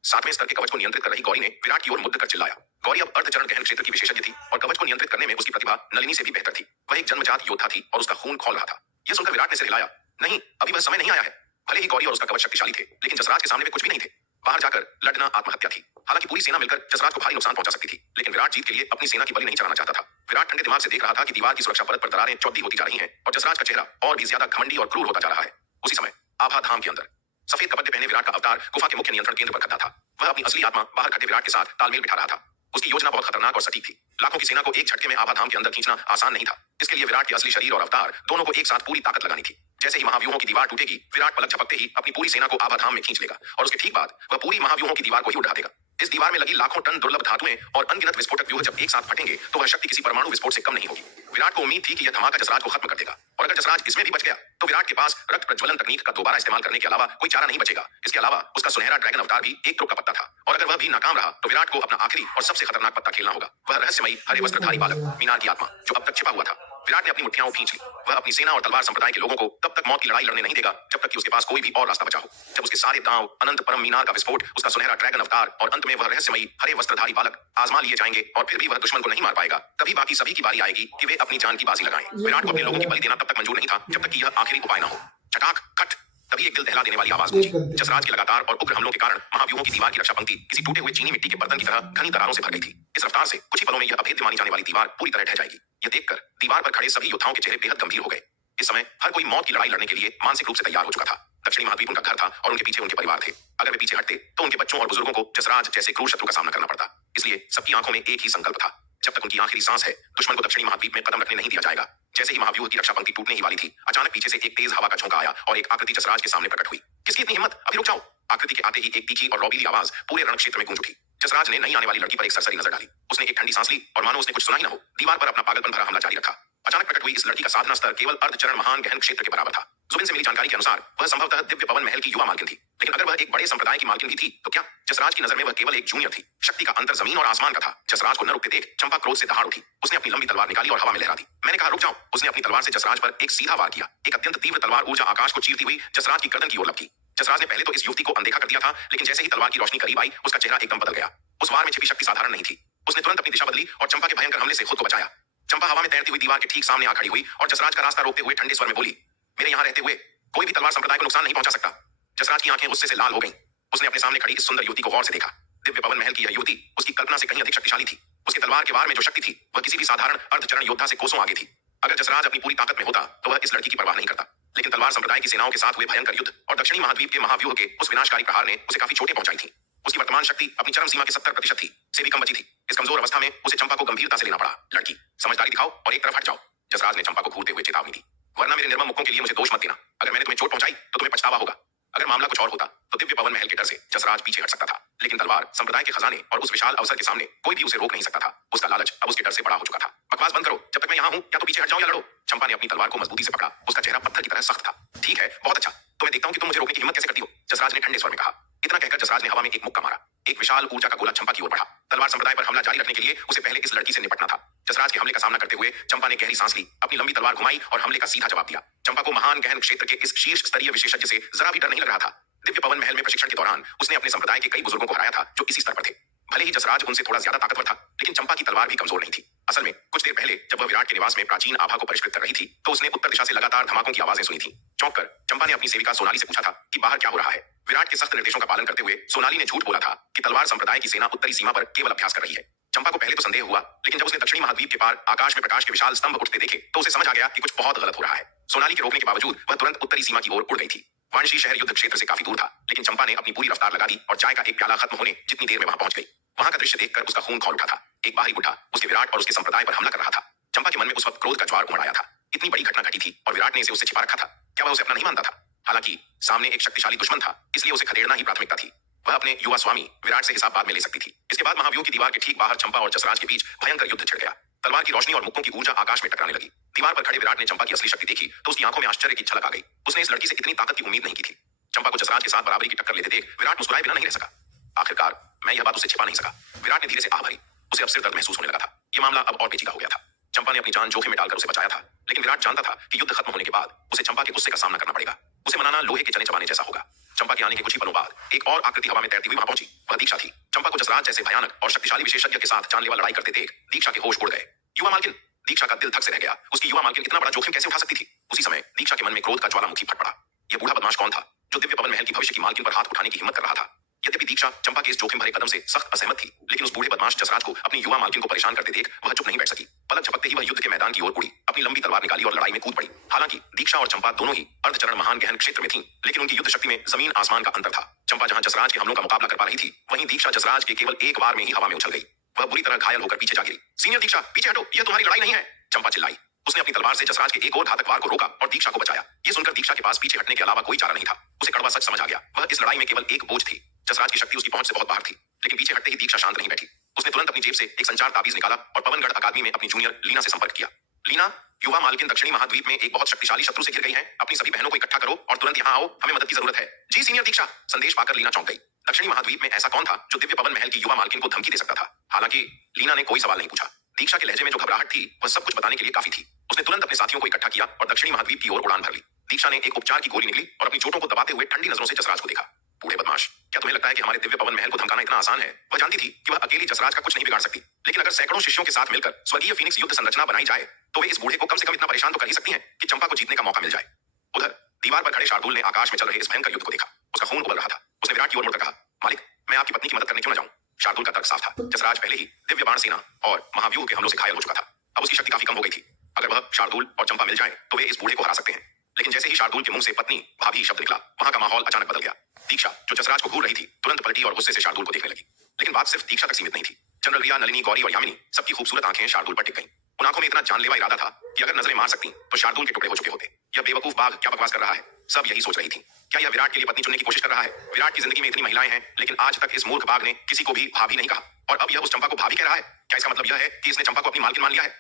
7वें स्तर के कवच को नियंत्रित कर रही गौरी ने विराट की ओर मुद्द कर चिल्लाया। गौरी अब अर्धचरण गहन क्षेत्र की विशेषज्ञ थी और कवच को नियंत्रित करने में उसकी प्रतिभा नलिनी से भी बेहतर थी। वह एक जन्मजात योद्धा थी और उसका खून खौल रहा था। यह सुनकर विराट ने सिर हिलाया। नहीं, अभी वह समय नहीं आया है। भले ही गौरी और उसका कवच शक्तिशाली थे, लेकिन जसराज के सामने वे कुछ भी नहीं थे। बाहर जाकर लड़ना आत्महत्या थी। हालांकि पूरी सेना मिलकर जसराज को भारी नुकसान पहुंचा सकती थी, लेकिन विराट जीत के लिए अपनी सेना की बलि नहीं चढ़ाना चाहता था। विराट ठंडे दिमाग से देख रहा था कि दीवार की सुरक्षा परत पर दरारें चौथी होती जा रही हैं और जसराज का चेहरा और भी ज्यादा घमंडी और क्रूर होता जा रहा है। उसी समय आभा धाम के अंदर सफेद कपड़े पहने विराट का अवतार गुफा के मुख्य नियंत्रण केंद्र पर खड़ा था। वह अपनी असली आत्मा बाहर खड़े विराट के साथ तालमेल बिठा रहा था। उसकी योजना बहुत खतरनाक और सटीक थी। लाखों की सेना को एक झटके में आभा धाम के अंदर खींचना आसान नहीं था। इसके लिए विराट के असली शरीर और अवतार दोनों को एक साथ पूरी ताकत लगानी थी। जैसे ही महाव्यूहों की दीवार टूटेगी, विराट पलक झपकते ही अपनी पूरी सेना को आभा धाम में खींच लेगा और उसके ठीक बाद वह पूरी महाव्यूहों की दीवार को ही उठा देगा। इस दीवार में लगी लाखों टन दुर्लभ धातुएं और अनगिनत विस्फोटक व्यूह जब एक साथ फटेंगे तो वह शक्ति किसी परमाणु विस्फोट से कम नहीं होगी। विराट को उम्मीद थी कि यह धमाका जसराज को खत्म कर देगा और अगर जसराज इसमें भी बच गया तो विराट के पास रक्त प्रज्वलन तकनीक का दोबारा इस्तेमाल करने के अलावा कोई चारा नहीं बचेगा। इसके अलावा उसका सुनहरा ड्रैगन अवतार भी एक ट्रुक का पत्ता था और अगर वह भी नाकाम रहा तो विराट को अपना आखिरी और सबसे खतरनाक पत्ता खेलना होगा। वह रहस्यमयी हरे वस्त्रधारी बालक मीनार की आत्मा जो अब तक छिपा हुआ था। विराट ने अपनी मुट्ठियां खींच ली। वह अपनी सेना और तलवार संप्रदाय के लोगों को तब तक मौत की लड़ाई लड़ने नहीं देगा जब तक कि उसके पास कोई भी और रास्ता बचा हो। जब उसके सारे दांव, अनंत परम मीनार का विस्फोट, उसका सुनहरा ड्रैगन अवतार और अंत में वह रहस्यमयी हरे वस्त्रधारी बालक आजमा लिए जाएंगे और फिर भी वह दुश्मन को नहीं मार पाएगा, तभी बाकी सभी की बारी आएगी कि वे अपनी जान की बाजी लगाएं। विराट को अपने लोगों की बलि देना तब तक मंजूर नहीं था जब तक कि यह आखिरी उपाय न हो। चटाक खट! तभी एक दिल दहला देने वाली आवाज गूंजी। जसराज के लगातार और उग्र हमलों के कारण महाव्यूहों की दीवार की रक्षा पंक्ति किसी टूटे हुए चीनी मिट्टी के बर्तन की तरह घनी दरारों से भर गई थी। इस रफ्तार से कुछ ही पलों में यह अभेद्य मानी जाने वाली दीवार पूरी तरह ढह जाएगी। यह देखकर दीवार पर खड़े सभी योद्धाओं के चेहरे बेहद गंभीर हो गए। इस समय हर कोई मौत की लड़ाई लड़ने के लिए मानसिक रूप से तैयार हो चुका था। दक्षिणी महाद्वीप उनका घर था और उनके पीछे उनके परिवार थे। अगर वे पीछे हटते तो उनके बच्चों और बुजुर्गों को जसराज जैसे क्रूर शत्रु का सामना करना पड़ता। इसलिए सबकी आंखों में एक ही संकल्प था, जब तक उनकी आखिरी सांस है दुश्मन को दक्षिणी महाद्वीप में कदम रखने नहीं दिया जाएगा। जैसे ही महाव्यूह की रक्षा पंक्ति टूटने ही वाली थी, अचानक पीछे से एक तेज हवा का झोंका आया और एक आकृति जसराज के सामने प्रकट हुई। किसकी इतनी हिम्मत, अभी रुक जाओ! आकृति के आते ही एक तीखी और रौबीली आवाज पूरे रण क्षेत्र में गूंज उठी। जसराज ने नई आने वाली लड़की पर एक सरसरी नजर डाली। उसने एक ठंडी सांस ली और मानो उसने कुछ सुना ही न हो, दीवार पर अपना पागलपन भरा हमला जारी रखा। अचानक प्रकट हुई इस लड़की का साधना स्तर केवल अर्धचरण महान गहन क्षेत्र के बराबर था। जुबिन से मिली जानकारी के अनुसार वह संभवतः दिव्य पवन महल की युवा मालकिन थी, लेकिन अगर वह एक बड़े संप्रदाय की मालकिन भी थी तो क्या? जसराज की नजर में वह केवल एक जूनियर थी। शक्ति का अंतर जमीन और आसमान का था। जसराज को न रुकते देख चंपा क्रोध से दहाड़ उठी। उसने अपनी लंबी तलवार निकाली और हवा में लहरा दी। मैंने कहा रुक जाओ। उसने अपनी तलवार से जसराज पर एक सीधा वार किया। एक अत्यंत तीव्र तलवार ऊर्जा आकाश को चीरती हुई जसराज की गर्दन की ओर लपकी। जसराज ने पहले तो इस युवती को अनदेखा कर दिया था, लेकिन जैसे ही तलवार की रोशनी करीब आई, उसका चेहरा एकदम बदल गया। उस वार में छिपी शक्ति साधारण नहीं थी। उसने तुरंत अपनी दिशा बदली और चंपा के भयंकर हमले से खुद को बचाया। चंपा हवा में तैरती हुई दीवार के ठीक सामने आ खड़ी हुई और जसराज का रास्ता रोकते हुए ठंडे स्वर में बोली, मेरे यहाँ रहते हुए कोई भी तलवार संप्रदाय को नुकसान नहीं पहुंचा सकता। जसराज की आंखें गुस्से से लाल हो गईं। उसने अपने सामने खड़ी इस सुंदर युवती को गौर से देखा। दिव्य पवन महल की यह युवती उसकी कल्पना से कहीं अधिक शक्तिशाली थी। उसके तलवार के वार में जो शक्ति थी वह किसी भी साधारण अर्धचरण योद्धा से कोसों आगे थी। अगर जसराज अपनी पूरी ताकत में होता तो वह इस लड़की की परवाह नहीं करता, लेकिन तलवार संप्रदाय की सेनाओं के साथ हुए भयंकर युद्ध और दक्षिणी महाद्वीप के महाव्यूह के उस विनाशकारी प्रहार ने उसे काफी चोटें पहुंचाई थी। उसकी वर्तमान शक्ति अपनी चरम सीमा के 70% थी, से भी कम बची थी। इस कमजोर अवस्था में उसे चंपा को गंभीरता से लेना पड़ा। लड़की, समझदारी दिखाओ और एक तरफ हट जाओ। जसराज ने चंपा को घूरते हुए चेतावनी दी, वरना मेरे निर्मम मुक्कों के लिए मुझे दोष मत देना। अगर मैंने तुम्हें चोट पहुंचाई तो तुम्हें पछतावा होगा। अगर मामला कुछ और होता तो दिव्य पवन महल के डर से जसराज पीछे हट सकता था, लेकिन तलवार संप्रदाय के खजाने और उस विशाल अवसर के सामने कोई भी उसे रोक नहीं सकता था। उसका लालच अब उसके डर से बड़ा हो चुका था। बकवास बंद करो, जब तक मैं यहाँ हूँ या तो पीछे हट जाओ या लड़ो। चंपा ने अपनी तलवार को मजबूती से पकड़ा। उसका चेहरा पत्थर की तरह सख्त था। ठीक है, बहुत अच्छा, तो मैं देखता हूँ कि तुम मुझे रोकने की हिम्मत कैसे करती हो, जसराज ने ठंडे स्वर में कहा। इतना कहकर जसराज ने हवा में एक मुक्का मारा। एक विशाल ऊर्जा का गोला चंपा की ओर बढ़ा। तलवार संप्रदाय पर हमला जारी रखने के लिए उसे पहले इस लड़की से निपटना था। जसराज के हमले का सामना करते हुए चंपा ने गहरी सांस ली, अपनी लंबी तलवार घुमाई और हमले का सीधा जवाब दिया। चंपा को महान गहन क्षेत्र के इस शीर्ष स्तरीय विशेषज्ञ से जरा भी डर नहीं लग रहा था। दिव्य पवन महल में प्रशिक्षण के दौरान उसने अपने संप्रदाय के कई बुजुर्गों को हराया था जो इसी स्तर पर थे। भले ही जसराज उनसे थोड़ा ज्यादा ताकतवर था, लेकिन चंपा की तलवार भी कमजोर नहीं थी। असल में कुछ देर पहले जब वह विराट के निवास में प्राचीन आभा को परिष्कृत कर रही थी तो उसने उत्तर दिशा से लगातार धमाकों की आवाजें सुनी थी। चौंक कर चंपा ने अपनी सेविका सोनाली से पूछा था कि बाहर क्या हो रहा है। विराट के सख्त निर्देशों का पालन करते हुए सोनाली ने झूठ बोला था कि तलवार संप्रदाय की सेना उत्तरी सीमा पर केवल अभ्यास कर रही है। चंपा को पहले तो संदेह हुआ, लेकिन जब उसने दक्षिणी महाद्वीप के पार आकाश में प्रकाश के विशाल स्तंभ उठते देखे तो उसे समझ आ गया कि कुछ बहुत गलत हो रहा है। सोनाली के रोकने के बावजूद वह तुरंत उत्तरी सीमा की ओर उड़ गई थी। वाराणसी शहर युद्ध क्षेत्र से काफी दूर था, लेकिन चंपा ने अपनी पूरी रफ्तार लगा दी और चाय का एक प्याला खत्म होने जितनी देर में वहां पहुंच गई। वहां का दृश्य देखकर उसका खून खौल उठा था। एक बाहरी बुढ़ा उसके विराट और उसके संप्रदाय पर हमला कर रहा था। चंपा के मन में उस वक्त क्रोध का ज्वार उमड़ आया था। इतनी बड़ी घटना घटी थी और विराट ने इसे उससे छिपा रखा था। क्या वह उसे अपना नहीं मानता था? हालांकि सामने एक शक्तिशाली दुश्मन था, इसलिए उसे खदेड़ना ही प्राथमिकता थी। वह अपने युवा स्वामी विराट से हिसाब बाद में ले सकती थी। इसके बाद महाव्यूह की दीवार के ठीक बाहर चंपा और जसराज के बीच भयंकर युद्ध छिड़ गया। तलवार की रोशनी और मुक्कों की ऊर्जा आकाश में टकराने लगी। दीवार पर खड़े विराट ने चंपा की असली शक्ति देखी तो उसकी आंखों में आश्चर्य की झलक आ गई। उसने इस लड़की से इतनी ताकत की उम्मीद नहीं की थी। चंपा को जसराज के साथ बराबरी की टक्कर लेते देख विराट मुस्कुराए बिना नहीं रह सका। आखिरकार मैं यह बात उससे छिपा नहीं सका। विराट ने धीरे से आह भरी। उसे अब सिर दर्द महसूस होने लगा था। यह मामला अब और पेचीदा हो गया था। चंपा ने अपनी जान जोखिम में डालकर उसे बचाया था, लेकिन विराट जानता था कि युद्ध खत्म होने के बाद उसे चंपा के गुस्से का सामना करना पड़ेगा। उसे मनाना लोहे के चने चबाने जैसा होगा। चंपा के आने के कुछ ही पलों बाद एक और आकृति हवा में तैरती हुई वहां पहुंची। वह दीक्षा थी। चंपा को जसराज जैसे भयानक और शक्तिशाली विशेषज्ञ के साथ जानलेवा लड़ाई करते देख दीक्षा के होश उड़ गए। युवा मालकिन, दीक्षा का दिल धक से रह गया। उसकी युवा मालकिन इतना बड़ा जोखिम कैसे उठा सकती थी? उसी समय दीक्षा के मन में क्रोध का ज्वालामुखी फट पड़ा। यह बूढ़ा बदमाश कौन था जो दिव्य पवन महल की भविष्य की मालकिन पर हाथ उठाने की हिम्मत कर रहा था? यद्यपि दीक्षा चंपा के इस जोखिम भरे कदम से सख्त असहमत थी, लेकिन उस बूढ़े बदमाश जसराज को अपनी युवा मालकिन को परेशान करते देख वह चुप नहीं बैठ सकी। पलक झपकते ही वह युद्ध के मैदान की ओर उड़ी, अपनी लंबी तलवार निकाली और लड़ाई में कूद पड़ी। हालांकि दीक्षा और चंपा दोनों ही अर्धचरण महान गहन क्षेत्र में थीं, लेकिन उनकी युद्ध शक्ति में जमीन आसमान का अंतर था। चंपा जहां जसराज के हमलों का मुकाबला कर पा रही थी, वहीं दीक्षा जसराज के केवल एक बार में ही हवा में उछल गई। वह बुरी तरह घायल होकर पीछे जा गिरी। सीनियर दीक्षा, पीछे हटो, यह तुम्हारी लड़ाई नहीं है, चंपा चिल्लाई। उसने अपनी तलवार से जसराज के एक और घातक वार को रोका और दीक्षा को बचाया। ये सुनकर दीक्षा के पास पीछे हटने के अलावा कोई चारा नहीं था। उसे कड़वा सच समझ आ गया। वह इस लड़ाई में केवल एक बोझ थी। जसराज की शक्ति उसकी पहुंच से बहुत बाहर थी, लेकिन पीछे हटते ही दीक्षा शांत नहीं बैठी। उसने तुरंत अपनी जेब से एक संचार ताबीज निकाला और पवनगढ़ अकादमी में अपनी जूनियर लीना से संपर्क किया। लीना, युवा मालकिन दक्षिणी महाद्वीप में एक बहुत शक्तिशाली शत्रु से घिर गई है। अपनी सभी बहनों को इकट्ठा करो और तुरंत यहाँ आओ, हमें मदद की जरूरत है। जी सीनियर दीक्षा। संदेश पाकर लीना चौंक गई। दक्षिणी महाद्वीप में ऐसा कौन था जो दिव्य पवन महल की युवा मालकिन को धमकी दे सकता था? हालांकि लीना ने कोई सवाल नहीं पूछा। दीक्षा के लहजे में जो घबराहट थी वह सब कुछ बताने के लिए काफी थी। उसने तुरंत अपने साथियों को इकट्ठा किया और दक्षिणी महाद्वीप की ओर उड़ान भर ली। दीक्षा ने एक उपचार की गोली निकली और अपनी चोटों को दबाते हुए ठंडी नजरों से जसराज को देखा। बूढ़े बदमाश, क्या तुम्हें लगता है कि हमारे दिव्य पवन महल को धमकाना इतना आसान है? वह जानती थी कि वह अकेली जसराज का कुछ नहीं बिगाड़ सकती, लेकिन अगर सैकड़ों शिष्यों के साथ मिलकर स्वर्गीय फीनिक्स युद्ध संरचना बनाई जाए तो वे इस बूढ़े को कम से कम इतना परेशान तो कर ही सकती हैं कि चंपा को जीतने का मौका मिल जाए। उधर दीवार पर खड़े शार्दुल ने आकाश में चल रहे इस भयंकर युद्ध को देखा। उसका खून उबल रहा था। उसने विराट की ओर मुड़कर कहा, मालिक, मैं आपकी पत्नी की मदद करने क्यों न जाऊं? शार्दुल का तर्क साफ था। जसराज पहले ही दिव्य बाण सेना और महाव्यूह के हमलों से घायल हो चुका था। अब उसकी शक्ति काफी कम हो गई थी। अगर वह शार्दुल और चंपा मिल जाए तो वे इस बूढ़े को हरा सकते हैं। लेकिन जैसे ही शार्दुल के मुंह से पत्नी भाभी शब्द निकला, वहां का माहौल अचानक बदल गया। दीक्षा, जो जसराज को घूर रही थी, तुरंत पलटी और गुस्से से शार्दुल को देखने लगी। लेकिन बात सिर्फ दीक्षा तक सीमित नहीं थी। जनरल रिया, नलिनी, गौरी और यामिनी, सबकी खूबसूरत आंखें शार्दुल पर टिक गईं। उन आंखों में इतना जानलेवा इरादा था कि अगर नजरें मार सकती तो शार्दुल के टुकड़े हो चुके होते। यह बेवकूफ बाघ क्या बकवास कर रहा है? सब यही सोच रही थी। क्या यह विराट के लिए पत्नी चुनने की कोशिश कर रहा है? विराट की जिंदगी में इतनी महिलाएं हैं, लेकिन आज तक इस मूर्ख बाघ ने किसी को भी भाभी नहीं कहा, और अब यह उस चंपा को भाभी कह रहा है। क्या इसका मतलब यह है कि इसने चंपा को अपनी मालकिन मान लिया है?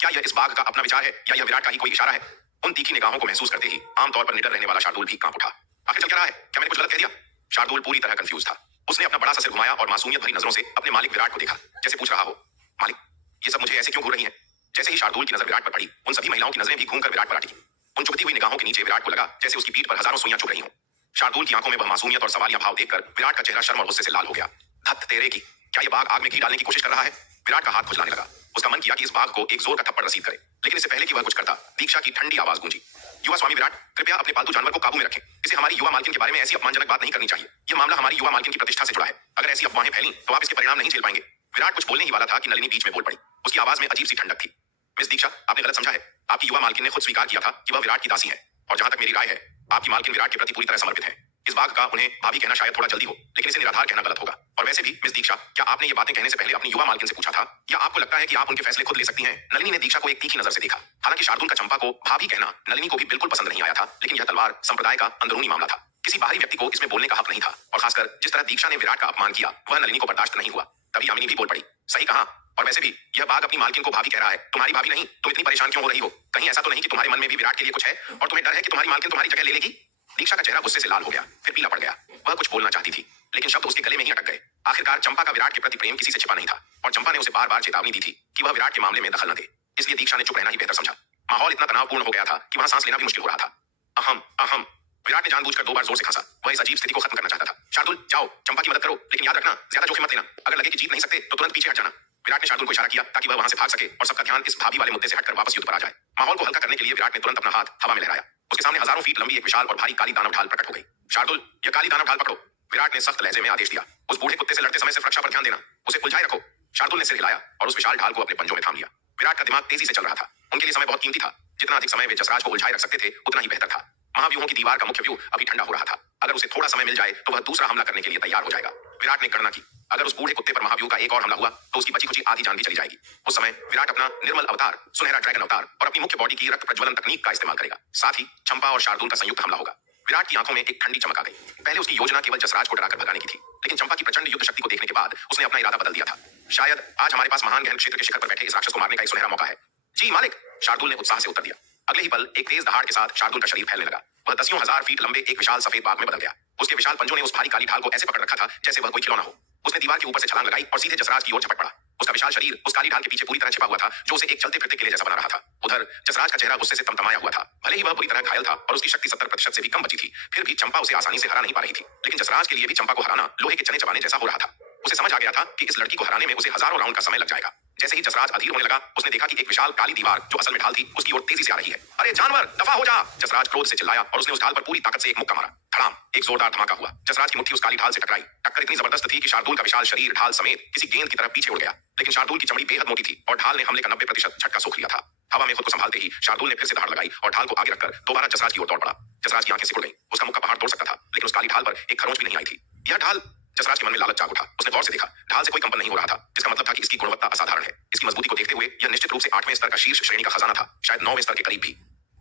क्या यह इस बाघ का अपना विचार है या यह विराट का ही कोई इशारा है? उन तीखी निगाहों को महसूस करते ही आमतौर पर निडर रहने वाला शार्दुल भी कांप उठा। आखिर चल क्या रहा है? क्या मैंने कुछ गलत कह दिया? शार्दुल पूरी तरह कंफ्यूज था। उसने अपना बड़ा सा सिर घुमाया और मासूमियत भरी नजरों से अपने मालिक विराट को देखा, जैसे पूछ रहा हो, मालिक, ये सब मुझे ऐसे क्यों घूर रही है? जैसे ही शार्दुल की नजर विराट पर पड़ी, उन सभी महिलाओं की नजरें भी घूमकर विराट पर अटकी। उन चुभती हुई निगाहों के नीचे विराट को लगा जैसे उसकी पीठ पर हजारों सुइयां चुभ रही हों। शार्दुल की आंखों में वह मासूमियत और सवालिया भाव देखकर विराट का चेहरा शर्म और गुस्से से लाल हो गया। धत तेरे की, क्या यह बाघ आग में घी डालने की कोशिश कर रहा है? विराट का हाथ खुजलाने लगा। उसका मन किया कि इस बाघ को एक जोर का थप्पड़ रसीद करे, लेकिन इससे पहले कि वह कुछ करता, दीक्षा की ठंडी आवाज गूंजी। युवा स्वामी विराट, कृपया अपने पालतू जानवर को काबू में रखें। इसे हमारी युवा मालकिन के बारे में ऐसी अपमानजनक बात नहीं करनी चाहिए। यह मामला हमारी युवा मालकिन की प्रतिष्ठा से जुड़ा है। अगर ऐसी अफवाहें फैली तो आप इसके परिणाम नहीं झेल पाएंगे। विराट कुछ बोलने ही वाला था कि नलिनी बीच में बोल पड़ी। उसकी आवाज में अजीब सी ठंडक थी। मिस दीक्षा, आपने गलत समझा है। आपकी युवा मालकिन ने खुद स्वीकार किया था कि वह विराट की दासी है, और जहां तक मेरी राय है, आपकी मालकिन विराट के प्रति पूरी तरह समर्पित है। इस बात का उन्हें भाभी कहना शायद थोड़ा जल्दी हो, लेकिन इसे निराधार कहना गलत होगा। और वैसे भी मिस दीक्षा, क्या आपने ये बातें कहने से पहले अपनी युवा मालकिन से पूछा था, या आपको लगता है कि आप उनके फैसले खुद ले सकती हैं? नलिनी ने दीक्षा को एक तीखी नजर से देखा। हालांकि शार्दुल का चंपा को भाभी कहना नलिनी को भी बिल्कुल पसंद नहीं आया था, लेकिन यह तलवार संप्रदाय का अंदरूनी मामला था। किसी बाहरी व्यक्ति को इसमें बोलने का हक नहीं था, और खासकर जिस तरह दीक्षा ने विराट का अपमान किया, वह नलिनी को बर्दाश्त नहीं हुआ। तभी यामिनी भी बोल पड़ी, सही कहा। और वैसे भी यह बाघ अपनी मालकिन को भाभी कह रहा है, तुम्हारी भाभी नहीं। तुम इतनी परेशान क्यों हो रही हो? कहीं ऐसा तो नहीं कि तुम्हारे मन में भी विराट के लिए कुछ है और तुम्हें डर है कि तुम्हारी मालकिन तुम्हारी जगह ले लेगी? दीक्षा का चेहरा गुस्से से लाल हो गया, फिर पीला पड़ गया। वह कुछ बोलना चाहती थी, लेकिन शब्द उसके गले में ही अटक गए। आखिरकार चंपा का विराट के प्रति प्रेम किसी से छिपा नहीं था, और चंपा ने उसे बार बार चेतावनी दी थी कि वह विराट के मामले में दखल न दे। इसलिए दीक्षा ने चुप रहना ही बेहतर समझा। माहौल इतना तनावपूर्ण हो गया था कि वहां सांस लेना भी मुश्किल हो रहा था। अहम अहम, विराट ने जानबूझकर 2 बार जोर से खांसा। वह इस अजीब स्थिति को खत्म करना चाहता था। शार्दुल, जाओ, चंपा की मदद करो, लेकिन याद रखना, ज्यादा जोखिम मत लेना। अगर लगे कि जीत नहीं सकते तो तुरंत पीछे हट जाना। विराट ने शार्दुल को इशारा किया ताकि वह वहां से भाग सके और सबका ध्यान इस भाभी वाले मुद्दे से हटकर वापस युद्ध पर आ जाए। माहौल को हल्का करने के लिए विराट ने तुरंत अपना हाथ हवा में लहराया। उसके सामने हजारों फीट लंबी एक विशाल और भारी काली दानव ढाल प्रकट हो गई। शार्दुल, यह काली दानव ढाल पकड़ो। विराट ने सख्त लहजे में आदेश दिया। उस बूढ़े कुत्ते से लड़ते समय सिर्फ रक्षा पर ध्यान देना, उसे उलझाए रखो। शार्दुल ने सिर हिलाया और उस विशाल ढाल को अपने पंजों में थाम लिया। विराट का दिमाग तेजी से चल रहा था। उनके लिए समय बहुत कीमती था। जितना अधिक समय वे जसराज को उलझाए रख सकते थे, उतना ही बेहतर था। महाव्यूहों की दीवार का मुख्य व्यू अभी ठंडा हो रहा था। अगर उसे थोड़ा समय मिल जाए तो वह दूसरा हमला करने के लिए तैयार हो जाएगा। विराट ने गणना की, अगर उस बूढ़े कुत्ते पर महाव्यूह का एक और हमला हुआ तो उसकी बची कुची आधी जान भी चली जाएगी। उस समय विराट अपना निर्मल अवतार, सुनहरा ड्रैगन अवतार और अपनी मुख्य बॉडी की रक्त प्रज्वलन तकनीक का इस्तेमाल करेगा। साथ ही चंपा और शार्दुल का संयुक्त हमला होगा। विराट की आंखों में एक ठंडी चमक आ गई। पहले उसकी योजना केवल जसराज को डराकर भगाने की थी, लेकिन चंपा की प्रचंड युद्ध शक्ति को देखने के बाद उसने अपना इरादा बदल दिया था। शायद आज हमारे पास महान गहन क्षेत्र के शिखर पर बैठे इस राक्षस को मारने का एक सुनहरा मौका है। जी मालिक, शार्दुल ने उत्साह से उत्तर दिया। अगले ही पल एक तेज दहाड़ के साथ शार्दुल का शरीर फैलने लगा। वह दसियों हजार फीट लंबे एक विशाल सफेद बाघ में बदल गया। उसके विशाल पंजों ने उस भारी काली ढाल को ऐसे पकड़ रखा था जैसे वह कोई खिलौना हो। उसने दीवार के ऊपर से छलांग लगाई और सीधे जसराज की ओर झपट पड़ा। उसका विशाल शरीर उस काली ढाल के पीछे पूरी तरह छिपा हुआ था, जो उसे एक चलते फिरते किले जैसा बना रहा था। उधर जसराज का चेहरा गुस्से से तमतमाया हुआ था। भले ही वह बुरी तरह घायल था और उसकी शक्ति 70% से भी कम बची थी, फिर भी चंपा उसे आसानी से हरा नहीं पा रही थी। लेकिन जसराज के लिए भी चंपा को हराना लोहे के चने चबाने जैसा हो रहा था। उसे समझ आ गया था कि इस लड़की को हराने में उसे हजारों राउंड का समय लग जाएगा। जैसे ही जसराज अधीर होने लगा, उसने देखा कि एक विशाल काली दीवार, जो असल में ढाल थी, उसकी ओर तेजी से आ रही है। अरे जानवर, दफा हो जा! जसराज क्रोध से चिल्लाया और उसने उस ढाल पर पूरी ताकत से एक मुक्का मारा। धड़ाम! एक जोरदार धमाका हुआ। जसराज की मुट्ठी उस काली ढाल से टकराई। टक्कर इतनी जबरदस्त थी कि शार्दुल का विशाल शरीर ढाल समेत किसी गेंद की तरह पीछे उड़ गया। लेकिन शार्दुल की चमड़ी बेहद मोटी थी और ढाल ने हमले का 90% झटका सोख लिया था। हवा में खुद को संभालते ही शार्दुल ने फिर से दहाड़ लगाई और ढाल को आगे रखकर दोबारा जसराज की ओर दौड़ पड़ा। जसराज की आंखें सिकुड़ गईं। उसका मुक्का पहाड़ तोड़ सकता था, लेकिन उस काली ढाल पर एक खरोंच भी नहीं आई थी। यह ढाल! जसराज के मन में लालच जाग उठा। उसने गौर से देखा, ढाल से कोई कंपन नहीं हो रहा था, जिसका मतलब था कि इसकी गुणवत्ता असाधारण है। इसकी मजबूती को देखते हुए यह निश्चित रूप से 8वें स्तर का शीर्ष श्रेणी का खजाना था, शायद 9वें स्तर के करीब भी।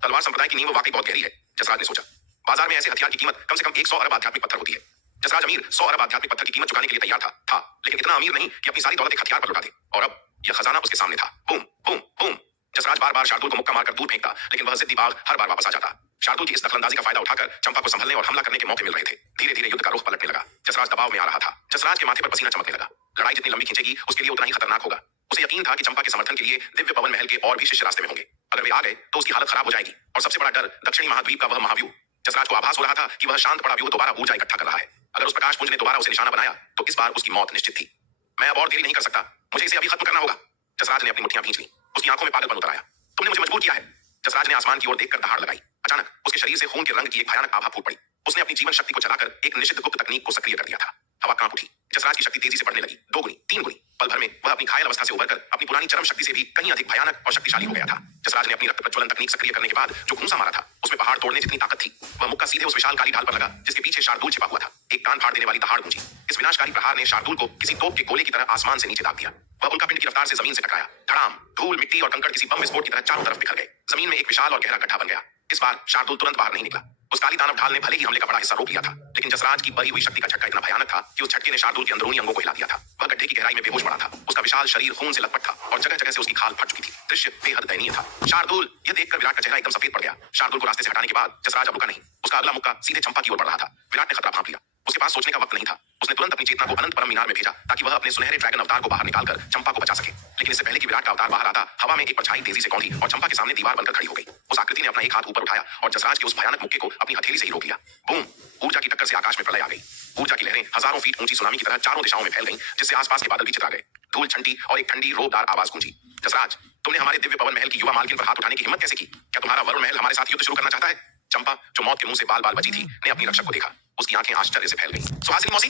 तलवार संप्रदाय की नींव वाकई बहुत गहरी है, जसराज ने सोचा। बाजार में ऐसे हथियार की कीमत कम से कम 100 अरब आध्यात्मिक पत्थर होती है। जसराज अमीर 100 अरब आध्यात्मिक पत्थर की कीमत चुकाने के लिए तैयार था, लेकिन इतना अमीर नहीं कि अपनी सारी दौलत एक हथियार पर लुटा दे। और अब यह खजाना उसके सामने था। Boom boom boom! जसराज बार बार शार्दुल को मुक्का मारकर दूर फेंकता, लेकिन वह जिद्दी बाघ हर बार वापस आ जाता। शार्दुल की इस दखलंदाजी का फायदा उठाकर चंपा को संभलने और हमला करने के मौके मिल रहे थे। धीरे धीरे युद्ध का रुख पलटने लगा। जसराज दबाव में आ रहा था। जसराज के माथे पर पसीना चमकने लगा। लड़ाई जितनी लंबी खींचेगी, उसके लिए उतना ही खतरनाक होगा। उसे यकीन था कि चंपा के समर्थन के लिए दिव्य पवन महल के और भी शिष्य रास्ते में होंगे। अगर वे आ गए तो उसकी हालत खराब हो जाएगी। और सबसे बड़ा डर दक्षिणी महाद्वीप का वह महाव्यूह। जसराज को आभास हो रहा था कि वह शांत पड़ा व्यूह दोबारा ऊर्जा इकट्ठा कर रहा है। अगर उस प्रकाश पुंज ने दोबारा उसे निशाना बनाया तो इस बार उसकी मौत निश्चित थी। मैं अब और देरी नहीं कर सकता, मुझे इसे अभी खत्म करना होगा। जसराज ने अपनी मुट्ठियां भींच लीं। उसकी आंखों में पागलपन उतर आया। तुमने मुझे मजबूर किया है। जसराज ने आसमान की ओर देखकर दहाड़ लगाई। अचानक उसके शरीर से खून के रंग की एक भयानक आभा फूट पड़ी। उसने अपनी जीवन शक्ति को चलाकर एक निषिद्ध गुप्त तकनीक को सक्रिय कर दिया था। हवा कांप उठी। जसराज की शक्ति तेजी से बढ़ने लगी, 2 गुनी, 3 गुनी। पल भर में वह अपनी घायल अवस्था से उबरकर अपनी पुरानी चरम शक्ति से भी कहीं अधिक भयानक और शक्तिशाली हो गया था। जसराज ने अपनी रक्त प्रज्वलन तकनीक सक्रिय करने के बाद जो घूंसा मारा था, उसमें पहाड़ तोड़ने जितनी ताकत थी। वह मुक्का सीधे उस विशाल काली ढाल पर लगा जिसके पीछे शार्दुल छिपा हुआ था। एक कान फाड़ देने वाली दहाड़ गूंजी। इस विनाशकारी प्रहार ने शार्दुल को किसी तोप के गोले की तरह आसमान से नीचे दाग दिया। वह उल्कापिंड की रफ्तार से जमीन से टकराया। धड़ाम! धूल, मिट्टी और कंकड़ किसी बम विस्फोट की तरह चारों तरफ बिखर गए। जमीन में एक विशाल और गहरा गड्ढा बन गया। इस बार शार्दुल तुरंत बाहर नहीं निकला। उस काली दानव ढाल ने भले ही हमले का बड़ा हिस्सा रोक लिया था, लेकिन जसराज की बरी हुई शक्ति का झटका इतना भयानक था कि उस झटके ने शार्दुल के अंदरूनी अंगों को हिला दिया था। वह गड्ढे की गहराई में बेहोश पड़ा था। उसका विशाल शरीर खून से लटपट था और जगह जगह से उसकी खाल फट चुकी थी। दृश्य बेहद दयनीय था। शार्दुल! यह देखकर विराट का चेहरा एकदम सफेद पड़ गया। शार्दुल को रास्ते से हटाने के बाद जसराज अब रुका नहीं। उसका अगला मुक्का सीधे चंपा की ओर बढ़ रहा था। विराट ने खतरा भांप लिया। उसके पास सोचने का वक्त नहीं था। उसने तुरंत अपनी चेतना को अनंत परम मीनार में भेजा ताकि वह अपने सुनहरे ड्रैगन अवतार को बाहर निकालकर चंपा को बचा सके। लेकिन इससे पहले कि विराट का अवतार बाहर आता, हवा में एक परछाई तेजी से कौंधी और चंपा के सामने दीवार बनकर खड़ी हो गई। उस आकृति ने अपना एक हाथ ऊपर उठाया और जसराज के उस भयानक मुक्के को अपनी हथेली से ही रोक लिया। बूम! ऊर्जा की टक्कर से आकाश में प्रलय आ गई। ऊर्जा की लहरें हजारों फीट ऊंची सुनामी की तरह चारों दिशाओं में फैल गईं, जिससे आसपास के बादल भी चित्रा गए। धूल छंटी और एक ठंडी रोबदार आवाज गूंजी। जसराज, तुमने हमारे दिव्य पवन महल की युवा मालकिन पर हाथ उठाने की हिम्मत कैसे की? क्या तुम्हारा वरुण महल हमारे साथ युद्ध शुरू करना चाहता है? चंपा, जो मौत के मुंह से बाल बाल बची थी, ने अपनी रक्षक को देखा। उसकी आंखें आश्चर्य से फैल गईं। सुहासिनी मौसी!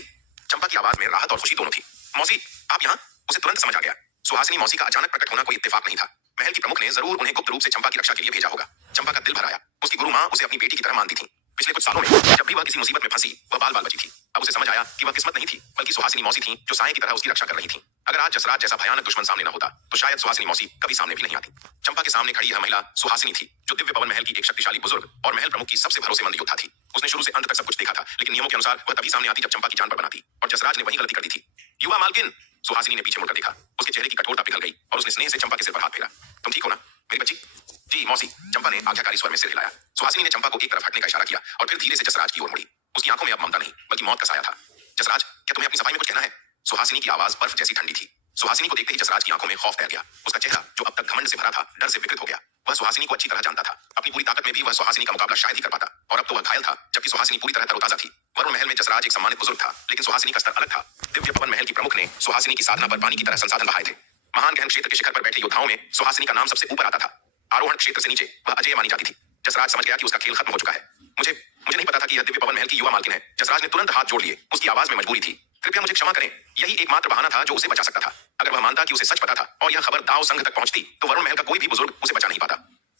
चंपा की आवाज में राहत और खुशी दोनों थी। मौसी, आप यहाँ? उसे तुरंत समझ आ गया, सुहासिनी मौसी का अचानक प्रकट होना कोई इत्तेफाक नहीं था। महल की प्रमुख ने जरूर उन्हें गुप्त रूप से चंपा की रक्षा के लिए भेजा होगा। चंपा का दिल भर आया। उसकी गुरु माँ उसे अपनी बेटी की तरह मानती थी। पिछले कुछ सालों में जब भी वह किसी मुसीबत में फंसी, वह बाल बाल बची थी। अब उसे समझ आया कि वह किस्मत नहीं थी, बल्कि सुहासिनी मौसी थी, जो साए की तरह उसकी रक्षा कर रही थी। अगर आज जसराज जैसा भयानक दुश्मन सामने न होता, तो शायद सुहासिनी मौसी कभी सामने भी नहीं आती। चंपा के सामने खड़ी यह महिला सुहासिनी थी, जो दिव्य पवन महल की एक शक्तिशाली बुजुर्ग और महल प्रमुख की सबसे भरोसेमंद योद्धा थी। उसने शुरू से अंत तक सब कुछ देखा था, लेकिन नियमों के अनुसार वह तभी सामने आती जब चंपा की जान पर बनाती, और जसराज ने वही गलती कर दी थी। युवा मालकिन! सुहासिनी ने पीछे मुड़कर देखा। उसके चेहरे की कठोरता पिघल गई और उसने स्नेह से चंपा के सिर पर हाथ फेरा। तुम ठीक हो ना, मेरी बच्ची? जी मौसी, चंपा ने आज्ञाकारी स्वर में सिर हिलाया। सुहासिनी ने चंपा को एक तरफ हटने का इशारा किया और फिर धीरे से जसराज की ओर मुड़ी। उसकी आंखों में अब ममता नहीं, बल्कि मौत का साया था। जसराज, क्या तुम्हें अपनी सफाई में कुछ कहना है? सुहासिनी की आवाज बर्फ जैसी ठंडी थी। सुहासिनी को देखते ही जसराज की आंखों में खौफ तैर गया। उसका चेहरा, जो अब तक घमंड से भरा था, डर से विकृत हो गया। वह सुहासिनी को अच्छी तरह जानता था। अपनी पूरी ताकत में भी वह सुहासिनी का मुकाबला शायद ही कर पाता, और अब तो वह घायल था, जबकि सुहासिनी पूरी तरह तरोताजा थी। वरुण महल में जसराज एक सम्मानित बुजुर्ग था, लेकिन सुहासिनी का स्तर अलग था। दिव्य पवन महल की प्रमुख ने सुहासिनी की साधना पर पानी की तरह संसाधन बहाए थे। महान गहन क्षेत्र के शिखर पर बैठे योद्धाओं में सुहासिनी का नाम सबसे ऊपर आता था। आरोहण क्षेत्र से नीचे वह अजय मानी जाती थी। जसराज समझ गया कि उसका खेल खत्म हो चुका है। मुझे नहीं पता था कि यह दिव्य पवन महल की युवा मालकिन है। जसराज ने तुरंत हाथ जोड़ लिए। उसकी आवाज में मजबूरी थी। कृपया मुझे क्षमा करें, यही एकमात्र बहाना था जो उसे बचा सकता था। अगर वह मानता कि उसे सच पता था और यह खबर दाव संघ तक पहुंचती, तो वरुण महल का कोई भी बुजुर्ग उसे बचा नहीं पाता।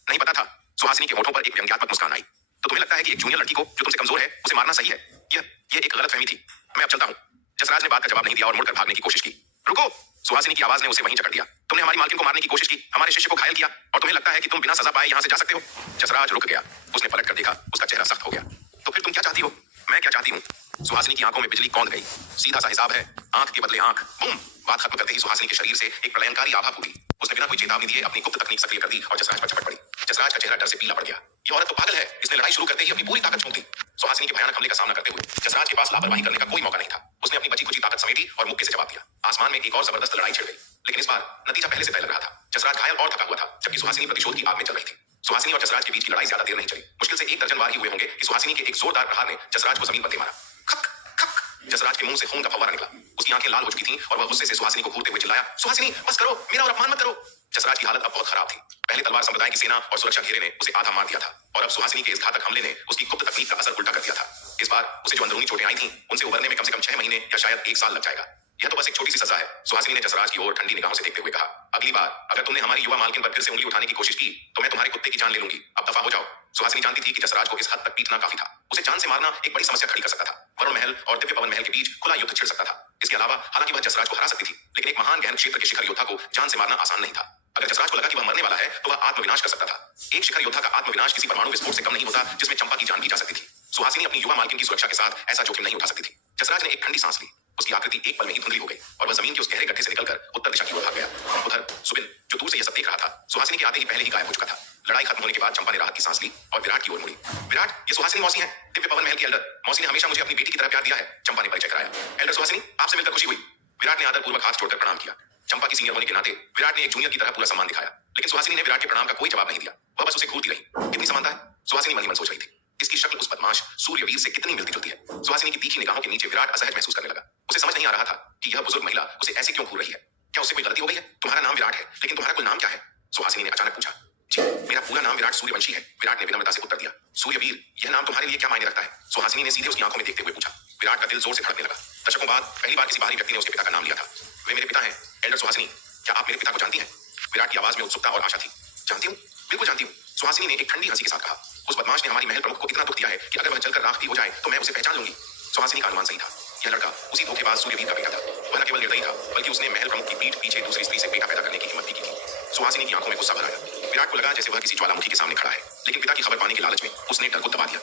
नहीं पता था। सुहासिनी के होठों पर एक व्यंग्यात्मक मुस्कान आई। तो तुम्हें लगता है कि एक जूनियर लड़की को, जो तुमसे कमजोर है, उसे मारना सही है? यह एक गलतफहमी थी। मैं अब चलता हूँ। जसराज ने बात का जवाब नहीं दिया और मुड़कर भागने की कोशिश की। रुको! सुहासिनी की आवाज ने उसे वहीं जकड़ दिया। तुमने हमारी मालकिन को मारने की कोशिश की, हमारे शिष्य को घायल किया, और तुम्हें लगता है कि तुम बिना सजा पाए यहाँ से जा सकते हो? जसराज रुक गया। उसने पलट कर देखा। उसका चेहरा सख्त हो गया। तो फिर तुम क्या चाहती हो? मैं क्या चाहती हूँ? सुहासिनी की आंखों में बिजली कौंध गई। सीधा सा हिसाब है, आंख के बदले आंख। बूम! बात खत्म करते ही सुहासिनी के शरीर से एक प्रलयंकारी आभा फूटी। उसने बिना कोई चेतावनी दिए अपनी गुप्त तकनीक सक्रिय कर दी और जसराज पर झपट पड़ी। जसराज का चेहरा डर से पीला पड़ गया। ये औरत तो पागल है। इसने लड़ाई शुरू करते ही अपनी पूरी ताकत झोंक दी। सुहासिनी के भयानक हमले का सामना करते हुए जसराज के पास लापरवाही करने का कोई मौका नहीं था। उसने अपनी बची कुची ताकत समेटी और मुक्के से जवाब दिया। आसमान में एक और जबरदस्त लड़ाई छिड़ गई, लेकिन इस बार नतीजा पहले से तय लग रहा था। जसराज घायल और थका हुआ था, जबकि सुहासिनी प्रतिशोध की आग में चल रही थी। सुहासिनी और जसराज के बीच की लड़ाई ज्यादा देर नहीं चली। मुश्किल से 1 दर्जन वार ही हुए होंगे कि सुहासिनी के एक जोरदार प्रहार ने जसराज को जमीन पर दे मारा। खक खक! जसराज के मुंह से खून का फव्वारा निकला। उसकी आंखें लाल हो चुकी थीं और वह गुस्से से सुहासिनी को घूरते हुए चिल्लाया, सुहासिनी, बस करो, मेरा और अपमान मत करो। जसराज की हालत अब बहुत खराब थी। पहले तलवार संप्रदाय की सेना और सुरक्षा घेरे ने उसे आधा मार दिया था, और अब सुहासिनी के इस घातक हमले ने उसकी गुप्त तकनीक का असर उल्टा कर दिया था। इस बार उसे जो अंदरूनी चोटें आई थीं, उनसे उबरने में कम से कम 6 महीने या शायद 1 साल लग जाएगा। यह तो बस एक छोटी सी सजा है। सुहासिनी ने जसराज की ओर ठंडी निगाहों से देखते हुए कहा, अगली बार अगर तुमने हमारी युवा मालकिन पर फिर से उंगली उठाने की कोशिश की, तो मैं तुम्हारे कुत्ते की जान ले लूंगी। अब दफा हो जाओ। सुहासिनी जानती थी कि जसराज को इस हद तक पीटना काफी था। उसे जान से मारना एक बड़ी समस्या खड़ी कर सकता था। वरुण महल और दिव्य पवन महल के बीच खुला युद्ध छिड़ सकता था। इसके अलावा हालांकि वह जसराज को हरा सकती थी, लेकिन एक महान गहन क्षेत्र के शिखर योद्धा को जान से मारना आसान नहीं था। अगर जसराज को लगा कि वह मरने वाला है, तो वह आत्मविनाश कर सकता था। एक शिखर योद्धा का आत्मविनाश किसी परमाणु विस्फोट से कम नहीं होता, जिसमें चंपा की जान भी जा सकती थी। सुहासिनी अपनी युवा मालकिन की सुरक्षा के साथ ऐसा जोखिम नहीं उठा सकती थी। जसराज ने एक ठंडी सांस ली। उसकी आकृति एक पल में ही धुंधली हो गई और वह जमीन के उस गहरे गड्ढे से निकलकर उत्तर दिशा की ओर भाग गया। उधर सुबिन, जो दूर से यह सब देख रहा था, सुहासिनी के आते ही पहले ही गायब हो चुका था। लड़ाई खत्म होने के बाद चंपा ने राहत की सांस ली और विराट की ओर मुड़ी। विराट, ये सुहासिनी मौसी है, दिव्य पवन महल की एल्डर। मौसी ने हमेशा मुझे अपनी बेटी की तरह प्यार दिया है। चंपा ने परिचय कराया। एल्डर सुहासिनी, आपसे मिलकर खुशी हुई। विराट ने आदरपूर्वक हाथ जोड़कर प्रणाम किया। चंपा की सीनियर होने के नाते विराट ने एक जूनियर की तरह पूरा सम्मान दिखाया, लेकिन सुहासिनी ने विराट के प्रणाम का कोई जवाब नहीं दिया। वह बस उसे घूरती रही। कितनी समानता है, सुहासिनी मन ही मन सोच रही थी। इसकी शक्ल उस बदमाश सूर्यवीर से कितनी मिलती जुलती है। सुहासिनी की तीखी निगाहों के नीचे विराट असहज महसूस करने लगा। उसे समझ नहीं आ रहा था कि यह बुजुर्ग महिला उसे ऐसे क्यों घूर रही है। क्या उससे कोई गलती हो गई है? तुम्हारा नाम विराट है, लेकिन तुम्हारा कुल नाम क्या है? सुहासिनी ने अचानक पूछा। जी, मेरा पूरा नाम विराट सूर्यवंशी है, विराट ने विनम्रता से उत्तर दिया। सूर्यवीर, यह नाम तुम्हारे लिए क्या मायने रखता है? सुहासिनी ने सीधे उसकी आंखों में देखते हुए पूछा। विराट का दिल जोर से धड़कने लगा। दशकों बाद पहली बार किसी बाहरी व्यक्ति ने उसके पिता का नाम लिया था। वे मेरे पिता हैं, एल्डर सुहासिनी। क्या आप मेरे पिता को जानती हैं? विराट की आवाज में उत्सुकता और आशा थी। जानती हूँ, बिल्कुल जानती हूँ, सुहासिनी ने एक ठंडी हंसी के साथ कहा। उस बदमाश ने हमारी महल प्रमुख को इतना दुख दिया है कि अगर वह जलकर राख भी हो जाए तो मैं उसे पहचान लूंगी। सुहासिनी का अनुमान सही था। यह लड़का उसी धोखेबाज सूर्यवीर का बेटा था। वह न केवल निर्दयी था, बल्कि उसने महल प्रमुख की पीठ पीछे दूसरी स्त्री से बेटा पैदा करने की हिम्मत भी की थी। सुहासिनी की आंखों में गुस्सा भर आया। विराट को लगा जैसे वह किसी ज्वालामुखी के सामने खड़ा है, लेकिन पिता की खबर पाने के लालच में उसने डर को दबा दिया।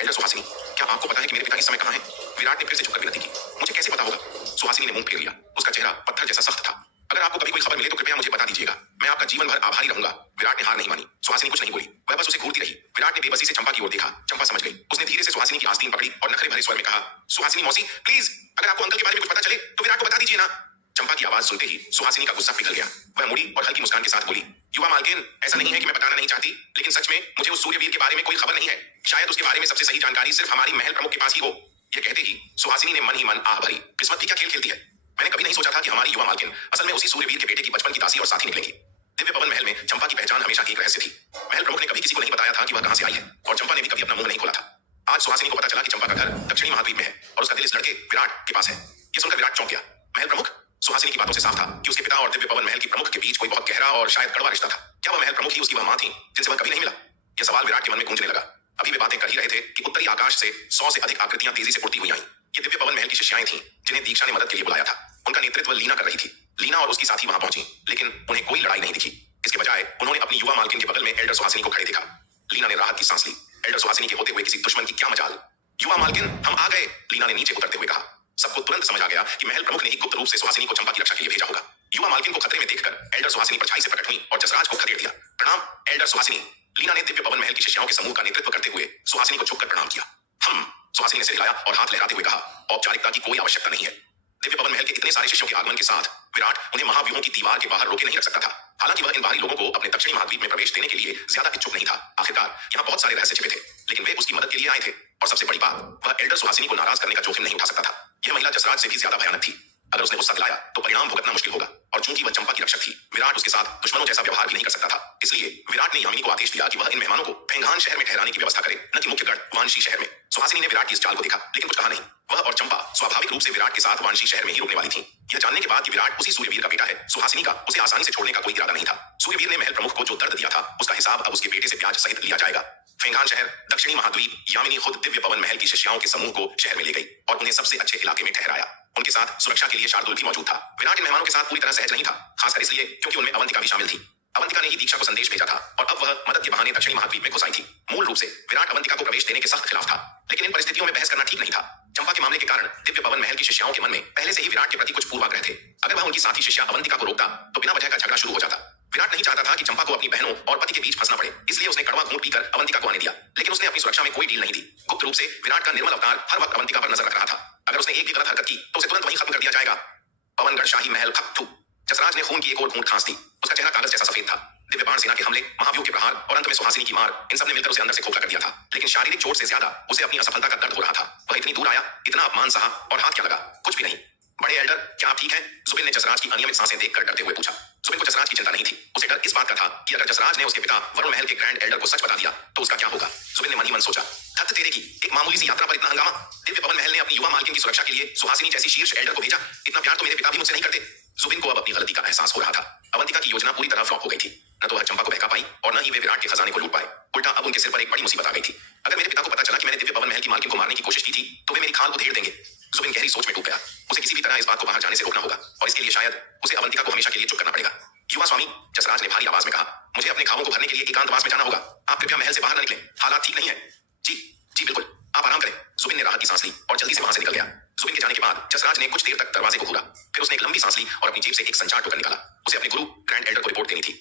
एल्डर सुहासिनी, क्या आपको पता है कि मेरे पिता इस समय कहाँ हैं? विराट ने फिर से झुककर विनती की। मुझे कैसे पता होगा? सुहासिनी ने मुंह फेर लिया। उसका चेहरा पत्थर जैसा सख्त था। अगर आपको कभी कोई खबर मिले तो कृपया मुझे बता दीजिएगा, मैं आपका जीवन भर आभारी रहूंगा। विराट ने हार नहीं मानी। सुहासिनी कुछ नहीं बोली, वह बस उसे घूरती रही। विराट ने बेबसी से चंपा की ओर देखा। चंपा समझ गई। उसने धीरे से सुहासिनी की आस्तीन पकड़ी और नखरे भरे स्वर में कहा, सुहासिनी मौसी, प्लीज, अगर आपको अंकल के बारे में कुछ पता चले तो विराट को बता दीजिए ना। चंपा की आवाज सुनते ही सुहासिनी का गुस्सा पिघल गया। वह मुड़ी और हल्की मुस्कान के साथ बोली, युवा मालकिन, ऐसा नहीं है कि मैं बताना नहीं चाहती, लेकिन सच में मुझे उस सूर्यवीर के बारे में कोई खबर नहीं है। शायद उसके बारे में सबसे सही जानकारी सिर्फ हमारी महल प्रमुख के पास ही हो। ये कहते ही सुहासिनी ने मन ही मन आह भरी, किस्मत भी क्या खेल खेलती है। मैंने कभी नहीं सोचा था कि हमारी युवा मालकिन असल में उसी सूर्यवीर के बेटे की बचपन की दासी और साथी निकलेगी। दिव्य पवन महल में चंपा की पहचान हमेशा एक रहस्य थी। महल प्रमुख ने कभी किसी को नहीं बताया था कि वह कहां से आई है, और चंपा ने भी कभी अपना मुंह नहीं खोला था। आज सुहासिनी को पता चला कि चंपा का घर दक्षिणी महाद्वीप में है और उसका दिल इस लड़के विराट के पास है। ये सुनकर विराट चौंक गया। महल प्रमुख? सुहासिनी की बातों से साफ था कि उसके पिता और दिव्य पवन महल की प्रमुख के बीच कोई बहुत गहरा और शायद कड़वा रिश्ता था। क्या वह महल प्रमुख ही उसकी वह मां थी जिनसे वह कभी नहीं मिला? यह सवाल विराट के मन में गूंजने लगा। अभी वे बातें कर ही रहे थे कि उत्तरी आकाश से 100 से अधिक आकृतियां तेजी से उड़ती हुई आई। ये दिव्य पवन महल की शिष्याएं थीं जिन्हें दीक्षा ने मदद के लिए बुलाया था। उनका नेतृत्व लीना कर रही थी। लीना और उसकी साथी वहां पहुंची, लेकिन उन्हें कोई लड़ाई नहीं दिखी। इसके बजाय उन्होंने अपनी युवा मालकिन के बगल में एल्डर सुहासिनी को खड़े देखा। लीना ने राहत की सांस ली। एल्डर सुहासिनी के होते हुए किसी दुश्मन की क्या मजाल। युवा मालकिन, हम आ गए, लीना ने नीचे उतरते हुए कहा। सबको तुरंत समझ आ गया कि महल प्रमुख ने ही गुप्त रूप से सुहासिनी को चंपा की रक्षा के लिए भेजा होगा। युवा मालकिन को खतरे में देखकर एल्डर सुहासिनी परछाई से प्रकट हुई और जसराज को खदेड़ दिया। प्रणाम एल्डर सुहासिनी। लीना ने दिव्य पवन महल की शिष्याओं के समूह का नेतृत्व करते हुए सुहासिनी को झुककर प्रणाम किया। सुहासिनी ने सिर हिलाया और हाथ लहराते हुए कहा, औपचारिकता की कोई आवश्यकता नहीं है। दिव्य पवन महल के इतने सारे शिष्यों के आगमन के साथ विराट उन्हें महाव्यूहों की दीवार के बाहर रोके नहीं रख सकता था। हालांकि वह इन बाहरी लोगों को अपने दक्षिणी महाद्वीप में प्रवेश देने के लिए ज्यादा इच्छुक नहीं था। आखिरकार यहाँ बहुत सारे रहस्य छिपे थे, लेकिन वे उसकी मदद के लिए आए थे। और सबसे बड़ी बात, वह एल्डर सुहासिनी को नाराज करने का जोखिम नहीं उठा सकता था। यह महिला जसराज से भी ज्यादा भयानक थी। अगर उसने गुस्सा दिलाया तो परिणाम भुगतना मुश्किल होगा, और चूंकि वह चंपा की रक्षक थी, विराट उसके साथ दुश्मनों जैसा व्यवहार भी नहीं कर सकता था। इसलिए विराट ने यामिनी को आदेश दिया कि वह इन मेहमानों को फेंघान शहर में ठहराने की व्यवस्था करे, न कि मुख्य गढ़ वांशी शहर में। सुहासिनी ने विराट की इस चाल को देखा, लेकिन कुछ कहा नहीं। वह और चंपा स्वाभाविक रूप से विराट के साथ वांशी शहर में ही रुकने वाली थी। यह जानने के बाद कि विराट उसी सूर्यवीर का बेटा है, सुहासिनी का उसे आसानी से छोड़ने का कोई इरादा नहीं था। सूर्यवीर ने महल प्रमुख को जो दर्द दिया था, उसका हिसाब अब उसके बेटे से ब्याज सहित लिया जाएगा। फेंघान शहर, दक्षिणी महाद्वीप। यामिनी खुद दिव्य पवन महल की शिष्याओं के समूह को शहर में ले गई और उन्हें सबसे अच्छे इलाके में ठहराया। उनके साथ सुरक्षा के लिए शार्दुल भी मौजूद था। विराट इन मेहमानों के साथ पूरी तरह सहज नहीं था, खासकर इसलिए क्योंकि उनमें अवंतिका भी शामिल थी। अवंतिका ने ही दीक्षा को संदेश भेजा था और अब वह मदद के बहाने दक्षिणी महाद्वीप में घुस आई थी। मूल रूप से विराट अवंतिका को प्रवेश देने के सख्त खिलाफ था, लेकिन इन परिस्थितियों में बहस करना ठीक नहीं था। चंपा के मामले के कारण दिव्य पवन महल की शिष्याओं के मन में पहले से ही विराट के प्रति कुछ पूर्वाग्रह थे। अगर वह उनकी साथी शिष्या अवंतिका को रोकता तो बिना वजह का झगड़ा शुरू हो जाता। विराट नहीं चाहता था कि चंपा को अपनी बहनों और पति के बीच फंसना पड़े, इसलिए उसने कड़वा घूंट पीकर अवंतिका को आने दिया। लेकिन उसने अपनी सुरक्षा में कोई डील नहीं दी। गुप्त रूप से विराट का निर्मल अवतार हर वक्त अवंतिका पर नजर रख रहा था। अगर उसने एक भी गलत हरकत की तो उसे तुरंत वहीं खत्म कर दिया जाएगा। पवनगढ़ शाही महल खत्म। जसराज ने खून की एक और घूंट खांस दी। उसका चेहरा कागज जैसा सफेद था। दिव्य बाण सेना के हमले, महाव्यूह के प्रहार और अंत में सुहासिनी की मार, इन सब ने मिलकर उसे अंदर से खोखला कर दिया था। लेकिन शारीरिक चोट से ज्यादा उसे अपनी असफलता का दर्द हो रहा था। वह इतनी दूर आया, इतना अपमान सहा, और हाथ क्या लगा? कुछ भी नहीं। बड़े एल्डर, क्या आप ठीक हैं? जुबिन ने जसराज की अनियमित सांसें देखकर डरते हुए पूछा। जुबिन को जसराज की चिंता नहीं थी। उसे डर इस बात का था कि अगर जसराज ने उसके पिता वरुण महल के ग्रैंड एल्डर को सच बता दिया तो उसका क्या होगा। जुबिन ने मन ही मन सोचा, धत्त तेरे की, एक मामूली सी यात्रा पर इतना हंगामा। दिव्य पवन महल ने अपनी युवा मालकिन की सुरक्षा के लिए सुहासिनी जैसी शीर्ष एल्डर को भेजा। इतना प्यार तो मेरे पिता भी मुझसे नहीं करते। जुबिन को अब अपनी गलती का एहसास हो रहा था। अवंतिका की योजना पूरी तरह फ्लॉप हो गई थी। न तो वह चंपा को बहका पाई और न ही वे विराट के खजाने को लूट पाए। उल्टा अब उनके सिर पर एक बड़ी मुसीबत आ गई थी। अगर मेरे पिता को पता चला कि मैंने दिव्य पवन महल की मालकिन को मारने की कोशिश की थी तो वे मेरी खाल उधेड़ देंगे। जुबिन गहरी सोच में डूब गया। उसे किसी भी तरह इस बात को बाहर जाने से रोकना होगा, और इसके लिए शायद उसे अवंतिका को हमेशा के लिए चुप करना पड़ेगा। युवा स्वामी, जसराज ने भारी आवाज में कहा, मुझे अपने घावों को भरने के लिए एकांतवास में जाना होगा। आप कृपया महल से बाहर न निकलें, हालात ठीक नहीं है। जी जी बिल्कुल, आप आराम करें। जुबिन ने राहत की सांस ली और जल्दी से वहां से निकल गया। जुबिन के जाने के बाद जसराज ने कुछ देर तक दरवाजे को घूरा। फिर उसने एक लंबी सांस ली और अपनी जेब से एक संचार टोकन निकाला। उसे अपने गुरु ग्रैंड एल्डर को रिपोर्ट देनी थी।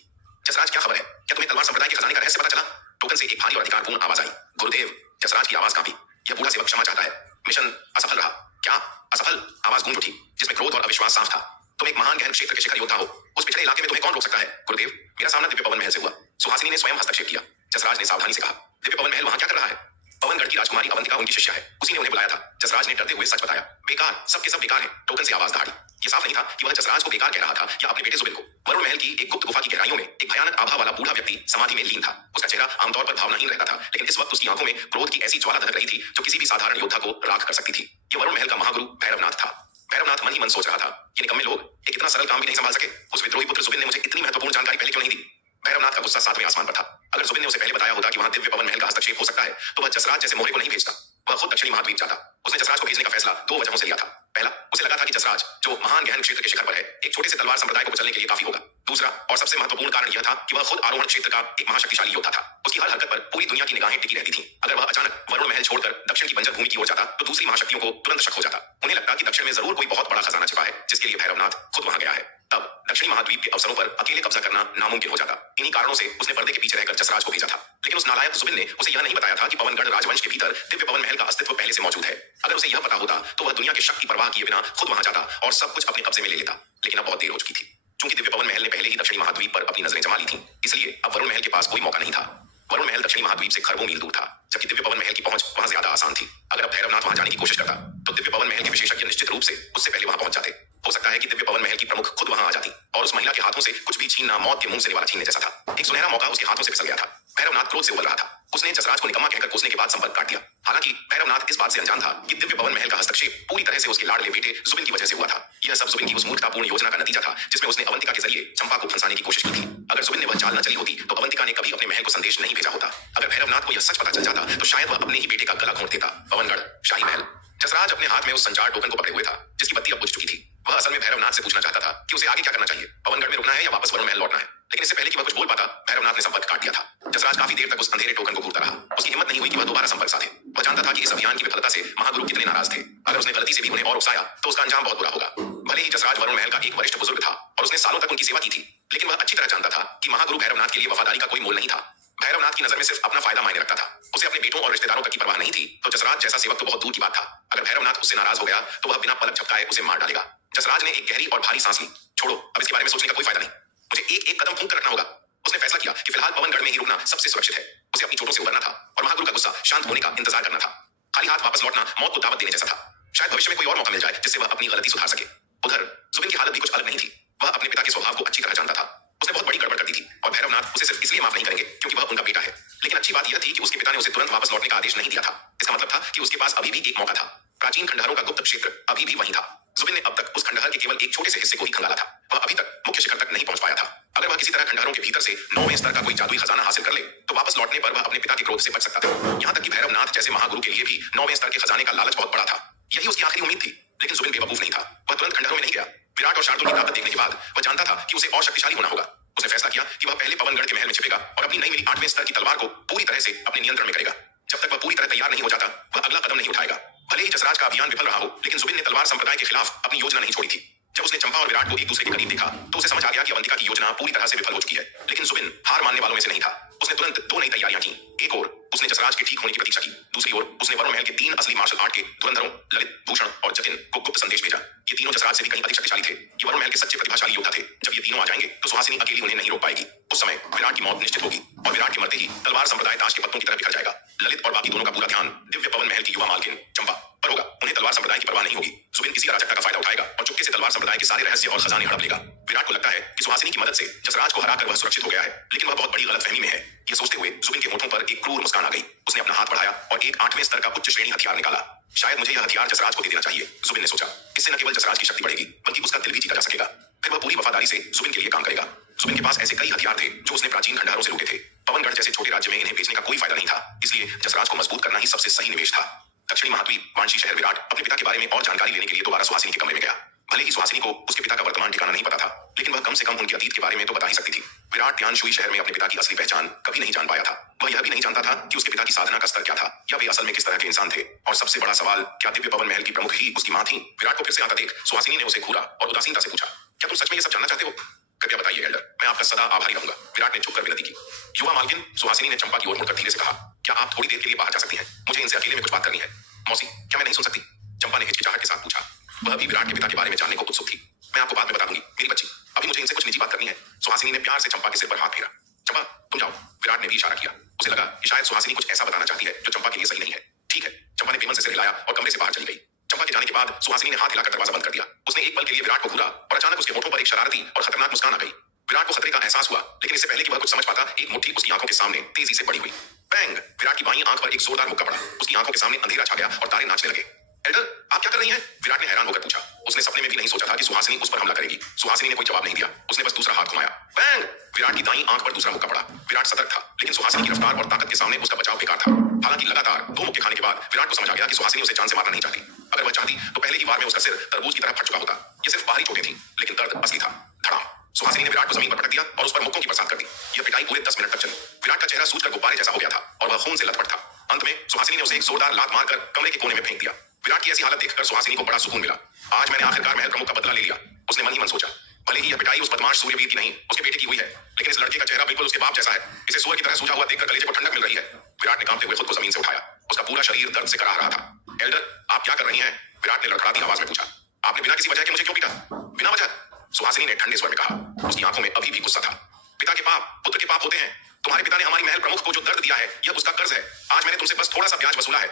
जसराज, क्या खबर है? क्या तुम्हें तलवार संप्रदाय के खजाने का रहस्य पता चला? टोकन से एक भारी और अधिकारपूर्ण आवाज आई। गुरुदेव, जसराज की आवाज कांपी। यह बूढ़ा सेवक क्षमा चाहता है, मिशन असफल रहा। क्या असफल? आवाज गूंज उठी जिसमें क्रोध और अविश्वास साफ था। तुम एक महान गहन क्षेत्र के शिखर योद्धा हो, उस पिछड़े इलाके में तुम्हें कौन रोक सकता है? गुरुदेव, मेरा सामना दिव्य पवन महल से हुआ। सुहासिनी ने स्वयं हस्तक्षेप किया। जसराज ने सावधानी से कहा, दिव्य पवन महल वहां क्या कर रहा है? पवनगढ़ की राजकुमारी अवंतिका उनकी शिष्या है, उसी ने उन्हें बुलाया था। जसराज ने डरते हुए सच बताया। बेकार, सबके सब बेकार है। टोकन से आवाज दहाड़ी। ये साफ नहीं था कि वह जसराज को बेकार कह रहा था या अपने बेटे जुबिन को। वरुण महल की एक गुप्त गुफा की गहराइयों में एक भयानक आभा वाला बूढ़ा व्यक्ति समाधि में लीन था। उसका चेहरा आमतौर पर भावनाहीन रहता था, लेकिन इस वक्त उसकी आंखों में क्रोध की ऐसी ज्वाला दहक रही थी जो किसी भी साधारण योद्धा को राख कर सकती थी। ये वरुण महल का महागुरु भैरवनाथ था। भैरवनाथ मन ही मन सोच रहा था, ये निकम्मे लोग एक इतना सरल काम भी नहीं संभाल सके। उस विद्रोही पुत्र जुबिन ने मुझे इतनी महत्वपूर्ण जानकारी पहले क्यों नहीं दी? भैरवनाथ का गुस्सा 7वें आसमान पर था। अगर जुबिन ने उसे पहले बताया होता कि वहां दिव्य पवन महल का हस्तक्षेप हो सकता है तो वह जसराज जैसे मोहरे को नहीं भेजता। वह खुद दक्षिणी महाद्वीप जाता। उसने जसराज को भेजने का फैसला 2 वजहों से लिया था। पहला, उसे लगा था कि जसराज, जो महान गहन क्षेत्र के शिखर पर है, एक छोटे से तलवार संप्रदाय को कुचलने के लिए काफी होगा। दूसरा और सबसे महत्वपूर्ण कारण यह था कि वह खुद आरोहण क्षेत्र का एक महाशक्तिशाली योद्धा था। उसकी हर हरकत पर पूरी दुनिया की निगाहें टिकी रहती थीं। अगर वह अचानक वरुण महल छोड़कर दक्षिण की बंजर भूमि की ओर जाता तो दूसरी महाशक्तियों को तुरंत शक हो जाता। उन्हें लगता कि दक्षिण में जरूर कोई बहुत बड़ा खजाना छिपा है जिसके लिए भैरवनाथ खुद वहां गया है। तब दक्षिणी महाद्वीप के अवसरों पर अकेले कब्जा करना नामुमकिन हो जाता। इन्हीं कारणों से उसने पर्दे के पीछे रहकर जसराज को भेजा था। लेकिन उस नालायक जुबिन ने उसे यह नहीं बताया था कि पवनगढ़ राजवंश के भीतर दिव्य पवन महल का अस्तित्व पहले से मौजूद है। अगर उसे यह पता होता तो वह दुनिया के शक की परवाह किए बिना खुद वहां जाता और सब कुछ अपने कब्जे में ले लेता। लेकिन अब बहुत देर हो चुकी थी। चूंकि दिव्य पवन महल ने पहले ही दक्षिणी महाद्वीप पर अपनी नजरें जमा ली थीं, इसलिए अब वरुण महल के पास कोई मौका नहीं था। वरुण महल दक्षिणी महाद्वीप से खरबों मील दूर था, जबकि दिव्य पवन महल की पहुंच वहां ज्यादा आसान थी। अगर अब भैरवनाथ वहां जाने की कोशिश करता तो दिव्य पवन महल के विशेषज्ञ निश्चित रूप से उससे पहले वहां पहुंच जाते। हो सकता है कि दिव्य पवन महल की प्रमुख खुद वहां आ जाती और उस महिला के हाथों से कुछ भी छीनना मौत के मुंह से निवाला छीनने जैसा था। एक सुनहरा मौका उसके हाथों से फिसल गया था। भैरवनाथ क्रोध से उबल रहा था। उसने जसराज को निकम्मा कहकर कोसने के बाद संपर्क काट दिया। हालांकि भैरवनाथ इस बात से अनजान था कि दिव्य पवन महल का हस्तक्षेप पूरी तरह से उसके लाडले बेटे जुबिन की वजह से हुआ था। यह सब जुबिन की उस मूर्खतापूर्ण योजना का नतीजा था जिसमें उसने अवंतिका के जरिए चंपा को फंसाने की कोशिश की थी। अगर जुबिन ने वह चाल न चली होती तो अवंतिका ने कभी अपने महल को संदेश नहीं भेजा होता। अगर भैरवनाथ को यह सच पता चल जाता तो शायद वह अपने ही बेटे का गला घोंट देता। पवनगढ़ शाही महल। जसराज अपने हाथ में उस संचार टोकन को पकड़े हुए था जिसकी बत्ती अब बुझ चुकी थी। वह असल में भैरवनाथ से पूछना चाहता था कि उसे आगे क्या करना चाहिए, पवनगढ़ में रुकना है या वापस वरुण महल लौटना है। लेकिन इससे पहले कि वह कुछ बोल पाता भैरवनाथ ने संपर्क काट दिया था। जसराज काफी देर तक उस अंधेरे टोकन को घूरता रहा। उसकी हिम्मत नहीं हुई कि वह दोबारा संपर्क साधे। वह जानता था कि इस अभियान की विफलता से महागुरु कितने नाराज थे। अगर उसने गलती से भी उन्हें और उकसाया तो उसका अंजाम बहुत बुरा होगा। भले ही जसराज वरुण महल का एक वरिष्ठ बुजुर्ग था और उसने सालों तक उनकी सेवा की थी, लेकिन वह अच्छी तरह जानता था कि महागुरु भैरवनाथ के लिए वफादारी का कोई मोल नहीं था। भैरवनाथ की नजर में सिर्फ अपना फायदा मायने रखता था। उसे अपने बेटों और रिश्तेदारों तक की परवाह नहीं थी। तो जसराज जैसा सेवक तो बहुत दूर की बात था। अगर भैरवनाथ उससे नाराज हो गया तो वह बिना पलक झपकाए उसे मार डालेगा। जसराज ने एक गहरी और भारी सांस ली। छोड़ो, अब इसके बारे में सोचने का कोई फायदा नहीं। मुझे एक एक कदम फूंक कर रखना होगा। उसने फैसला किया कि फिलहाल पवनगढ़ में ही रुकना सबसे सुरक्षित है। उसे अपनी चोटों से उबरना था और महागुरु का गुस्सा शांत होने का इंतजार करना था। खाली हाथ वापस लौटना मौत को दावत देने जैसा था। शायद भविष्य में कोई और मौका मिल जाए जिससे वह अपनी गलती सुधार सके। उधर जुबिन की हालत भी कुछ अलग नहीं थी। वह अपने पिता के स्वभाव को अच्छी तरह जानता था। उसने बहुत बड़ी गड़बड़ कर दी थी और भैरवनाथ उसे सिर्फ इसलिए माफ नहीं करेंगे क्योंकि वह उनका बेटा है। लेकिन अच्छी बात यह थी कि उसके पिता ने उसे तुरंत वापस लौटने का आदेश नहीं दिया था। इसका मतलब था कि उसके पास अभी भी एक मौका था। प्राचीन खंडहरों का गुप्त क्षेत्र अभी भी वहीं था। जुबिन ने अब तक उस खंडहर के केवल एक छोटे से हिस्से को ही खंगाला था। वह अभी तक मुख्य शिखर तक नहीं पहुंच पाया था। अगर वह किसी तरह खंडहरों के भीतर से 9वें स्तर का कोई जादुई खजाना हासिल कर ले तो वापस लौटने पर वह अपने पिता के क्रोध से बच सकता था। यहाँ तक कि भैरवनाथ जैसे महागुरु के लिए भी 9वें स्तर के खजाने का लालच बहुत बड़ा था। यही उसकी आखिरी उम्मीद थी। लेकिन जुबिन बेवकूफ नहीं था। वह तुरंत खंडहरों में नहीं गया। विराट और शार्दुल की ताकत देखने के बाद वह जानता था कि उसे और शक्तिशाली होना होगा। उसने फैसला किया कि वह पहले पवनगढ़ के महल में छिपेगा और अपनी नई मिली 8वें स्तर की तलवार को पूरी तरह से अपने नियंत्रण में करेगा। जब तक वह पूरी तरह तैयार नहीं हो जाता वह अगला कदम नहीं उठाएगा। भले ही जसराज का अभियान विफल रहा हो, लेकिन जुबिन ने तलवार संप्रदाय के खिलाफ अपनी योजना नहीं छोड़ी थी। जब उसने चंपा और विराट को एक दूसरे के करीब देखा तो उसे समझ आ गया कि अवंतिका की योजना पूरी तरह से विफल हो चुकी है। लेकिन जुबिन हार मानने वालों में से नहीं था। उसने तुरंत 2 नई तैयारियां की। एक ओर उसने जसराज के ठीक होने की प्रतीक्षा की। दूसरी ओर उसने वरुण महल के 3 असली मार्शल आर्ट के धुरंधरों ललित, भूषण और जतिन को गुप्त संदेश भेजा। ये तीनों जसराज से भी कहीं अधिक शक्तिशाली थे। ये वरुण महल के सच्चे प्रतिभाशाली योद्धा थे। जब ये तीनों आ जाएंगे तो सुहासिनी अकेली उन्हें नहीं रोक पाएगी। उस समय विराट की मौत निश्चित होगी और विराट के मरते ही तलवार संप्रदाय ताश के पत्तों की तरह बिखर जाएगा। ललित और बाकी दोनों का पूरा ध्यान दिव्य पवन महल की युवा मालकिन चंपा पर होगा। उन्हें तलवार संप्रदाय की परवाह नहीं होगी। जुबिन किसी अराजकता का फायदा उठाएगा और चुपके से तलवार संप्रदाय के सारे रहस्य और खजाने हड़प लेगा। विराट को लगता है कि सुहासिनी की मदद से जसराज को हराकर वह सुरक्षित हो गया है, लेकिन वह बहुत बड़ी गलतफहमी में है। यह सोचते हुए जुबिन के होठों पर एक क्रूर मुस्कान आ गई। उसने अपना हाथ बढ़ाया और एक 8वें स्तर का उच्च श्रेणी हथियार निकाला। शायद मुझे यह हथियार जसराज को दे देना चाहिए, जुबिन ने सोचा। इससे न केवल जसराज की शक्ति बढ़ेगी बल्कि उसका दिल भी जीता जा सकेगा। फिर वह पूरी वफादारी से जुबिन के लिए काम करेगा। जुबिन के पास ऐसे कई हथियार थे जो उसने प्राचीन खंडहरों से लूटे थे। पवनगढ़ जैसे छोटे राज्य में इन्हें बेचने का कोई फायदा नहीं था, इसलिए जसराज को मजबूत करना ही सबसे सही निवेश था। दक्षिणी महाद्वीप वांशी शहर विराट अपने पिता के बारे में और जानकारी लेने के लिए दोबारा सुहासिनी के कमरे में गया। भले ही सुहासिनी को उसके पिता का वर्तमान ठिकाना नहीं पता था, लेकिन वह कम से कम उनके अतीत के बारे में तो बता ही सकती थी। विराट ध्यानशुई शहर में अपने पिता की असली पहचान कभी नहीं जान पाया था। वह यह भी नहीं जानता था कि उसके पिता की साधना का स्तर क्या था या वे असल में किस तरह के इंसान थे। और सबसे बड़ा सवाल, क्या दिव्य पवन महल की प्रमुख ही उसकी मां थी? विराट को फिर से आता देख सुहासिनी ने उसे घूरा और उदासीनता से पूछा, क्या तुम सच में ये सब जानना चाहते हो? कृपया बताइए एल्डर, मैं आपका सदा आभारी रहूंगा। विराट ने झुककर विनती की। युवा मालकिन, सुहासिनी ने चंपा की ओर मुड़कर धीरे से कहा, क्या आप थोड़ी देर के लिए बाहर जा सकती हैं? मुझे इनसे अकेले में कुछ बात करनी है। मौसी, क्या मैं नहीं सुन सकती? चंपा ने हिचकिचाहट के साथ पूछा। वह भी विराट के पिता के बारे में जानने को उत्सुक थी। मैं आपको बाद में बता दूंगी मेरी बच्ची, अभी मुझे इनसे कुछ निजी बात करनी है। सुहासिनी ने प्यार से चंपा के सिर पर हाथ फेरा। चंपा, तुम जाओ। विराट ने भी इशारा किया। उसे लगा कि शायद सुहासिनी कुछ ऐसा बताना चाहती है जो चंपा के लिए सही नहीं है। ठीक है, चंपा ने बेमन से सिर हिलाया और कमरे से बाहर चली गई। चंपा के जाने के बाद सुहासिनी ने हाथ हिलाकर दरवाजा बंद कर दिया। उसने एक पल के लिए विराट को घूरा और अचानक उसके होठों पर एक शरारती और खतरनाक मुस्कान आ गई। विराट को खतरे का एहसास हुआ, लेकिन इससे पहले कि वह कुछ समझ पाता, एक मुट्ठी उसकी आंखों के सामने तेजी से बड़ी हुई। बैंग! विराट की बाईं आंख पर एक जोरदार मुक्का पड़ा। उसकी आंखों के सामने अंधेरा छा गया और तारे नाचने लगे। एल्डर, आप क्या कर रही हैं? विराट ने हैरान होकर पूछा। उसने सपने में भी नहीं सोचा था कि सुहासिनी उस पर हमला करेगी। सुहासिनी ने कोई जवाब नहीं दिया। उसने बस दूसरा हाथ घुमाया। बैंग! विराट की दाईं आंख पर दूसरा मुक्का पड़ा। विराट सतर्क था, लेकिन सुहासिनी की रफ्तार और ताकत के सामने उसका बचाव बेकार था। हालांकि लगातार 2 मुक्के खाने के बाद विराट को समझ आ गया कि सुहासिनी उसे जान से मारना नहीं चाहती। अगर वह चाहती तो पहले ही वार में उसका सिर तरबूज की तरह फट चुका होता। ये सिर्फ बाहरी चोटें थीं, लेकिन दर्द असली था। धड़ाम! सुहासिनी ने विराट को जमीन पर पटक दिया और उस पर मुक्कों की बरसात कर दी। यह पिटाई पूरे 10 मिनट तक चली। विराट का चेहरा सूजकर गुब्बारे जैसा हो गया था और वह खून से लथपथ था। अंत में सुहासिनी ने उसे एक जोरदार लात मारकर कमरे के कोने में फेंक दिया। विराट की ऐसी हालत देखकर सुहासिनी को बड़ा सुकून मिला। आज मैंने आखिरकार महल प्रमुख का बदला ले लिया, उसने मन ही मन सोचा। भले ही यह पिटाई उस बदमाश सूर्यवीर की नहीं, उसके बेटे की हुई है, लेकिन इस लड़के का चेहरा बिल्कुल उसके बाप जैसा है। इसे सूअर की तरह सूजा हुआ देखकर कलेजे को ठंडक मिल रही है। विराट ने कांपते हुए खुद को जमीन से उठाया। उसका पूरा शरीर दर्द से कराह रहा था। एल्डर, आप क्या कर रही हैं? विराट ने लड़खड़ाती आवाज में पूछा। आपने बिना किसी वजह के मुझे क्यों पीटा? बिना वजह? सुहासिनी ने ठंडे स्वर में कहा। उसकी आंखों में अभी भी गुस्सा था। पिता के पाप पुत्र के पाप होते हैं। तुम्हारे पिता ने हमारी महल प्रमुख को जो दर्द दिया है, यह उसका कर्ज है। आज मैंने तुमसे बस थोड़ा सा ब्याज वसूला है।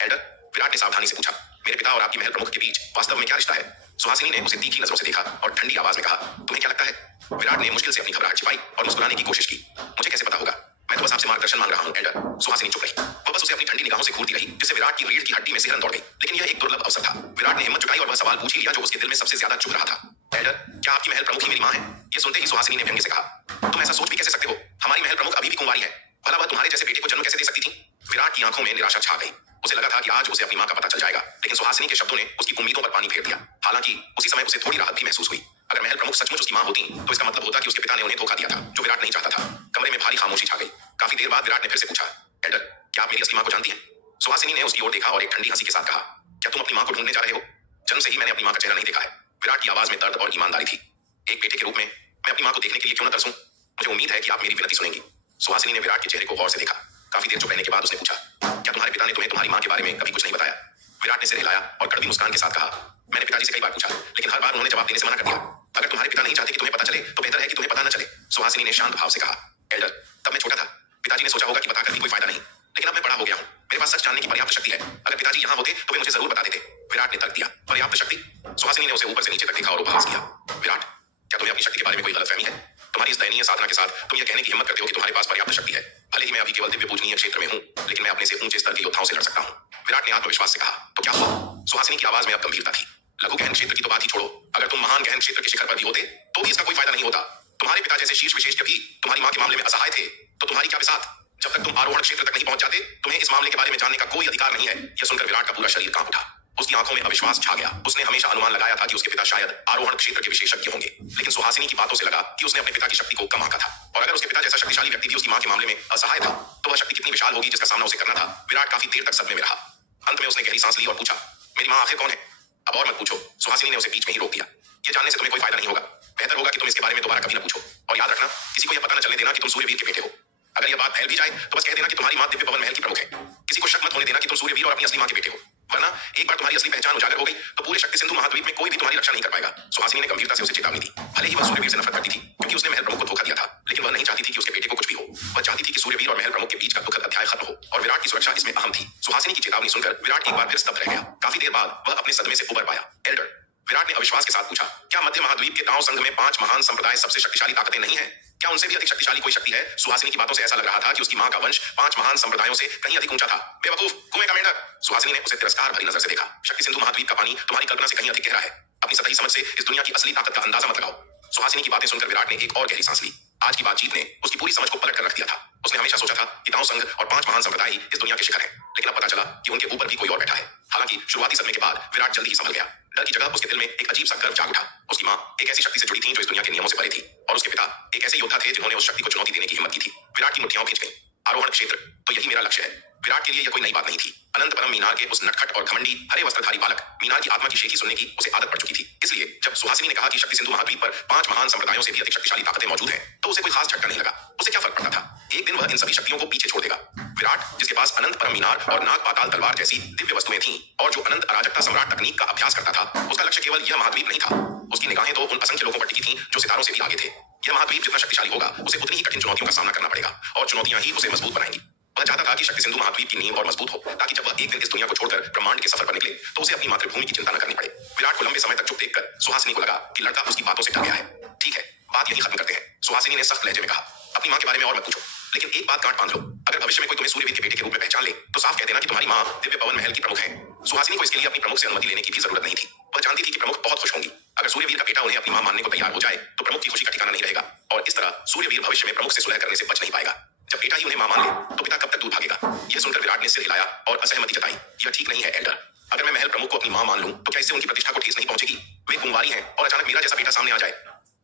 एल्डर, विराट ने सावधानी से पूछा, मेरे पिता और आपकी महल प्रमुख के बीच वास्तव में क्या रिश्ता है? सुहासिनी ने उसे तीखी नजरों से देखा और ठंडी आवाज में कहा, तुम्हें क्या लगता है? विराट ने मुश्किल से अपनी घबराहट छिपाई और मुस्कुराने की कोशिश की। मुझे कैसे पता होगा? मैं तो बस आपसे मार्गदर्शन मांग रहा हूं, एल्डर। सुहासिनी चुप रही। वह बस उसे अपनी ठंडी निगाहों से घूरती रही, जिससे विराट की रीढ़ की हड्डी में सिहरन दौड़ गई। लेकिन यह एक दुर्लभ अवसर था। विराट ने हिम्मत जुटाई और वह सवाल पूछ ही लिया जो उसके दिल में सबसे ज्यादा चुभ रहा था। एल्डर, क्या आपकी महल प्रमुख ही मेरी मां है? यह सुनते ही सुहासिनी ने व्यंग्य से कहा, तुम ऐसा सोच भी कैसे सकते हो? हमारी महल प्रमुख अभी भी कुंवारी है। भला वह तुम्हारे जैसे बेटे को जन्म कैसे दे सकती थी? विराट की आंखों में निराशा छा गई। उसे लगा था कि आज उसे अपनी मां का पता चल जाएगा, लेकिन सुहासिनी के शब्दों ने उसकी उम्मीदों पर पानी फेर दिया। हालांकि उसी समय उसे थोड़ी राहत भी महसूस हुई। अगर महल प्रमुख सचमुच उसकी मां होती तो इसका मतलब होता कि उसके पिता ने उन्हें धोखा दिया था, जो विराट नहीं चाहता था। कमरे में भारी खामोशी छा गई। काफी देर बाद विराट ने फिर से पूछा, एल्डर, क्या आप मेरी असली मां को जानती हैं? सुहासिनी ने उसकी ओर देखा और एक ठंडी हंसी के साथ कहा, क्या तुम अपनी मां को ढूंढने जा रहे हो? जन्म से ही मैंने अपनी मां का चेहरा नहीं देखा है। विराट की आवाज में दर्द और ईमानदारी थी। एक बेटे के रूप में मैं अपनी मां को देखने के लिए क्यों न तरसूं? मुझे उम्मीद है कि आप मेरी विनती सुनेंगी। सुहासिनी ने विराट के चेहरे को गौर से देखा। काफी देर चुप रहने के बाद उसने पूछा, क्या तुम्हारे पिता ने तुम्हें तुम्हारी मां के बारे में कभी कुछ नहीं बताया? विराट ने सिर हिलाया और कड़वी मुस्कान के साथ कहा, मैंने पिताजी से कई बार पूछा, लेकिन हर बार उन्होंने जवाब देने से मना कर दिया। अगर तुम्हारे पिता नहीं चाहते कि तुम्हें पता चले तो बेहतर है कि तुम्हें पता न चले। सुहासिनी ने शांत भाव से कहा, एल्डर, तब मैं छोटा था। पिताजी ने सोचा होगा कि बताकर भी कोई फायदा नहीं, लेकिन अब मैं बड़ा हो गया हूँ। मेरे पास सच जानने की पर्याप्त शक्ति है। अगर पिताजी यहाँ होते तो वे मुझे जरूर बता देते। विराट ने तर्क दिया, पर्याप्त शक्ति? सुहासिनी ने उसे ऊपर से नीचे तक देखा और उपहास किया। विराट, क्या तुम्हें अपनी शक्ति के बारे में कोई गलतफहमी है? तुम्हारी इस दयनीय साधना के साथ तुम यह कहने की हिम्मत करते हो कि तुम्हारे पास पर्याप्त शक्ति है। भले ही मैं अभी केवल दिव्य पूजनीय क्षेत्र में हूँ, लेकिन मैं अपने से ऊंचे स्तर के योद्धाओं से लड़ सकता हूँ। विराट ने आत्मविश्वास से कहा, तो क्या हुआ? सुहासिनी की आवाज में अब गंभीरता थी। लघु गहन क्षेत्र की तो बात ही छोड़ो, अगर तुम महान गहन क्षेत्र के शिखर पर भी होते तो भी इसका कोई फायदा नहीं होता। तुम्हारे पिता जैसे शीर्ष विशेषज्ञ भी तुम्हारी मां के मामले में असहाय थे, तो तुम्हारी क्या बिसात? जब तक तुम आरोहण क्षेत्र तक नहीं पहुंच जाते, तुम्हें इस मामले के बारे में जानने का कोई अधिकार नहीं है। यह सुनकर विराट का पूरा शरीर कांप उठा। उसकी आंखों में अविश्वास छा गया। उसने हमेशा अनुमान लगाया था कि उसके पिता शायद आरोहण क्षेत्र के विशेषज्ञ होंगे, लेकिन सुहासिनी की बातों से लगा कि उसने अपने पिता की शक्ति को कम आंका था। और अगर उसके पिता जैसा शक्तिशाली व्यक्ति भी उसकी मां के मामले में असहाय था, तो वह शक्ति कितनी विशाल होगी जिसका सामना उसे करना था। विराट काफी देर तक सदमे में रहा। अंत में उसने गहरी सांस ली और पूछा, मेरी मां आखिर कौन है? अब और मत पूछो। सुहासिनी ने उसे बीच में ही रोक दिया। ये जानने से तुम्हें कोई फायदा नहीं होगा। बेहतर होगा कि तुम इसके बारे में दोबारा कभी न पूछो। और याद रखना, किसी को यह पता न चलने देना कि तुम सूर्यवीर के बेटे हो। अगर यह बात फैल भी जाए तो बस कह देना कि तुम्हारी मां दिव्य पवन महल की प्रमुख है। किसी को शक मत होने देना कि तुम सूर्यवीर और अपनी असली मां के बेटे हो, वरना एक बार तुम्हारी असली पहचान उजागर हो गई तो पूरे शक्ति सिंधु महाद्वीप में कोई भी तुम्हारी रक्षा नहीं कर पाएगा। सुहासिनी ने गंभीरता से उसे चेतावनी दी। भले ही वह सूर्यवीर से नफरत करती थी, क्योंकि उसने महल प्रमुख को धोखा दिया था, लेकिन वह नहीं चाहती थी कि उसके बेटे को कुछ भी हो। वह चाहती थी कि सूर्यवीर और महल प्रमुख के बीच का दुखद अध्याय खत्म हो, और विराट की सुरक्षा इसमें अहम थी। सुहासिनी की चेतावनी सुनकर विराट एक बार फिर स्तब्ध रह गया। काफी देर बाद वह अपने सदमे से उबर पाया। एल्डर, विराट ने अविश्वास के साथ पूछा, क्या मध्य महाद्वीप के दांव संघ में 5 महान संप्रदाय सबसे शक्तिशाली ताकतें नहीं है? क्या उनसे भी अधिक शक्तिशाली कोई शक्ति है? सुहासिनी की बातों से ऐसा लग रहा था कि उसकी मां का वंश 5 महान संप्रदायों से कहीं अधिक ऊंचा था। बेवकूफ, कुएं का मेंढक। सुहासिनी ने उसे तिरस्कार भरी नजर से देखा। शक्ति सिंधु महाद्वीप का पानी तुम्हारी कल्पना से कहीं अधिक गहरा है। अपनी सतही समझ से इस दुनिया की असली ताकत का अंदाजा मत लगाओ। सुहासिनी की बातें सुनकर विराट ने एक और गहरी सांस ली। आज की बातचीत ने उसकी पूरी समझ को पलट कर रख दिया था। उसने हमेशा सोचा था कि दांव संघ और 5 महान संप्रदाय इस दुनिया के शिखर हैं, लेकिन अब पता चला कि उनके ऊपर भी कोई और बैठा है। हालांकि शुरुआती सदमे के बाद विराट जल्दी ही संभल गया। डर की जगह उसके दिल में एक अजीब सा गर्व जाग उठा। उसकी मां एक ऐसी शक्ति से जुड़ी थी जो इस दुनिया के नियमों से परे थी, और उसके पिता एक ऐसे योद्धा थे जिन्होंने उस शक्ति को चुनौती देने की हिम्मत की थी। विराट की मुट्ठियां खिंच गईं। आरोहण क्षेत्र, तो यही मेरा लक्ष्य है। विराट के लिए यह कोई नई बात नहीं थी। अनंत परम मीनार के उस नटखट और घमंडी हरे वस्त्रधारी बालक मीनार की आत्मा की शेखी सुनने की उसे आदत पड़ चुकी थी। इसलिए जब सुहासिनी ने कहा कि शक्ति सिंधु महाद्वीप पर 5 महान संप्रदायों से भी अधिक शक्तिशाली ताकतें मौजूद हैं, तो उसे कोई खास झटका नहीं लगा। उसे क्या फर्क पड़ता था? एक दिन वह इन सभी शक्तियों को पीछे छोड़ देगा। विराट, जिसके पास अनंत परम मीनार और नाग पाताल तलवार जैसी दिव्य वस्तुएं थीं, और जो अनंत अराजकता सम्राट तकनीक का अभ्यास करता था, उसका लक्ष्य केवल यह महाद्वीप नहीं था। उसकी निगाहें तो उन असंख्य लोगों पर टिकी थीं जो सितारों से भी आगे थे। यह महाद्वीप जितना शक्तिशाली होगा, उसे उतनी ही कठिन चुनौतियों का सामना करना पड़ेगा, और चुनौतियां ही उसे मजबूत बनाएंगी। वह चाहता था कि शक्ति सिंधु महाद्वीप की नींव और मजबूत हो, ताकि जब वह एक दिन इस दुनिया को छोड़कर ब्रह्मांड के सफर पर निकले तो उसे अपनी मातृभूमि की चिंता न करनी पड़े। विराट को लंबे समय तक चुप देखकर सुहासिनी को लगा कि लड़का उसकी बातों से डर गया है। ठीक है, बात यही खत्म करते हैं। सुहासिनी ने सख्त लहजे में कहा, अपनी मां के बारे में और मत पूछो, लेकिन एक बात गांठ बांध लो, अगर भविष्य में कोई तुम्हें सूर्यवीर के बेटे के रूप में पहचान ले तो साफ कह देना कि तुम्हारी मां दिव्य पवन महल की प्रमुख है। सुहासिनी को इसके लिए अपनी प्रमुख से अनुमति लेने की भी जरूरत नहीं थी। वह जानती थी कि प्रमुख बहुत खुश होंगी। अगर सूर्यवीर का बेटा उन्हें अपनी मां मानने को तैयार हो जाए तो प्रमुख की खुशी का ठिकाना नहीं रहेगा, और इस तरह सूर्यवीर भविष्य में प्रमुख से सुलह करने से बच नहीं पाएगा। जब बेटा ही उन्हें मां मान ले तो पिता कब तक दूर भागेगा? यह सुनकर विराट ने सिर हिलाया और असहमति जताई। यह ठीक नहीं है एल्डर। अगर मैं महल प्रमुख को अपनी मां मान लूं तो क्या इससे उनकी प्रतिष्ठा को ठेस नहीं पहुंचेगी? वे कुंवारी हैं और अचानक मेरा जैसा बेटा सामने आ जाए।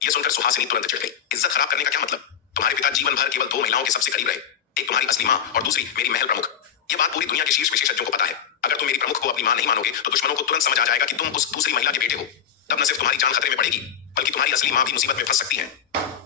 यह सुनकर सुहासिनी तुरंत चिढ़ गई। इज्जत खराब करने का क्या मतलब? तुम्हारे पिता जीवन भर केवल 2 महिलाओं के सबसे करीब रहे, एक तुम्हारी असली मां और दूसरी मेरी महल प्रमुख। यह बात पूरी दुनिया के शीर्ष विशेषज्ञों को पता है। अगर तुम मेरी प्रमुख को अपनी मां नहीं मानोगे तो दुश्मनों को तुरंत समझ आ जाएगा कि तुम उस दूसरी महिला के बेटे हो। तब न सिर्फ तुम्हारी जान खतरे में पड़ेगी, बल्कि तुम्हारी असली मां भी मुसीबत में फंस सकती है।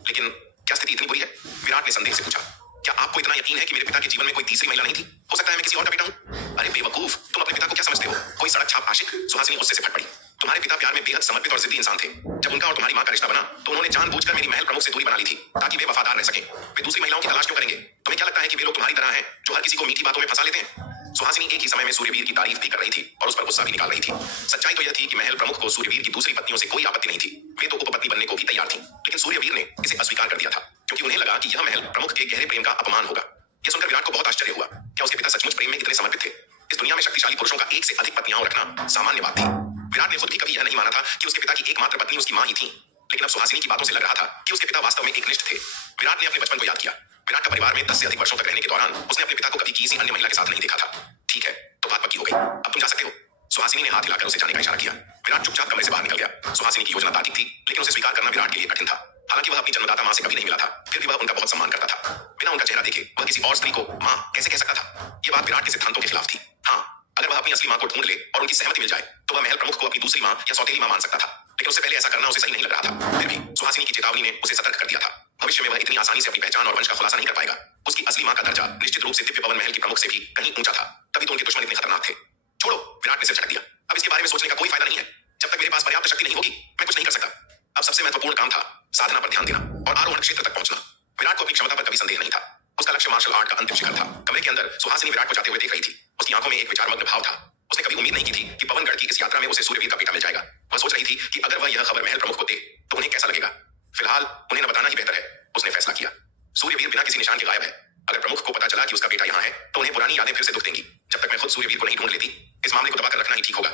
लेकिन क्या स्थिति इतनी बुरी है? विराट ने संदेह से पूछा। क्या आपको इतना यकीन है कि मेरे पिता के जीवन में कोई तीसरी महिला नहीं थी? हो सकता है मैं किसी और का बेटा हूं। अरे बेवकूफ, तुम अपने पिता को क्या समझते हो? कोई सड़क छाप आशिक? सुहासिनी गुस्से से फट पड़ी। तुम्हारे पिता प्यार में बेहद समर्पित और जिद्दी इंसान थे। जब उनका और तुम्हारी मां का रिश्ता बना तो उन्होंने जानबूझकर मेरी महल प्रमुख से दूरी बना ली थी, ताकि वे वफादार रह सकें। वे दूसरी महिलाओं की तलाश क्यों करेंगे? तुम्हें क्या लगता है कि वे लोग तुम्हारी तरह हैं जो हर किसी को मीठी बातों में फंसा लेते हैं? सुहासिनी एक ही समय में सूर्यवीर की तारीफ भी कर रही थी और उस पर गुस्सा भी निकाल रही थी। सच्चाई तो यह थी कि महल प्रमुख को सूर्यवीर की दूसरी पत्नियों से कोई आपत्ति नहीं थी। वे तो उपपत्नी बनने को भी तैयार थी, लेकिन सूर्यवीर ने इसे अस्वीकार कर दिया था क्योंकि उन्हें लगा कि यह महल प्रमुख के गहरे प्रेम का अपमान होगा। यह सुनकर विराट को बहुत आश्चर्य हुआ। क्या उसके पिता सचमुच प्रेम में इतने समर्पित थे? इस दुनिया में शक्तिशाली पुरुषों का एक से अधिक पत्नियां रखना सामान्य बात थी। विराट ने खुद भी कभी यह नहीं माना था कि उसके पिता की एकमात्र पत्नी उसकी मां ही थी, लेकिन अब सुहासिनी की बातों से लग रहा था कि उसके पिता वास्तव में एकनिष्ठ थे। विराट ने अपने बचपन को याद किया। विराट का परिवार में 10 से अधिक वर्षों तक रहने के दौरान उसने अपने पिता को कभी किसी अन्य महिला के साथ नहीं देखा था। ठीक है, तो बात पक्की हो गई, अब तुम जा सकते हो। सुहासिनी ने हाथ हिलाकर उसे जाने का इशारा किया। विराट चुपचाप कमरे से बाहर निकल गया। सुहासिनी की योजना तार्किक थी, लेकिन उसे स्वीकार करना विराट के लिए कठिन था। हालांकि वह अपनी जन्मदाता मां से कभी नहीं मिला था, फिर भी वह उनका बहुत सम्मान करता था। बिना उनका चेहरा देखे वह किसी और स्त्री को मां कैसे कह सकता था? यह बात विराट के सिद्धांतों के खिलाफ थी। हाँ, अगर वह अपनी असली मां को ढूंढ ले और उनकी सहमति मिल जाए तो वह महल प्रमुख को अपनी दूसरी मां या सौतेली मां मान सकता था, लेकिन उससे पहले ऐसा करना उसे सही नहीं लग रहा था। फिर भी सुहासिनी की चेतावनी ने उसे सतर्क कर दिया था। भविष्य में वह इतनी आसानी से अपनी पहचान और वंश का खुलासा नहीं कर पाएगा। उसकी असली मां का दर्जा निश्चित रूप से दिव्य पवन महल की प्रमुख से भी कहीं ऊंचा था, तभी तो उनके दुश्मन इतने खतरनाक थे। छोड़ो, विराट ने सिर झटक दिया। अब इसके बारे में सोचने का कोई फायदा नहीं है। जब तक मेरे पास पर्याप्त शक्ति नहीं होगी, मैं कुछ नहीं कर सकता। अब सबसे महत्वपूर्ण काम था साधना पर ध्यान देना और आरोहण क्षेत्र तक पहुंचना। विराट को अपनी क्षमता पर कभी संदेह नहीं था। उसका लक्ष्य मार्शल आर्ट का अंतिम शिखर था। कमरे के अंदर सुहासिनी विराट को जाते हुए देख रही थी। उसकी आंखों में एक विचारमग्न भाव था। उसने कभी उम्मीद नहीं की थी कि पवनगढ़ की इस यात्रा में उसे सूर्यवीर का बेटा मिल जाएगा। वह सोच रही थी कि अगर वह यह खबर महल प्रमुख को दे तो उन्हें कैसा लगेगा। फिलहाल उन्हें न बताना ही बेहतर है, उसने फैसला किया। सूर्यवीर बिना किसी निशान के गायब है। अगर प्रमुख को पता चला कि उसका बेटा यहाँ है तो उन्हें पुरानी यादें फिर से दुख देंगी। जब तक मैं खुद सूर्यवीर को नहीं ढूंढ लेती, इस मामले को दबाकर रखना ही ठीक होगा।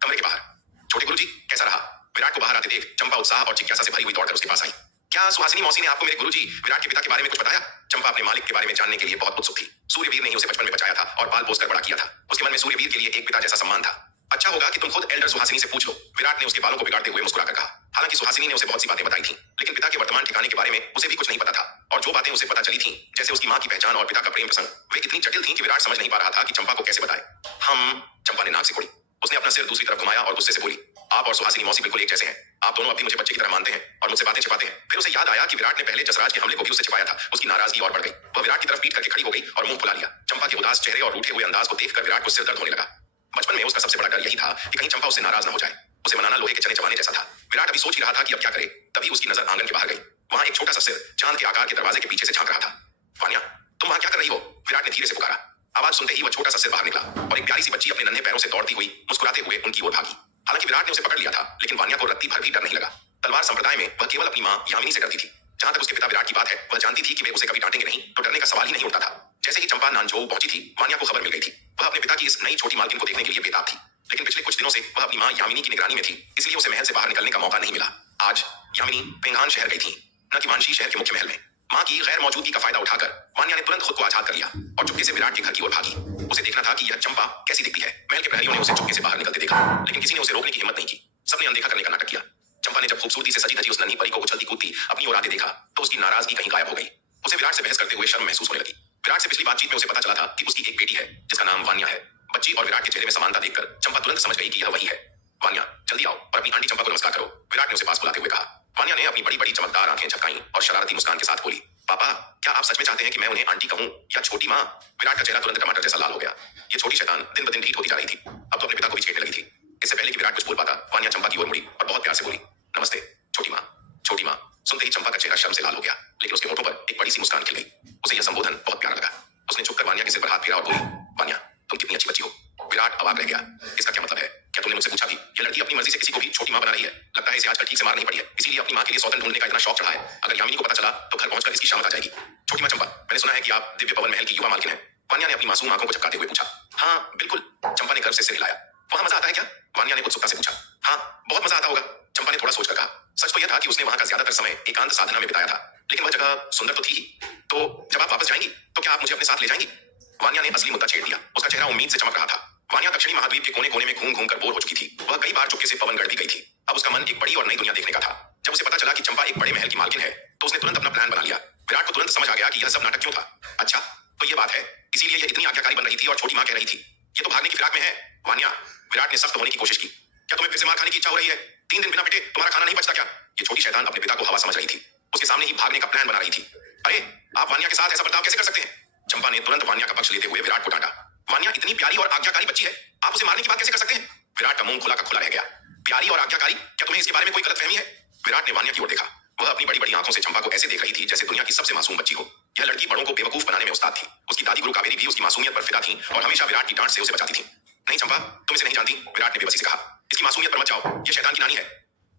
कमरे के बाहर, छोटे गुरुजी कैसा रहा? विराट को बाहर आते देख चंपा उत्साह और जिज्ञासा से भरी हुई दौड़कर उसके पास आई। क्या सुहासिनी मौसी ने आपको मेरे गुरुजी विराट के पिता के बारे में कुछ बताया? चंपा अपने मालिक के बारे में जानने के लिए बहुत उत्सुक थी। सूर्यवीर ने ही उसे बचपन में बचाया था और पाल पोसकर बड़ा किया था। उसके मन में सूर्यवीर के लिए एक पिता जैसा सम्मान था। अच्छा होगा कि तुम खुद एल्डर सुहासिनी से पूछ लो, विराट ने उसके बालों को बिगाड़ते हुए मुस्कुराकर कहा। हालांकि सुहासिनी ने उसे बहुत सी बातें बताई थी, लेकिन पिता के वर्तमान ठिकाने के बारे में उसे भी कुछ नहीं पता था। और जो बातें उसे पता चली थीं, जैसे उसकी मां की पहचान और पिता का प्रेम प्रसंग, वे इतनी जटिल थीं कि विराट समझ नहीं पा रहा था कि चंपा को कैसे बताए। चंपा ने नाक सिकोड़ी। उसने अपना सिर दूसरी तरफ घुमाया और गुस्से से बोली, आप और सुहासिनी मौसी बिल्कुल एक जैसे हैं। आप दोनों अब भी मुझे बच्चे की तरह मानते हैं और मुझसे बातें छिपाते हैं। फिर उसे याद आया कि विराट ने पहले जसराज के हमले को भी उससे छिपाया था। उसकी नाराजगी और बढ़ गई। वह विराट की तरफ पीट करके खड़ी हो गई और मुंह फुला लिया। चंपा के उदास चेहरे और रूठे हुए अंदाज को देखकर विराट को सिर दर्द होने लगा। बचपन में उसका सबसे बड़ा डर यही था कि कहीं चंपा उससे नाराज न हो जाए। उसे मनाना लोहे के चने चबाने जैसा था। विराट अभी सोच ही रहा था कि अब क्या करे, तभी उसकी नजर आंगन के बाहर गई। वहां एक छोटा सा सिर चांद के आकार के दरवाजे के पीछे से झांक रहा था। वान्या, तुम वहां क्या कर रही हो? विराट ने धीरे से पुकारा। आवाज सुनते ही वह छोटा सा सिर बाहर निकला और एक प्यारी सी बच्ची अपने नन्हे पैरों से दौड़ती हुई मुस्कुराते हुए उनकी ओर भागी। हालांकि विराट ने उसे पकड़ लिया था, लेकिन वान्या को रत्ती भर भी डर नहीं लगा। तलवार संप्रदाय में वह केवल अपनी मां यामिनी से डरती थी। जहां तक उसके पिता विराट की बात है, वह जानती थी कि वे उसे कभी डांटेंगे नहीं, तो डरने का सवाल ही नहीं उठता था। जैसे ही चंपा नानजोऊ पहुंची थी, वान्या को खबर मिल गई थी। वह अपने पिता की इस नई छोटी मालकिन को देखने के लिए बेताब थी, लेकिन पिछले कुछ दिनों से वह अपनी मां यामिनी की निगरानी में थी, इसलिए उसे महल से बाहर निकलने का मौका नहीं मिला। आज यामिनी पेंगान शहर गई थी, न कि वानशी शहर के मुख्य महल में। मां की गैर मौजूदगी का फायदा उठाकर वान्या ने तुरंत खुद को आजाद कर लिया और चुपके से विराट के घर की ओर भागी। उसे देखना था कि यह चंपा कैसी दिखती है। महल के प्रहरियों ने उसे चुपके से बाहर निकलते देखा, लेकिन किसी ने उसे रोकने की हिम्मत नहीं की। सबने अनदेखा करने का नाटक किया। चंपा ने जब खूबसूरती से सजी धजी उस नन्ही परी को उछलती कूदती अपनी ओर आते देखा तो उसकी नाराजगी कहीं गायब हो गई। उसे विराट से बहस करते हुए शर्म महसूस होने लगी। विराट से पिछली बातचीत में उसे पता चला था कि उसकी एक बेटी है जिसका नाम वान्या है। बच्ची और विराट के चेहरे में समानता देखकर चंपा तुरंत समझ गई कि यह वही है। वान्या, जल्दी आओ और अपनी आंटी चंपा को नमस्कार करो, विराट ने उसे पास बुलाते हुए कहा। वान्या ने अपनी बड़ी बड़ी चमकदार आंखें झपकाईं और शरारती मुस्कान के साथ बोली, पापा, क्या आप सच में चाहते हैं कि मैं उन्हें आंटी कहूं या छोटी मां? विराट का चेहरा तुरंत टमाटर जैसा लाल हो गया। ये छोटी शैतान दिन ब दिन ढीठ होती जा रही थी। अब तो अपने पिता को भी छेड़ने लगी थी। इससे पहले कि विराट कुछ बोल पाता, वान्या चंपा की ओर मुड़ी और बहुत प्यार से बोली, नमस्ते छोटी मां। छोटी मां सुनते ही चंपा का चेहरा शर्म से लाल हो गया, लेकिन उसके होठों पर एक बड़ी सी मुस्कान खिल गई। उसे यह संबोधन बहुत प्यारा लगा। उसने झुककर वान्या के सिर पर हाथ फेरा और बोली, वान्या, तुम कितनी अच्छी बच्ची हो। विराट अवाक रह गया। इसका क्या मतलब है? क्या तुमने मुझसे पूछा भी? यह लड़की अपनी मर्जी से किसी को भी छोटी मां बना रही है। लगता है इसे आजकल ठीक से मार नहीं पड़ी है, इसीलिए अपनी मां के लिए सौतन ढूंढने का इतना शौक चढ़ा है। अगर यामिनी को पता चला तो घर पहुंचकर इसकी शामत आ जाएगी। छोटी मां चंपा, मैंने सुना है कि आप दिव्य पवन महल की युवा मालकिन हैं। वान्या ने अपनी मासूम आंखों को झपकाते हुए पूछा। हाँ बिल्कुल, चंपा ने गर्व से सिर हिलाया। वहां मजा आता है क्या? वान्या ने उत्सुकता से पूछा। हाँ, बहुत मजा आता होगा, चंपा ने थोड़ा सोचकर कहा। सच तो यह था कि उसने वहां का ज्यादातर समय एकांत साधना में बिताया था, लेकिन वह जगह सुंदर तो थी ही। तो जब आप वापस जाएंगी तो क्या आप मुझे अपने साथ ले जाएंगी? वान्या ने असली मुद्दा छेड़ दिया। उसका चेहरा उम्मीद से चमक रहा था। वान्या दक्षिणी महाद्वीप के कोने कोने में घूम घूम कर बोर हो चुकी थी। वह कई बार चुपके से पवनगढ़ भी गई थी। अब उसका मन एक बड़ी और नई दुनिया देखने का था। जब उसे पता चला कि चंपा एक बड़े महल की मालकिन है तो उसने तुरंत अपना प्लान बना लिया। विराट को तुरंत समझ आ गया कि यह सब नाटक क्यों था। अच्छा, तो ये बात है, इसीलिए यह इतनी आज्ञाकारी बन रही थी और छोटी मां कह रही थी, ये तो भागने की फिराक में है। वान्या, विराट ने सख्त होने की कोशिश की। क्या तुम्हें फिर से मार खाने की इच्छा हो रही है? 3 दिन बिना पिटे तुम्हारा खाना नहीं बचता क्या? ये छोटी शैतान अपने पिता को हवा समझ रही थी। उसके सामने ही भागने का प्लान बना रही थी। अरे, आप वान्या के साथ ऐसा बर्ताव कैसे कर सकते हैं? चंपा ने तुरंत वान्या का पक्ष लेते हुए विराट को डांटा। वान्या इतनी प्यारी और आज्ञाकारी बच्ची है, आप उसे मारने की बात कैसे कर सकते हैं? विराट का मुंह खुला का खुला रह गया। प्यारी और आज्ञाकारी, क्या तुम्हें इसके बारे में कोई गलतफहमी है? विराट ने वान्या की ओर देखा। वह अपनी बड़ी बड़ी आंखों से चंपा को ऐसे देख रही थी जैसे दुनिया की सबसे मासूम बच्ची हो। यह लड़की बड़ों को बेवकूफ बनाने में उस्ताद थी। उसकी दादी गुरु कावेरी भी उसकी मासूमियत पर फिदा थी और हमेशा विराट की डांट से उसे बचाती थी। नहीं चंपा, तुम इसे नहीं जानती, विराट ने बेबसी से कहा। इसकी मासूमियत पर मत जाओ, यह शैतान की नानी है।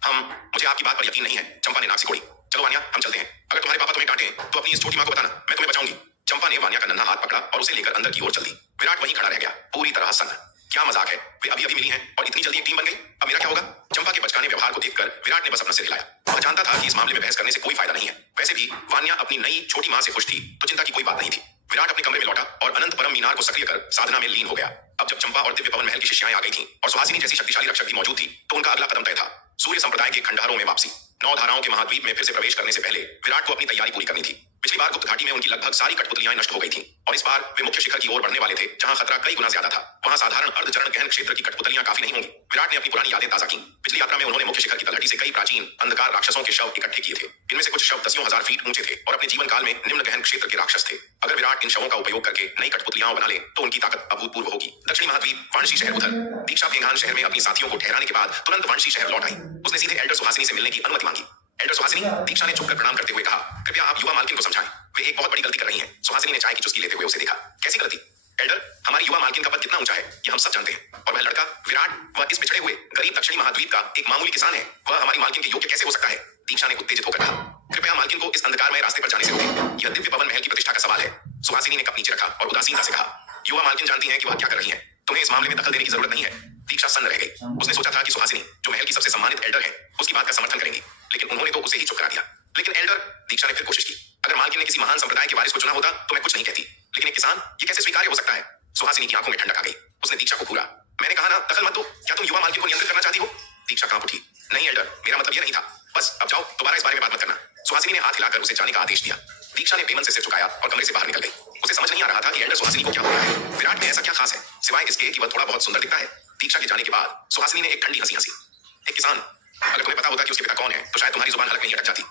मुझे आपकी बात पर यकीन नहीं है, चंपा ने नाक से कोड़ी। चलो वानिया, हम चलते हैं। अगर तुम्हारे पापा तुम्हें डांटे तो अपनी इस छोटी मां को बताना, मैं तुम्हें बचाऊंगी। चंपा ने वानिया का नन्हा हाथ पकड़ा और उसे लेकर अंदर की ओर चल दी। विराट वहीं खड़ा रह गया, पूरी तरह सन्न। क्या मजाक है, वे अभी अभी मिली हैं और इतनी जल्दी एक टीम बन गई। अब मेरा क्या होगा? चंपा के बचकाने व्यवहार को देखकर विराट ने बस अपना सिर हिलाया। वह जानता था कि इस मामले में बहस करने से कोई फायदा नहीं है। वैसे भी वानिया अपनी नई छोटी मां से खुश थी तो चिंता की कोई बात नहीं थी। विराट अपने कमरे में लौटा और अनंत परम मीनार को सक्रिय कर साधना में लीन हो गया। अब जब चंपा और दिव्य पवन महल की शिष्याएं आ गई थीं और सुहासिनी जैसी शक्तिशाली रक्षक भी मौजूद थी तो उनका अगला कदम तय था, सूर्य संप्रदाय के खंडहरों में वापसी। 9 धाराओं के महाद्वीप में फिर से प्रवेश करने से पहले विराट को अपनी तैयारी पूरी करनी थी। पिछली बार गुप्त घाटी में उनकी लगभग सारी कठपुतलियां नष्ट हो गई थीं और इस बार वे मुख्य शिखर की ओर बढ़ने वाले थे जहां खतरा कई गुना ज्यादा था। वहां साधारण अर्धचरण गहन क्षेत्र की कठपुतलियां काफी नहीं होंगी। विराट ने अपनी पुरानी यादें ताजा की। पिछली यात्रा में उन्होंने मुख्य शिखर की तलहटी से कई प्राचीन अंधकार राक्षसों के शव इकट्ठे किए थे। इनमें से कुछ शव दसियों हजार फीट ऊंचे थे और अपने जीवन काल में निम्न गहन क्षेत्र के राक्षस थे। अगर विराट इन शवों का उपयोग करके नई कठपुतलियां बना ले तो उनकी ताकत अभूतपूर्व होगी। दक्षिणी महाद्वीप वाणसी शहर उधर दीक्षा फेंगान शहर में अपनी साथियों को ठहराने के बाद तुरंत वाणसी शहर लौट आई। उसने सीधे एल्डर सुहासिनी से मिलने की अनुमति मांगी। एल्डर सुहासिनी, दीक्षा ने झुककर प्रणाम करते हुए कहा, कृपया आप युवा मालकिन को समझाएं, वे एक बहुत बड़ी गलती कर रही हैं। सुहासिनी ने चाय की चुस्की लेते हुए उसे देखा। कैसी गलती? एल्डर, हमारी युवा मालकिन का पद कितना ऊंचा है यह हम सब जानते हैं और वह लड़का विराट, वह इस पिछड़े हुए गरीब दक्षिणी महाद्वीप का एक मामूली किसान है। वह हमारी मालकिन के योग्य कैसे हो सकता है? दीक्षा ने उत्तेजित होकर कहा। कृपया मालकिन को इस अंधकारमय रास्ते पर जाने से रोकें, यह दिव्य पवन महल की प्रतिष्ठा का सवाल है। सुहासिनी ने कप नीचे रखा और उदासीनता से कहा, युवा मालकिन जानती हैं कि वह क्या कर रही हैं, तुम्हें इस मामले में दखल देने की जरूरत नहीं है। दीक्षा सन्न रह गई। उसने सोचा था कि सुहासिनी, जो महल की सबसे सम्मानित एल्डर है, उसकी बात का समर्थन करेंगी, लेकिन उन्होंने तो उसे ही चुप करा दिया। लेकिन एल्डर, दीक्षा ने फिर कोशिश की, अगर मालकिन ने किसी महान संप्रदाय के वारिस को चुना होता तो मैं कुछ नहीं कहती, लेकिन एक किसान, ये कैसे स्वीकार्य हो सकता है? सुहासिनी की आंखों में ठंडक आ गई। उसने दीक्षा को घूरा। मैंने कहा ना, दखल मत दो। क्या तुम युवा मालकिन को नियंत्रित करना चाहती हो? दीक्षा कांप उठी। नहीं एल्डर, मेरा मतलब यह नहीं था। बस अब जाओ, दोबारा इस बारे में बात मत करना। सुहासिनी ने हाथ हिलाकर उसे जाने का आदेश दिया। दीक्षा ने बेमन से सिर झुकाया और कमरे से बाहर निकल गई। उसे समझ नहीं आ रहा था कि एल्डर सुहासिनी को क्या हो रहा है। विराट में ऐसा क्या खास है सिवाय इसके कि वह थोड़ा बहुत सुंदर दिखता है? दीक्षा के जाने के बाद सुहासिनी ने एक ठंडी हंसी हंसी। एक किसान, अगर तुम्हें पता होता कि उसके पिता कौन है तो शायद तुम्हारी जुबान हलक में ही अटक जाती।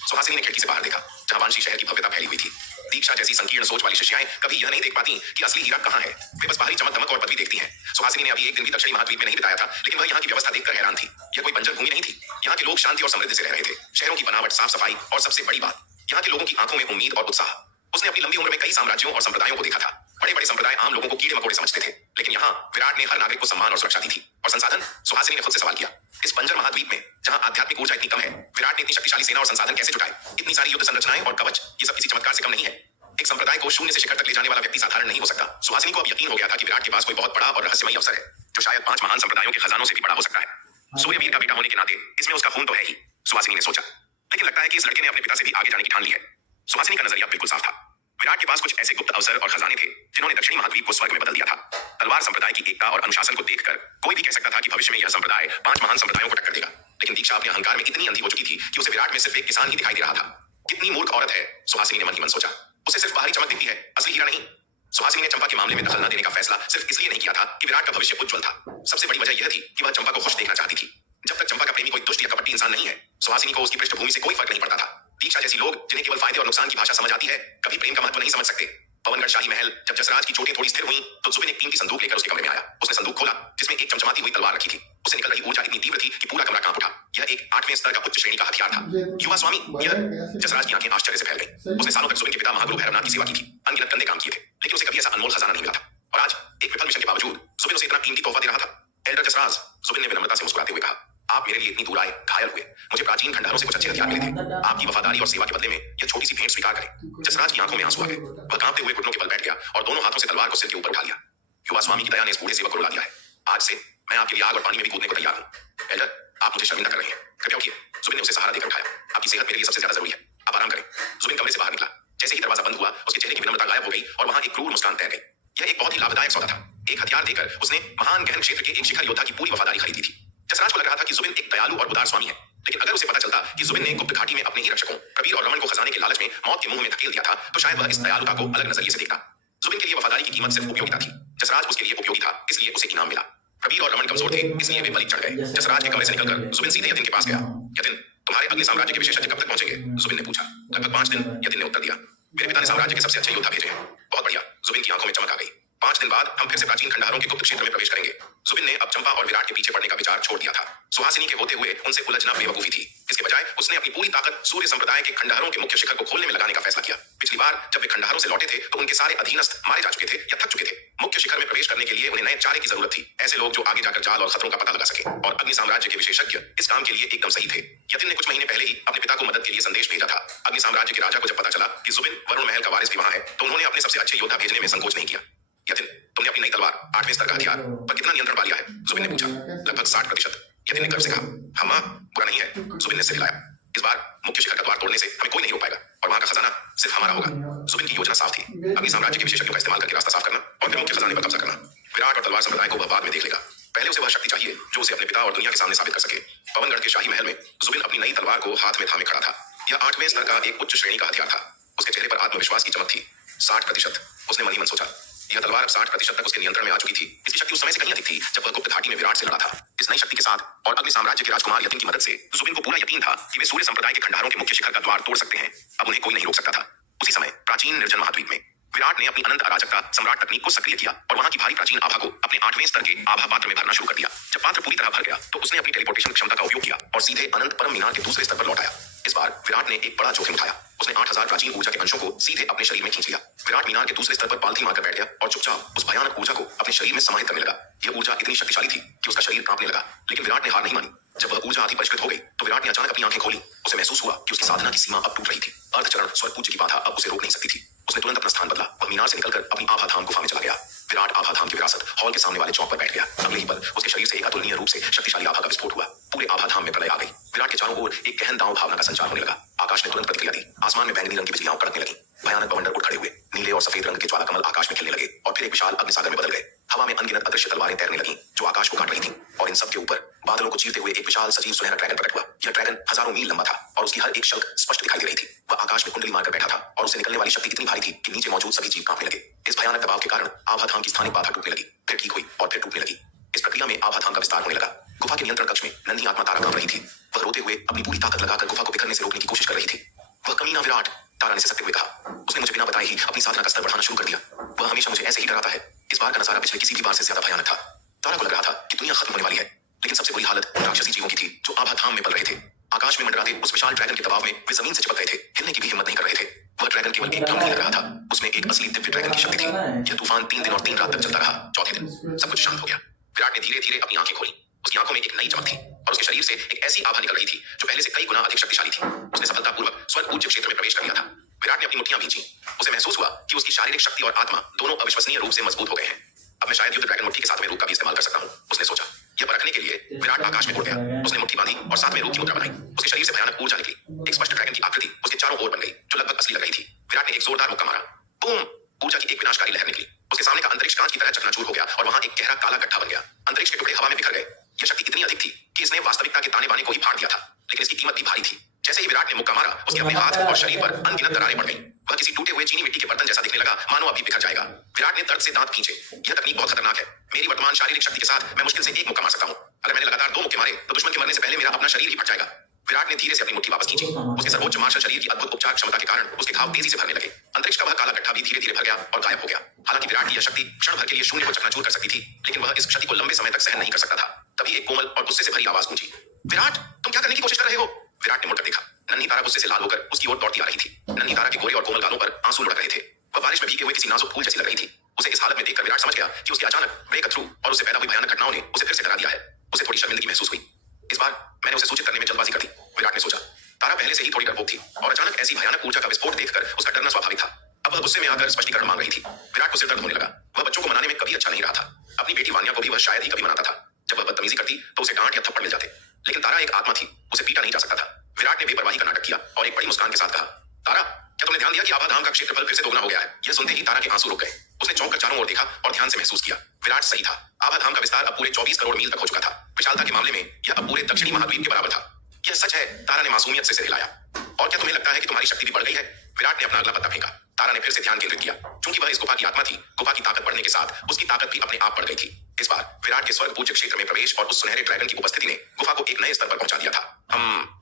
सुहासिनी ने खिड़की से बाहर देखा जहां वांशी शहर की भव्यता फैली हुई थी। दीक्षा जैसी संकीर्ण सोच वाली शिष्याएं कभी यह नहीं देख पाती कि असली हीरा कहां है। वे बस बाहरी चमक दमक और पदवी देखती हैं। सुहासिनी ने अभी एक दिन भी दक्षिणी महाद्वीप में नहीं बिताया था, लेकिन वह यहाँ की व्यवस्था देखकर हैरान थी। यह कोई बंजर भूमि नहीं थी। यहाँ के लोग शांति और समृद्धि से रह रहे थे। शहरों की बनावट, साफ सफाई और सबसे बड़ी बात, यहाँ के लोगों की आंखों में उम्मीद और उत्साह। उसने अपनी लंबी उम्र में कई साम्राज्यों और संप्रदायों को देखा था। बड़े बड़े संप्रदाय आम लोगों को कीड़े मकोड़े समझते थे, लेकिन यहाँ विराट ने हर नागरिक को सम्मान और सुरक्षा दी थी। और संसाधन? सुहासिनी ने खुद से सवाल किया, इस बंजर महाद्वीप में जहाँ आध्यात्मिक ऊर्जा इतनी कम है, विराट ने इतनी शक्तिशाली सेना और संसाधन कैसे जुटाए? इतनी सारी युद्ध संरचनाएं और कवच, ये सब किसी चमत्कार से कम नहीं है। एक संप्रदाय को शून्य से शिखर तक ले जाने वाला व्यक्ति साधारण नहीं हो सकता। सुहासिनी को अब यकीन हो गया था कि विराट के पास कोई बहुत बड़ा और रहस्यमयी अवसर है, जो शायद 5 महान संप्रदायों के खजानों से भी बड़ा हो सकता है। सूर्यवीर का बेटा होने के नाते इसमें उसका खून तो है ही, सुहासिनी ने सोचा, लेकिन लगता है कि इस लड़के ने अपने पिता से भी आगे जाने की ठान ली है। सुहासिनी का नजरिया बिल्कुल साफ था। विराट के पास कुछ ऐसे गुप्त अवसर और खजाने थे जिन्होंने दक्षिणी महाद्वीप को स्वर्ग में बदल दिया था। तलवार संप्रदाय की एकता और अनुशासन को देखकर कोई भी कह सकता था कि भविष्य में यह संप्रदाय 5 महान संप्रदायों को टक्कर देगा। लेकिन दीक्षा अपने अहंकार में इतनी अंधी हो चुकी थी कि उसे विराट में सिर्फ एक किसान ही दिखाई दे रहा था। कितनी मूर्ख औरत है, सुहासिनी ने मन ही मन सोचा। उसे सिर्फ बाहरी चमक दिखती है, असली हीरा नहीं। सुहासिनी ने चंपा के मामले में दखल न देने का फैसला सिर्फ इसलिए नहीं किया था कि विराट का भविष्य उज्जवल था। सबसे बड़ी वजह यह थी कि वह चंपा को खुश देखना चाहती थी। जब तक चंपा का प्रेमी कोई दुष्ट या कपटी इंसान नहीं है, सुहासिनी को उसकी पृष्ठभूमि से कोई फर्क नहीं पड़ता था। दीक्षा जैसी लोग जिन्हें केवल फायदे और नुकसान की भाषा समझ आती है, कभी प्रेम का महत्व नहीं समझ सकते। पवनगढ़ शाही महल जब जसराज की चोटें थोड़ी स्थिर हुई तो जुबिन एक कीमती संदूक लेकर उसके कमरे में आया। उसने संदूक खोला जिसमें एक चमचमाती हुई तलवार रखी थी। उससे निकल रही ऊर्जा इतनी तीव्र थी कि पूरा कमरा कांप उठा। यह एक 8वें स्तर का उच्च श्रेणी का हथियार था। युवा स्वामी, यह जसराज की आंखें आश्चर्य से फैल गईं। उसने सालों तक जुबिन के पिता महागुरु भैरवनाथ की सेवा की थी, अनगिनत कंधे काम किए थे, लेकिन उसे कभी ऐसा अनमोल खजाना नहीं मिला था। और आज एक विफल मिशन के बावजूद जुबिन उसे इतना कीमती तोहफा दे रहा था। एल्डर जसराज, जुबिन ने विनम्रता से मुस्कुराते हुए कहा, आप मेरे लिए इतनी दूर आए, घायल हुए, मुझे प्राचीन खंडहरों से कुछ अच्छे हथियार मिले थे। आपकी वफादारी और सेवा के बदले में यह छोटी सी भेंट स्वीकार करें। जसराज की आंखों में आंसू आ गए। वह कांपते हुए घुटनों के बल बैठ गया और दोनों हाथों से तलवार को सिर के ऊपर उठा लिया। युवा स्वामी की दया ने इस बूढ़े सेवक को रुला दिया है। आज से मैं आपके लिए आग और पानी में भी कूदने को तैयार हूँ। एल्डर, आप मुझे शर्मिंदा कर रहे हैं, कृपया उठिए। जुबिन ने उसे सहारा देकर उठाया। आपकी सेहत मेरे लिए सबसे ज्यादा जरूरी है, आप आराम करें। जुबिन कमरे से बाहर निकला। जैसे ही दरवाजा बंद हुआ, उसके चेहरे की विनम्रता गायब हो गई और वहां एक क्रूर मुस्कान तैर गई। यह एक बहुत ही लाभदायक सौदा था। एक हथियार देकर उसने महान गहन क्षेत्र के एक शिखर योद्धा की पूरी वफादारी खरीदी थी। जसराज को लग रहा था कि जुबिन एक दयालु और उदार स्वामी है, लेकिन अगर उसे पता चलता कि जुबिन ने गुप्त घाटी में अपने ही रक्षकों कबीर और रमन को खजाने के लालच में मौत के मुंह में धकेल दिया था, तो शायद वह इस दयालुता को अलग नजरिए से देखता। जुबिन के लिए वफादारी की कीमत सिर्फ उपयोगिता थी। जसराज उसके लिए उपयोगी था, इसलिए उसे इनाम मिला। कबीर और रमन कमजोर थे, इसलिए वे बलि चढ़ गए। जसराज के कमरे से निकलकर जुबिन सीधे यतिन के पास गया। यतिन, तुम्हारे अगले साम्राज्य के विशेषज्ञ कब तक पहुंचेंगे? जुबिन ने पूछा। लगभग 5 दिन, यतिन ने उत्तर दिया। मेरे पिता ने साम्राज्य के सबसे अच्छे योद्धा भेजे हैं। बहुत बढ़िया, जुबिन की आंखों में चमक आ गई। 5 दिन बाद हम फिर से प्राचीन खंडहरों के गुप्त क्षेत्र में प्रवेश करेंगे। जुबिन ने अब चंपा और विराट के पीछे पड़ने का विचार छोड़ दिया था। सुहासिनी के होते हुए उनसे उलझना बेवकूफी थी। इसके बजाय उसने अपनी पूरी ताकत सूर्य संप्रदाय के खंडहरों के मुख्य शिखर को खोलने में लगाने का फैसला किया। पिछली बार जब वे खंडहरों से लौटे थे तो उनके सारे अधीनस्थ मारे जा चुके थे या थक चुके थे। मुख्य शिखर में प्रवेश करने के लिए उन्हें नए चारे की जरूरत थी, ऐसे लोग जो आगे जाकर जाल और खतरों का पता लगा सके। और अग्नि साम्राज्य के विशेषज्ञ इस काम के लिए एकदम सही थे। यतिन ने कुछ महीने पहले ही अपने पिता को मदद के लिए संदेश भेजा था। अग्नि साम्राज्य के राजा को जब पता चला कि जुबिन वरुण महल का वारिस भी वहां है तो उन्होंने अपने सबसे अच्छे योद्धा भेजने में संकोच नहीं किया। यतिन, तुमने अपनी नई तलवार 8वें स्तर का हथियार पर कितना नियंत्रण पा लिया है? जुबिन ने पूछा। लगभग 60%। यतिन ने गर्व से कहा। हाँ मां, बुरा नहीं है। जुबिन ने सिर हिलाया। इस बार मुख्य शिखर का द्वार तोड़ने से हमें कोई नहीं रोक पाएगा और वहां का खजाना सिर्फ हमारा होगा। जुबिन की योजना साफ थी, अग्नि साम्राज्य के विशेषज्ञों का इस्तेमाल करके रास्ता साफ करना और फिर मुख्य खजाने पर कब्जा करना। विराट और तलवार संप्रदाय को वह बाद में देख लेगा। पहले उसे वह शक्ति चाहिए जो उसे अपने पिता और दुनिया के सामने साबित कर सके। पवनगढ़ के शाही महल में जुबिन अपनी नई तलवार को हाथ में थामे खड़ा था। यह 8वें स्तर का एक उच्च श्रेणी का हथियार था। उसके चेहरे पर आत्मविश्वास की चमक थी। 60%। उसने मन ही मन सोचा। यह तलवार अब 60% तक उसके नियंत्रण में आ चुकी थी। इसकी शक्ति उस समय से कहीं अधिक थी जब वह गुप्त घाटी में विराट से लड़ा था। इस नई शक्ति के साथ और अग्नि साम्राज्य के राजकुमार यतिन की मदद से जुबिन को पूरा यकीन था कि वे सूर्य संप्रदाय के खंडहरों के मुख्य शिखर का द्वार तोड़ सकते हैं। अब उन्हें कोई नहीं रोक सकता था। उसी समय प्राचीन निर्जन महाद्वीप में विराट ने अपनी अनंत अराजकता सम्राट तकनीक को सक्रिय किया और वहां की भारी प्राचीन आभा को अपने 8वें स्तर के आभा पात्र में भरना शुरू कर दिया। जब पात्र पूरी तरह भर गया तो उसने अपनी टेलीपोर्टेशन क्षमता का उपयोग किया और सीधे अनंत परम मीनार के दूसरे स्तर पर लौट आया। इस बार विराट ने एक बड़ा जोखिम उठाया। उसने 8000 प्राचीन ऊर्जा के अंशों को सीधे अपने शरीर में खींच लिया। विराट मीनार के दूसरे स्तर पर पालथी मारकर बैठ गया और चुपचाप उस भयानक ऊर्जा को अपने शरीर में समाहित करने लगा। यह ऊर्जा इतनी शक्तिशाली थी कि उसका शरीर कांपने लगा, लेकिन विराट ने हार नहीं मानी। जब वह ऊर्जा आधी परिष्कृत हो गई तो विराट ने अचानक अपनी आंखें खोली। उसे महसूस हुआ कि उसकी साधना की सीमा अब टूट रही थी। अर्धचरण स्वर्ग पूज्य की बाधा अब उसे रोक नहीं सकती थी। उसने तुरंत अपना स्थान बदला। वह मीनार से निकलकर अपनी आभा धाम गुफा में चला गया। विराट आभा धाम की विरासत हॉल के सामने वाले चौक पर बैठ गया। अगले ही पल उसके शरीर से एक अतुलनीय रूप से शक्तिशाली आभा का विस्फोट हुआ। पूरे आभा धाम में प्रलय आ गई। विराट के चारों ओर एक गहन दांव भावना का संचार होने लगा। आकाश में तुरंत प्रतिक्रिया दी। आसमान में बैंगनी रंग की बिजलियां कड़कने लगी। भयानक बवंडर उठ खड़े हुए। नीले और सफेद रंग के ज्वालाकमल आकाश में खिलने लगे और फिर एक विशाल अग्निसागर में बदल गए। हवा में अनगिनत अदृश्य तलवारें तैरने लगीं जो आकाश को काट रही थीं और इन सब के ऊपर बादलों को चीरते हुए एक विशाल सजीव सुनहरा ड्रैगन प्रकट हुआ। यह ड्रैगन हजारों मील लंबा था और उसकी हर एक शल्क स्पष्ट दिखाई दे रही थी। वह आकाश में कुंडली मारकर बैठा था और उससे निकलने वाली शक्ति इतनी भारी थी कि नीचे मौजूद सभी जीव कांपने लगे। इस भयानक दबाव के कारण आभा धाम की स्थानिक बाधा टूटने लगी, फिर ठीक हुई और फिर टूटने लगी। इस प्रक्रिया में आभा धाम का विस्तार होने लगा। गुफा के नियंत्रण कक्ष में नन्ही आत्मा तारा कांप रही थी। वह रोते हुए अपनी पूरी ताकत लगाकर गुफा को बिखरने से रोकने की कोशिश कर रही थी। वह कमीना विराट, तारा ने सिसकते हुए कहा। उसने मुझे बिना बताए ही अपनी साधना का स्तर बढ़ाना शुरू कर दिया। वह हमेशा मुझे ऐसे ही डराता है। इस बार का नजारा पिछले किसी भी बार से ज्यादा भयानक था। तारा को लग रहा था कि दुनिया खत्म होने वाली है, लेकिन सबसे बुरी हालत उन राक्षसी जीवों की थी जो आभा धाम में पल रहे थे। आकाश में मंडराते उस विशाल ड्रैगन के दबाव में वे जमीन से चिपक गए थे, हिलने की भी हिम्मत नहीं कर रहे थे। वह ड्रैगन केवल एक भ्रम नहीं लग रहा था, उसमें एक असली दिव्य ड्रैगन की शक्ति थी। यह तूफान 3 दिन और 3 रात तक चलता रहा। चौथे दिन सब कुछ शांत हो गया। विराट ने धीरे धीरे अपनी आंखें खोली। उसकी आंखों में एक नई चमक थी और उसके शरीर से एक ऐसी आभा निकल रही थी जो पहले से कई गुना अधिक शक्तिशाली थी। उसने सफलतापूर्वक स्वर्ग पूज्य क्षेत्र में प्रवेश कर लिया था। विराट ने अपनी मुट्ठियां भींची। उसे महसूस हुआ कि उसकी शारीरिक शक्ति और आत्मा दोनों अविश्वसनीय रूप से मजबूत हो गए हैं। अब मैं शायद युद्ध ड्रैगन मुट्ठी के 7वें रूप का भी इस्तेमाल कर सकता हूं, उसने सोचा। यह परखने के लिए विराट आकाश में उड़ गया। उसने मुट्ठी बांधी और 7वें रूप की मुद्रा बनाई। उसके शरीर से भयानक ऊर्जा निकली। एक स्पष्ट ड्रैगन की आकृति उसके चारों ओर बन गई जो लगभग असली लग रही थी। विराट ने एक जोरदार मुक्का मारा। बूम! ऊर्जा की एक विनाशकारी लहर निकली। उसके सामने का अंतरिक्ष कांच की तरह चकनाचूर हो गया और वहां एक गहरा काला गड्ढा बन गया। अंतरिक्ष के टुकड़े हवा में बिखर गए। यह शक्ति इतनी अधिक थी कि इसने वास्तविकता के ताने बाने को ही फाड़ दिया था, लेकिन इसकी कीमत भी भारी थी। जैसे ही विराट ने मुक्का मारा, उसके अपने हाथ और शरीर पर अनगिनत दरारें पड़ गईं। वह किसी टूटे हुए चीनी मिट्टी के बर्तन जैसा दिखने लगा, मानो अभी बिखर जाएगा। विराट ने दर्द से दांत खींचे। यह तकनीक बहुत खतरनाक है। मेरी वर्तमान शारीरिक शक्ति के साथ मैं मुश्किल से एक मुक्का मार सकता हूं। अगर मैंने लगातार 2 मुक्के मारे तो दुश्मन के मरने से पहले मेरा अपना शरीर ही फट जाएगा। विराट ने धीरे से अपनी मुट्ठी वापस खींची। उसके सर्वोच्च मार्शल शरीर की अद्भुत उपचार क्षमता के कारण उसके घाव तेजी से भरने लगे। अंतरिक्ष का वह काला गड्ढा भी धीरे धीरे भर गया और गायब हो गया। हालांकि विराट की यह शक्ति क्षण भर के लिए शून्य को चकनाचूर कर सकती थी, लेकिन वह इस क्षति को लंबे समय तक सहन नहीं कर सकता था। तभी एक कोमल और गुस्से से भरी आवाज गूंजी। विराट, तुम क्या करने की कोशिश कर रहे हो? विराट ने मुड़कर देखा। नन्ही तारा गुस्से से लाल होकर उसकी ओर दौड़ती आ रही थी। नन्ही तारा के गोरे और कोमल गालों पर आंसू लुढ़क रहे थे। वह बारिश में भीगे हुए किसी नाजुक फूल जैसी लग रही थी। उसे इस हालत में देखकर विराट समझ गया कि उसके अचानक ब्रेक थ्रू और उससे पैदा हुई भयानक घटनाओं ने उसे फिर से डरा दिया है। उसे थोड़ी शर्मिंदगी महसूस हुई। इस बार मैंने उसे सूचित करने में जल्दबाजी कर दी, विराट ने सोचा। तारा पहले से ही थोड़ी डरपोक थी और अचानक ऐसी भयानक ऊर्जा का विस्फोट देखकर उसका डरना स्वाभाविक था। अब वह गुस्से में आकर स्पष्टीकरण मांग रही थी। विराट को सिर दर्द होने लगा। वह बच्चों को मनाने में कभी अच्छा नहीं रहा था। अपनी बेटी वानिया को भी वह शायद ही कभी मनाता था। जब वह बदतमीजी करती तो उसे डांट या थप्पड़ मिल जाते, लेकिन तारा एक आत्मा थी, उसे पीटा नहीं जा सकता था। विराट ने बेपरवाही का नाटक किया और एक बड़ी मुस्कान के साथ कहा, तारा, क्या तुमने ध्यान दिया कि आभा धाम का क्षेत्रफल फिर से दोगुना हो गया है? यह सुनते ही तारा के आंसू रुक गए। उसने चौंक कर चारों ओर देखा और ध्यान से महसूस किया। विराट सही था। आभा धाम का विस्तार अब पूरे 24 करोड़ मील तक हो चुका था। विशालता के मामले में यह अब पूरे दक्षिणी महाद्वीप के बराबर था। यह सच है, तारा ने मासूमियत से सिर हिलाया। और क्या तुम्हें लगता है कि तुम्हारी शक्ति भी बढ़ गई है? विराट ने अपना अगला पत्ता फेंका। तारा ने फिर से ध्यान केंद्रित किया। चूंकि वह इस गुफा की आत्मा थी, गुफा की ताकत बढ़ने के साथ उसकी ताकत भी अपने आप बढ़ गई थी। इस बार विराट के स्वर्ग पूज्य क्षेत्र में प्रवेश और उस सुनहरे ड्रैगन की उपस्थिति ने गुफा को एक नए स्तर पर पहुंचा दिया था।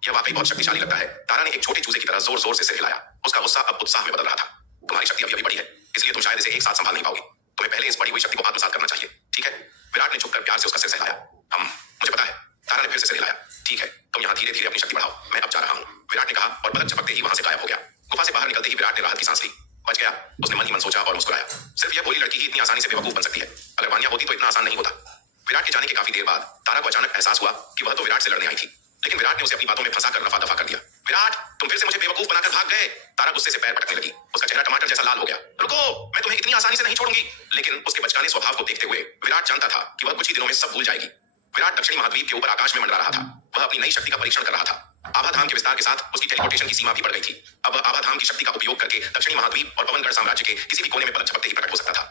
यह वाकई बहुत शक्तिशाली लगता है। तारा ने एक छोटे चूजे की तरह जोर जोर से सिर हिलाया। उसका गुस्सा अब उत्साह में बदल रहा था। तुम्हारी शक्ति अभी बड़ी है, इसलिए तुम शायद इसे एक साथ संभाल नहीं पाओगे। तुम्हें पहले इस बड़ी हुई शक्ति को आत्मसात करना चाहिए, ठीक है? विराट ने ने झुककर प्यार से उसका सिर सहलाया। मुझे पता है। तारा ने फिर से सिर हिलाया। ठीक है, तुम यहाँ धीरे धीरे अपनी शक्ति बढ़ाओ, मैं अब जा रहा हूँ, विराट ने कहा और पलक झपकते ही वहां से गायब हो गया। गुफा से बाहर निकलते ही विराट ने राहत की सांस ली। बच गया, उसने मन ही मन सोचा और मुस्कुराया। सिर्फ यह भोली लड़की ही इतनी आसानी से बेवकूफ बन सकती है, अगर वानिया होती तो इतना आसान नहीं होता। विराट के जाने के काफी देर बाद तारा को अचानक एहसास हुआ कि वह तो विराट से लड़ने आई थी, लेकिन विराट ने उसे अपनी बातों में फंसाकर रफा दफा कर दिया। विराट, तुम फिर से मुझे बेवकूफ बनाकर भाग गए। तारा गुस्से से पैर पटकने लगी। उसका चेहरा टमाटर जैसा लाल हो गया। रुको, मैं तुम्हें इतनी आसानी से नहीं छोड़ूंगी। लेकिन उसके बचकाने स्वभाव को देखते हुए विराट जानता था कि वह कुछ ही दिनों में सब भूल जाएगी। विराट दक्षिणी महाद्वीप के ऊपर आकाश में मंडरा रहा था। वह अपनी नई शक्ति का परीक्षण कर रहा था। आभाधाम के विस्तार के साथ उसकी टेलीपोर्टेशन की सीमा भी बढ़ गई थी। अब वह आभाधाम की शक्ति का उपयोग करके दक्षिणी महाद्वीप और पवनगढ़ साम्राज्य के किसी भी कोने में पलक झपकते ही प्रकट हो सकता था।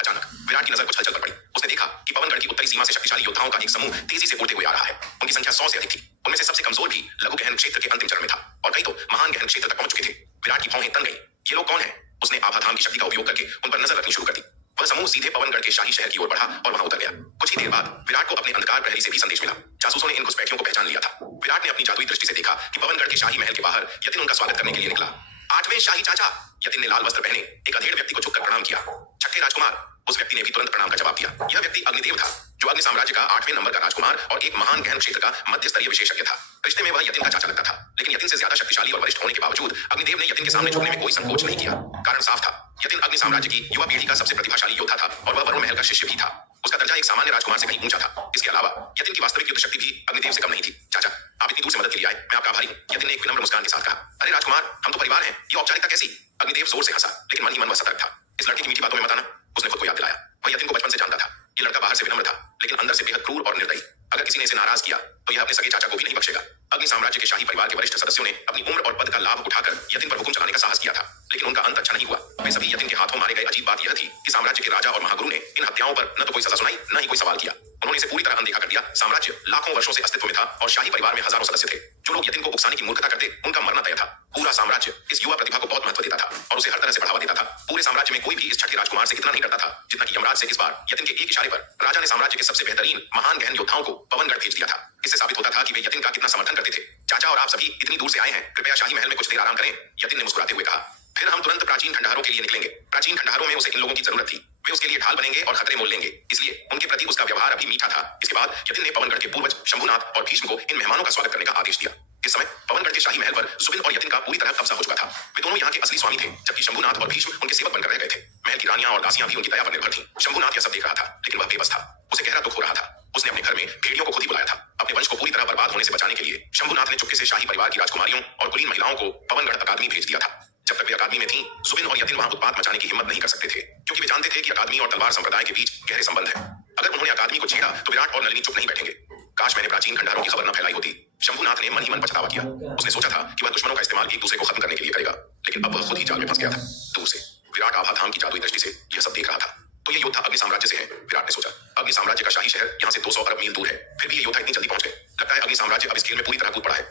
अचानक विराट की नजर कुछ हलचल कर पड़ी। उसने देखा कि पवनगढ़ की उत्तरी सीमा से शक्तिशाली योद्धाओं का एक समूह तेजी से उड़ते हुए आ रहा है। उनकी संख्या 100 से अधिक थी। उनमें से सबसे कमजोर भी लघु गहन क्षेत्र के अंतिम चरण में था और कई तो महान गहन क्षेत्र तक पहुंच चुके थे। विराट की भौहें तन गई। ये लोग कौन है? उसने आभाधाम की शक्ति का उपयोग करके उन पर नजर रखनी शुरू कर दी। वह समूह सीधे पवनगढ़ के शाही शहर की ओर बढ़ा और वहां उतर गया। कुछ ही देर बाद विराट को अपने अंधकार प्रहरी से भी संदेश मिला। जासूसों ने इन घुसपैठियों को पहचान लिया था। विराट ने अपनी जादुई दृष्टि से देखा कि पवनगढ़ के शाही महल के बाहर यतिन उनका स्वागत करने के लिए निकला। 8वें शाही चाचा। यतिन ने लाल वस्त्र पहने एक अधेड़ व्यक्ति को झुककर प्रणाम किया। 6ठे राजकुमार। उस व्यक्ति ने भी तुरंत प्रणाम का जवाब दिया। यह व्यक्ति अग्निदेव था, जो अग्नि साम्राज्य का 8वें नंबर का राजकुमार और एक महान गहन क्षेत्र का मध्य स्तरीय विशेषज्ञ था। रिश्ते में वह यतिन का चाचा लगता था, लेकिन यतिन से ज्यादा शक्तिशाली और वरिष्ठ होने के बावजूद अग्निदेव ने यतिन के सामने झुकने में कोई संकोच नहीं किया। कारण साफ था, यतिन अग्नि साम्राज्य की युवा पीढ़ी का सबसे प्रतिभाशाली योद्धा था और वह वरुण महल का शिष्य भी था। उसका दर्जा एक सामान्य राजकुमार से कहीं ऊंचा था। इसके अलावा यतिन की वास्तविक युद्ध शक्ति भी अग्निदेव से कम नहीं थी। चाचा, आप इतनी दूर से मदद के लिए आए, मैं आपका आभारी हूं। यतिन ने एक विनम्र मुस्कान के साथ कहा। अरे राजकुमार, हम तो परिवार हैं, ये औपचारिकता कैसी? अग्निदेव जोर से हंसा, लेकिन मन ही मन वह सतर्क था। इस लड़के की मीठी बातों में मत आना, उसने खुद को याद दिलाया। वह यतिन को बचपन से जानता था। ये लड़का बाहर से विनम्र था, लेकिन अंदर से बेहद क्रूर और निर्दयी। अगर किसी ने इसे नाराज किया तो यह अपने सगे चाचा को भी नहीं बख्शेगा। अग्नि साम्राज्य के शाही परिवार के वरिष्ठ सदस्यों ने अपनी उम्र और पद का लाभ उठाकर यतिन पर हुक्म चलाने का साहस किया था, लेकिन उनका अंत अच्छा नहीं हुआ। वे सभी यतिन के हाथों मारे गए। अजीब बात यह थी कि साम्राज्य के राजा और महागुरु ने इन हत्याओं पर न तो कोई सजा सुनाई, न ही कोई सवाल किया। उन्होंने इसे पूरी तरह अनदेखा कर दिया। साम्राज्य लाखों वर्षों से अस्तित्व में था और शाही परिवार में हजारों सदस्य थे। जो लोग यतिन को उकसाने की मूर्खता करते, उनका मरना तय था। पूरा साम्राज्य इस युवा प्रतिभा को बहुत महत्व देता था और उसे हर तरह से बढ़ावा देता था। पूरे साम्राज्य में कोई भी इस 6ठे राजकुमार से इतना नहीं डरता था जितना कि यमराज से। इस बार यतिन के एक इशारे पर राजा ने साम्राज्य के सबसे बेहतरीन महान गहन योद्धाओं को पवनगढ़ भेज दिया था। इससे साबित होता था कि वे यतिन का कितना समर्थन करते थे। चाचा और आप सभी इतनी दूर से आए हैं, कृपया शाही महल में कुछ देर आराम करें, यतिन ने मुस्कुराते हुए कहा। फिर हम तुरंत प्राचीन खंडहरों के लिए निकलेंगे। प्राचीन खंडहरों में उसे इन लोगों की जरूरत थी। वे उसके लिए ढाल बनेंगे और खतरे मोल लेंगे, इसलिए उनके प्रति उसका व्यवहार अभी मीठा था। इसके बाद यतिन ने पवनगढ़ के पूर्वज शंभुनाथ और भीष्म को इन मेहमानों का स्वागत करने का आदेश दिया। इस समय पवनगढ़ के शाही महल पर जुबिन और यतिन का पूरी तरह कब्जा हो चुका था। वे दोनों यहाँ के असली स्वामी थे, जबकि शंभुनाथ और भीष्म उनके सेवक बनकर रह गए थे। महल की रानियां और दासियां भी उनकी दया पर निर्भर थीं। शंभुनाथ यह सब देख रहा था, लेकिन वह बेबस था। उसे गहरा दुख हो रहा था। उसने अपने घर में भेड़ियों को खुद ही बुलाया था। अपने वंश को पूरी तरह बर्बाद होने से बचाने के लिए शंभुनाथ ने चुपके से शाही परिवार की राजकुमारियों और कुलीन महिलाओं को पवनगढ़ अकादमी भेज दिया था। जब तक वे अकादमी में थीं, जुबिन और यतिन वहां उत्पात मचाने की हिम्मत नहीं कर सकते थे, क्योंकि वे जानते थे कि अकादमी और तलवार संप्रदाय के बीच गहरे संबंध है। अगर उन्होंने अकादमी को छेड़ा तो विराट और नलिनी चुप नहीं बैठेंगे। काश मैंने प्राचीन खंडहरों की खबर न फैलाई होती। शंभुनाथ ने मन ही मन पछतावा किया। उसने सोचा था कि वह दुश्मनों का इस्तेमाल एक दूसरे को खत्म करने के लिए करेगा, लेकिन अब वह खुद ही जाल में फंस गया था। दूर से विराट आभाधाम की जादुई दृष्टि से यह सब देख रहा था। तो ये योद्धा अग्नि साम्राज्य से है, विराट ने सोचा। अग्नि साम्राज्य का शाही शहर यहाँ से 200 अरब मील दूर है, फिर भी ये योद्धा इतनी जल्दी पहुंच गए। लगता है अग्नि साम्राज्य अब इस खेल में पूरी तरह कूद पड़ा है।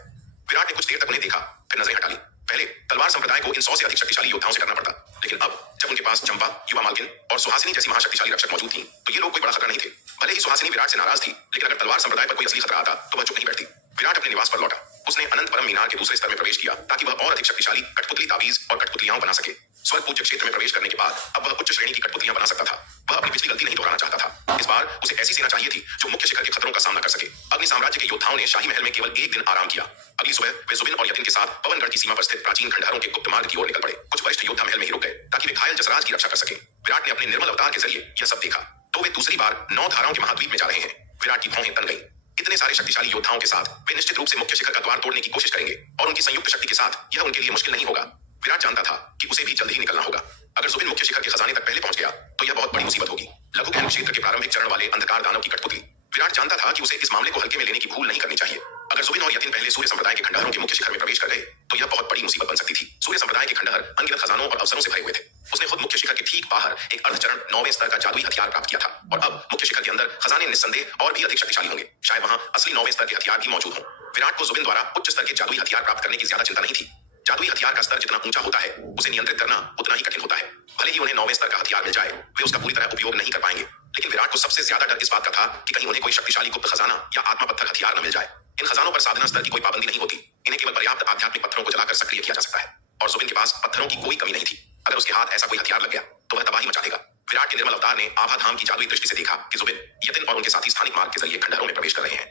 विराट ने कुछ देर तक उन्हें देखा, फिर नजरें हटा ली। पहले तलवार संप्रदाय को इन 100 से अधिक शक्तिशाली योद्धाओं से करना पड़ता, लेकिन अब जब उनके पास चंपा, युवा मालकिन और सुहासिनी जैसी महाशक्तिशाली रक्षक मौजूद थी, तो ये लोग कोई बड़ा खतरा नहीं थे। भले ही सुहासिनी विराट से नाराज थी, लेकिन अगर तलवार संप्रदाय पर कोई असली खतरा आता तो वह चुप नहीं बैठती। विराट अपने निवास पर लौटा। उसने अनंत परम मीनार के दूसरे स्तर में प्रवेश किया ताकि वह और अधिक शक्तिशाली कठपुतली ताबीज और कठपुतलियां बना सके। स्वर्ग पूज्य क्षेत्र में प्रवेश करने के बाद अब वह उच्च श्रेणी की कठपुतलियां बना सकता था। वह अपनी पिछली गलती नहीं दोहराना चाहता था। इस बार उसे ऐसी सेना चाहिए थी जो मुख्य शिखर के खतरों का सामना कर सके। अग्नि साम्राज्य के योद्धाओं ने शाही महल में केवल एक दिन आराम किया। अगली सुबह वे जुबिन और यतिन के साथ पवनगढ़ की सीमा पर स्थित प्राचीन खंडहरों के गुप्त मार्ग की ओर निकल पड़े। कुछ वरिष्ठ योद्धा महल में ही रुक गए ताकि वे घायल जसराज की रक्षा कर सके। विराट ने अपने निर्मल अवतार के जरिए यह सब देखा। तो वे दूसरी बार 9 धाराओं के महाद्वीप में जा रहे हैं। विराट की भौहें तन गई। इतने सारे शक्तिशाली योद्धाओं के साथ वे निश्चित रूप से मुख्य शिखर का द्वार तोड़ने की कोशिश करेंगे और उनकी संयुक्त शक्ति के साथ यह उनके लिए मुश्किल नहीं होगा। विराट जानता था कि उसे भी जल्द ही निकलना होगा। अगर जुबिन मुख्य शिखर के खजाने तक पहले पहुंच गया तो यह बहुत बड़ी मुसीबत होगी। लघु गहन क्षेत्र के प्रारंभिक चरण वाले अंधकार दानव की कठपुतली। विराट जानता था कि उसे इस मामले को हल्के में लेने की भूल नहीं करनी चाहिए। अगर जुबिन और यतिन पहले सूर्य संप्रदाय के खंडहरों के मुख्य शिखर में प्रवेश कर गए तो यह बहुत बड़ी मुसीबत बन सकती थी। सूर्य संप्रदाय के खंडहर अनगिनत खजानों और अवसरों से भरे हुए थे। उसने खुद मुख्य शिखर के ठीक बाहर एक अर्धचरण 9वें स्तर का जादुई हथियार प्राप्त किया था और अब मुख्य शिखर के अंदर खजाने निस्संदेह और भी अधिक शक्तिशाली होंगे। शायद वहां असली 9वें स्तर के हथियार भी मौजूद हों। विराट को जुबिन द्वारा उच्च स्तर के जादुई हथियार प्राप्त करने की ज्यादा चिंता नहीं थी। जादुई हथियार का स्तर जितना ऊंचा होता है, उसे नियंत्रित करना उतना ही कठिन होता है। भले ही उन्हें 9वें स्तर का हथियार मिल जाए, वे उसका पूरी तरह उपयोग नहीं कर पाएंगे। लेकिन विराट को सबसे ज्यादा डर इस बात का था कि कहीं उन्हें कोई शक्तिशाली गुप्त खजाना या आत्मा पत्थर हथियार न मिल जाए। इन खजानों पर साधना स्तर की कोई पाबंदी नहीं होती। इन्हें केवल पर्याप्त आध्यात्मिक पत्थरों को जलाकर सक्रिय किया जा सकता है और जुबिन के पास पत्थरों की कोई कमी नहीं थी। अगर उसके हाथ ऐसा कोई हथियार लग गया तो वह तबाही मचा देगा। विराट के निर्मल अवतार ने आभा धाम की जादुई दृष्टि से देखा कि जुबिन, यतिन और उनके साथी स्थानिक मार्ग के जरिए खंडहरों में प्रवेश कर रहे हैं।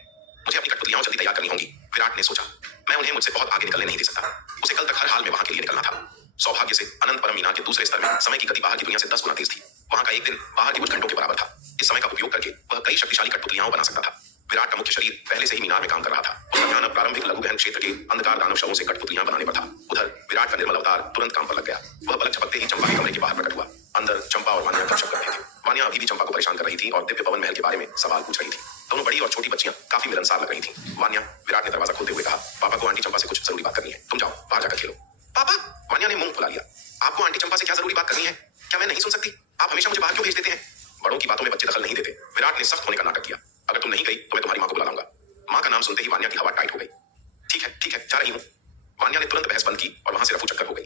मुझे अपनी कठपुतलियां जल्दी तैयार करनी होंगी, विराट ने सोचा। मैं उन्हें मुझसे बहुत आगे निकलने नहीं दे सकता। उसे कल तक हर हाल में वहां के लिए निकलना था। सौभाग्य से अनंत परम मीनार के दूसरे स्तर में समय की गति बाहर की दुनिया से 10 गुना तेज थी। वहां का एक दिन बाहर के कुछ घंटों के बराबर था। इस समय का उपयोग करके वह कई शक्तिशाली कठपुतलियां बना सकता था। विराट का मुख्य शरीर पहले से ही मीनार में काम कर रहा था। उसका ध्यान अब प्रारंभिक लघु गहन क्षेत्र के अंधकार दानव शवों से कठपुतलियां बनाने पर था। उधर विराट का निर्मल अवतार तुरंत काम पर लग गया। वह पलक झपकते ही चंपा के कमरे के बाहर प्रकट हुआ। अंदर चंपा और वानिया गपशप कर रहे थे। वानिया अभी भी चंपा को परेशान कर रही थी और दिव्य पवन महल के बारे में सवाल पूछ रही थी। दोनों बड़ी और छोटी बच्चियां काफी मिलनसार लग रही थी। वानिया, विराट ने दरवाजा खोलते हुए कहा, पापा को आंटी चंपा से कुछ जरूरी बात करनी है, तुम जाओ बाहर जाकर खेलो। पापा, वानिया ने मुंह फुला लिया। आपको आंटी चंपा से क्या जरूरी बात करनी है? क्या मैं नहीं सुन सकती? आप हमेशा मुझे बाहर क्यों भेज देते हैं? बड़ों की बातों में बच्चे दखल नहीं देते। विराट ने सख्त होने का नाटक किया। अगर तुम नहीं गई तो मैं तुम्हारी मां को बुला लाऊंगा। मां का नाम सुनते ही वानिया की हवा टाइट हो गई। ठीक है, जा रही हूँ। वानिया ने तुरंत बहस बंद की और वहां से रफू चक्कर हो गई।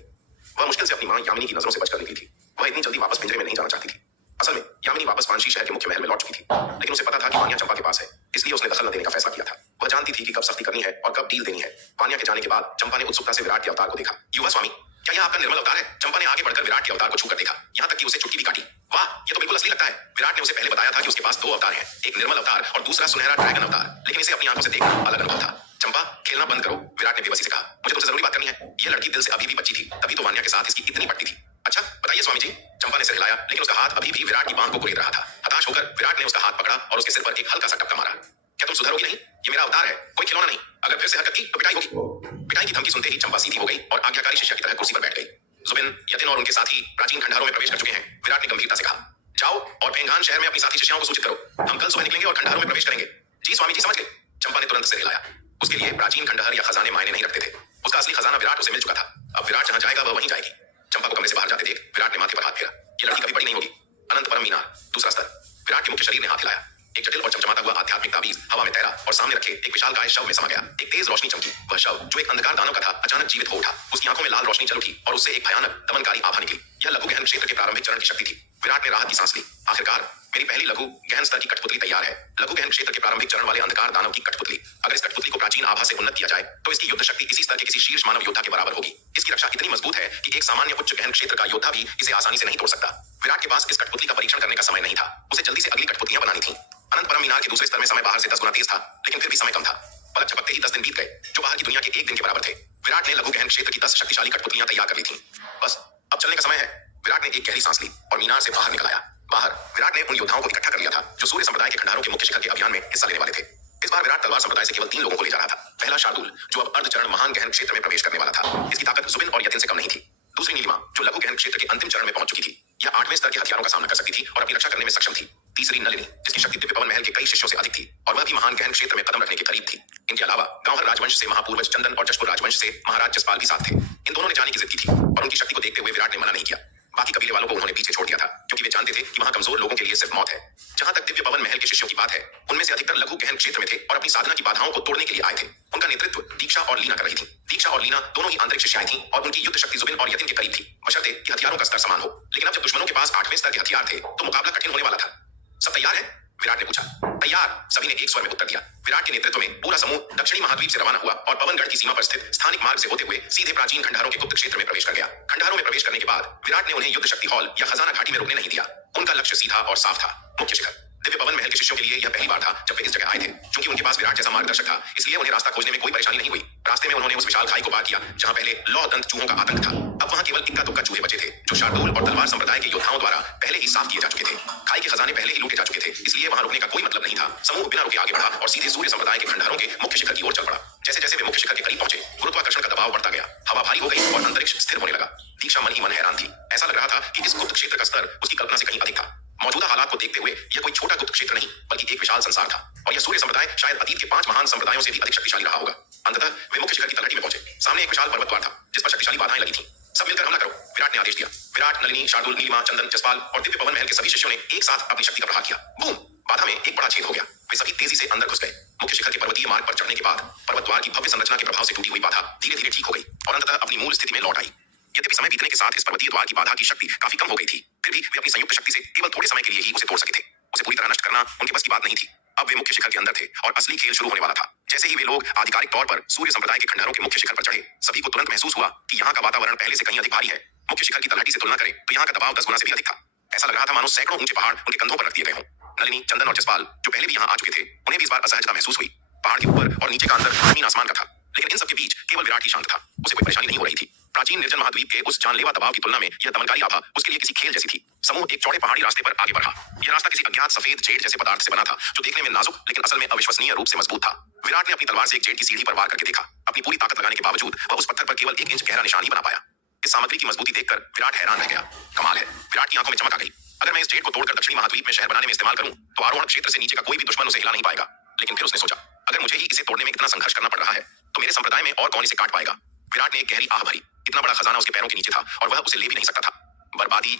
वह मुश्किल से अपनी मां यामिनी की नजरों से बचकर निकली थी। वह इतनी जल्दी वापस पिंजरे में नहीं जाना चाहती थी। असल में यामिनी वापस पांशी शहर के मुख्य महल में लौट चुकी थी, लेकिन उसे पता था कि वानिया चंपा के पास है, इसलिए उसने दखल न देने का फैसला किया था। वह जानती थी कि कब सख्ती करनी है और कब डील देनी है। वानिया के जाने के बाद चंपा ने उत्सुकता से विराट के अवतार को देखा। युवा स्वामी, क्या यह आपका निर्मल अवतार है? चंपा ने आगे बढ़कर विराट के अवतार को छूकर देखा, यहाँ तक कि उसे चुटकी भी काटी। वाह, ये तो बिल्कुल असली लगता है। विराट ने उसे पहले बताया था कि उसके पास 2 अवतार हैं, एक निर्मल अवतार और दूसरा सुनहरा ड्रैगन अवतार, लेकिन इसे अपनी आंखों से देखना अलग अनुभव था। चंपा, खेलना बंद करो, विराट ने बेबसी से कहा। मुझे तुमसे जरूरी बात करनी है। यह लड़की दिल से अभी भी बच्ची थी, तभी तो वानिया के साथ इसकी इतनी पटती थी। अच्छा बताइए स्वामी जी। चंपा ने सिर हिलाया, लेकिन उसका हाथ अभी भी विराट की बांह को कुरेद रहा था। हताश होकर विराट ने उसका हाथ पकड़ा और उसके सिर पर एक हल्का सा टपका मारा। क्या तुम सुधरोगी नहीं? ये मेरा अवतार है, कोई खिलौना नहीं। अगर फिर से हरकत की तो पिटाई होगी। पिटाई की धमकी सुनते ही चंपा सीधी हो गई और आज्ञाकारी शिष्य की तरह कुर्सी पर बैठ गई। जुबिन, यतिन और उनके साथी प्राचीन खंडहरों में प्रवेश कर चुके हैं, विराट ने गंभीरता से कहा। जाओ और पेंगान शहर में अपनी साथी शिष्यों को सूचित करो। हम कल सुबह निकलेंगे और खंडहरों में प्रवेश करेंगे। जी स्वामी जी, समझ गए। चंपा ने तुरंत सिर हिलाया। उसके लिए प्राचीन खंडहर या खजाने मायने नहीं रखते थे। उसका असली खजाना विराट उसे मिल चुका था। अब विराट जहां जाएगा वह वहीं जाएगी। चंपा को कमरे से बाहर जाते देख विराट ने माथे पर हाथ फेरा। ये लड़की कभी बड़ी नहीं होगी। अनंत परम मीनार, दूसरा स्तर। विराट के मुख्य शरीर ने हाथ हिलाया। एक जटिल और चमचमाता हुआ आध्यात्मिक ताबीज हवा में तैरा और सामने रखे एक विशाल गाय शव में समा गया। एक तेज रोशनी चमकी। वह शव, जो एक अंधकार दानव का था, अचानक जीवित हो उठा। उसकी आंखों में लाल रोशनी चल उठी और उससे एक भयानक दमनकारी आभा निकली। यह लघु गहन क्षेत्र के प्रारंभिक चरण की शक्ति थी। विराट ने राहत की सांस ली। आखिरकार मेरी पहली लघु गहन स्तर की कठपुतली तैयार है। लघु गहन क्षेत्र के प्रारंभिक चरण वाले अंधकार दानव की कठपुतली। अगर इस कठपुतली को प्राचीन आभा से उन्नत किया जाए तो इसकी युद्ध शक्ति इसी स्तर के किसी शीर्ष मानव योद्धा के बराबर होगी। इसकी रक्षा इतनी मजबूत है कि एक सामान्य उच्च गहन क्षेत्र का योद्धा भी इसे आसानी से नहीं तोड़ सकता। विराट के पास इस कठपुतली का परीक्षण करने का समय नहीं था। उसे जल्दी से अगली कठपुतलियां बनानी थी। अनंत परम मीनार के दूसरे स्तर में समय बाहर से 10 गुना तेज था, लेकिन फिर भी समय कम था। पलक झपकते ही 10 दिन बीत गए, जो बाहर की दुनिया के 1 दिन के बराबर थे। विराट ने लघु गहन क्षेत्र की 10 शक्तिशाली कठपुतलियां तैयार कर ली थीं। बस अब चलने का समय है। विराट ने एक गहरी सांस ली और मीनार से बाहर निकल आया। बाहर विराट ने उन योद्धाओं को इकट्ठा कर लिया था जो सूर्य संप्रदाय के खंडहरों के मुख्य शिखर के अभियान में हिस्सा लेने वाले थे। इस बार विराट तलवार संप्रदाय से केवल 3 लोगों को ले जा रहा था। पहला शार्दूल, जो अब अर्धचरण महान गहन क्षेत्र में प्रवेश करने वाला था। इसकी ताकत जुबिन और यतिन से कम नहीं थी। दूसरी नीलिमा, जो लघु गहन क्षेत्र के अंतिम चरण में पहुंच चुकी थी। यह 8वें स्तर के हथियारों का सामना कर सकती थी और अपनी रक्षा करने में सक्षम थी। तीसरी नलिनी, जिसकी शक्ति दिव्य पवन महल के कई शिष्यों से अधिक थी और वह भी महान गहन क्षेत्र में कदम रखने के करीब थी। इनके अलावा गांवहर राजवंश से महापूर्वज चंदन और जशपुर राजवंश से महाराज जसपाल भी साथ थे। इन दोनों ने जाने की जिद की थी और उनकी शक्ति को देखते हुए विराट ने मना नहीं किया। बाकी कबीले वालों को उन्होंने पीछे छोड़ दिया था, क्योंकि वे जानते थे कि वहां कमजोर लोगों के लिए सिर्फ मौत है। जहां तक दिव्य पवन महल के शिष्यों की बात है, उनमें से अधिकतर लघु गहन क्षेत्र में थे और अपनी साधना की बाधाओं को तोड़ने के लिए आए थे। उनका नेतृत्व दीक्षा और लीना कर रही थी। दीक्षा और लीना दोनों ही आंतरिक शिष्याएं थीं और उनकी युद्ध शक्ति जुबिन और यतिन के करीब थी, बशर्ते कि हथियारों का स्तर समान हो। लेकिन अब जब दुश्मनों के पास 8वें स्तर के हथियार थे तो मुकाबला कठिन होने वाला था। सब तैयार है? विराट ने पूछा। तैयार, सभी ने एक स्वर में उत्तर दिया। विराट के नेतृत्व में पूरा समूह दक्षिणी महाद्वीप से रवाना हुआ और पवनगढ़ की सीमा पर स्थित स्थानिक मार्ग से होते हुए सीधे प्राचीन खंडहरों के गुप्त क्षेत्र में प्रवेश कर गया। खंडहरों में प्रवेश करने के बाद विराट ने उन्हें युद्ध शक्ति हॉल या खजाना घाटी में रुकने नहीं दिया। उनका लक्ष्य सीधा और साफ था, मुख्य शिखर। दिव्य पवन महल के शिष्यों के लिए यह पहली बार था जब वे इस जगह आए थे। चूंकि उनके पास विराट जैसा मार्गदर्शक था, इसलिए उन्हें रास्ता खोजने में कोई परेशानी नहीं हुई। रास्ते में उन्होंने उस विशाल खाई को पार किया जहां पहले लौ दंत चूहों का आतंक था। अब वहां केवल इक्का दुक्का चूहे बचे थे, जो शार्दूल और तलवार संप्रदाय के योद्धाओं द्वारा पहले ही साफ किए जा चुके थे। खाई के खजाने पहले ही लूटे जा चुके थे, इसलिए वहां रुकने का कोई मतलब नहीं था। समूह बिना रुके आगे बढ़ा और सीधे सूर्य संप्रदाय के खंडहरों के मुख्य शिखर की ओर चल पड़ा। जैसे जैसे वे मुख्य शिखर के करीब पहुंचे, गुरुत्वाकर्षण का दबाव बढ़ता गया। हवा भारी हो गई और अंतरिक्ष स्थिर होने लगा। दीक्षा मन ही मन हैरान थी। ऐसा लग रहा था कि इस गुप्त क्षेत्र का स्तर उसकी कल्पना से कहीं अधिक था। मौजूदा हालात को देखते हुए यह कोई छोटा गुप्त क्षेत्र नहीं, बल्कि एक विशाल संसार था और यह सूर्य संप्रदाय शायद अतीत के 5 महान संप्रदायों से भी अधिक शक्तिशाली रहा होगा। अंततः वे मुख्य शिखर की तलहटी में पहुंचे। सामने एक विशाल पर्वत द्वार था जिस पर शक्तिशाली बाधाएं लगी थीं। सब मिलकर हमला करो, विराट ने आदेश दिया। विराट, नलिनी, शार्दूल, नीलिमा, चंदन, जसपाल और दिव्य पवन महल के सभी शिष्यों ने एक साथ अपनी शक्ति का प्रहार किया। बूम! बाधा में एक बड़ा छेद हो गया। वे सभी तेजी से अंदर घुस गए। मुख्य शिखर के पर्वतीय मार्ग पर चढ़ने के बाद पर्वत द्वार की भव्य संरचना के प्रभाव से टूटी हुई बाधा धीरे धीरे ठीक हो गई और अंततः अपनी मूल स्थिति में लौट आई। यद्यपि समय बीतने के साथ इस पर्वतीय द्वार की बाधा की शक्ति काफी कम हो गई थी, फिर भी वे अपनी संयुक्त शक्ति से केवल थोड़े समय के लिए ही उसे तोड़ सके थे। उसे पूरी तरह नष्ट करना उनके बस की बात नहीं थी। अब वे मुख्य शिखर के अंदर थे और असली खेल शुरू होने वाला था। जैसे ही वे लोग आधिकारिक तौर पर सूर्य संप्रदाय के खंडहरों के मुख्य शिखर पर चढ़े, सभी को तुरंत महसूस हुआ कि यहाँ का वातावरण पहले से कहीं अधिक भारी है। मुख्य शिखर की तलहटी से तुलना करें तो यहाँ का दबाव 10 गुना से भी अधिक था। ऐसा लग रहा था मानो सैकड़ों ऊंचे पहाड़ उनके कंधों पर रख दिए गए हों। नलिनी, चंदन और जसपाल जो पहले भी यहाँ आ चुके थे, उन्हें भी इस बार असहजता महसूस हुई। पहाड़ के ऊपर और नीचे का अंतर जमीन आसमान का था, लेकिन इन सबके बीच केवल विराट ही शांत था। उसे कोई परेशानी नहीं हो रही थी। प्राचीन निर्जन महाद्वीप के उस जानलेवा दबाव की तुलना में यह दमनकारी आभा उसके लिए किसी खेल जैसी थी। समूह एक चौड़े पहाड़ी रास्ते पर आगे बढ़ा। यह रास्ता किसी अज्ञात सफेद जेड जैसे पदार्थ से बना था, जो देखने में नाजुक लेकिन असल में अविश्वसनीय रूप से मजबूत था। विराट ने अपनी तलवार से एक जेड की सीढ़ी पर वार करके देखा। अपनी पूरी ताकत लगाने के बावजूद वह उस पत्थर पर केवल 1 इंच गहरा निशान ही बना पाया। इस सामग्री की मजबूती देखकर विराट हैरान रह गया। कमाल है, विराट की आंखों में चमक आ गई। अगर मैं इस जेड को तोड़कर दक्षिणी महाद्वीप में शहर बनाने में इस्तेमाल करूं तो आरोहण क्षेत्र से नीचे का कोई भी दुश्मन उसे हिला नहीं पाएगा। लेकिन फिर उसने सोचा, अगर मुझे ही इसे तोड़ने में इतना संघर्ष करना पड़ रहा है तो मेरे संप्रदाय में और कौन इसे काट पाएगा। विराट ने एक गहरी आह भरी। इतना बड़ा खजाना उसके पैरों के नीचे था और वह उसे ले भी नहीं सकता था। बर्बादी,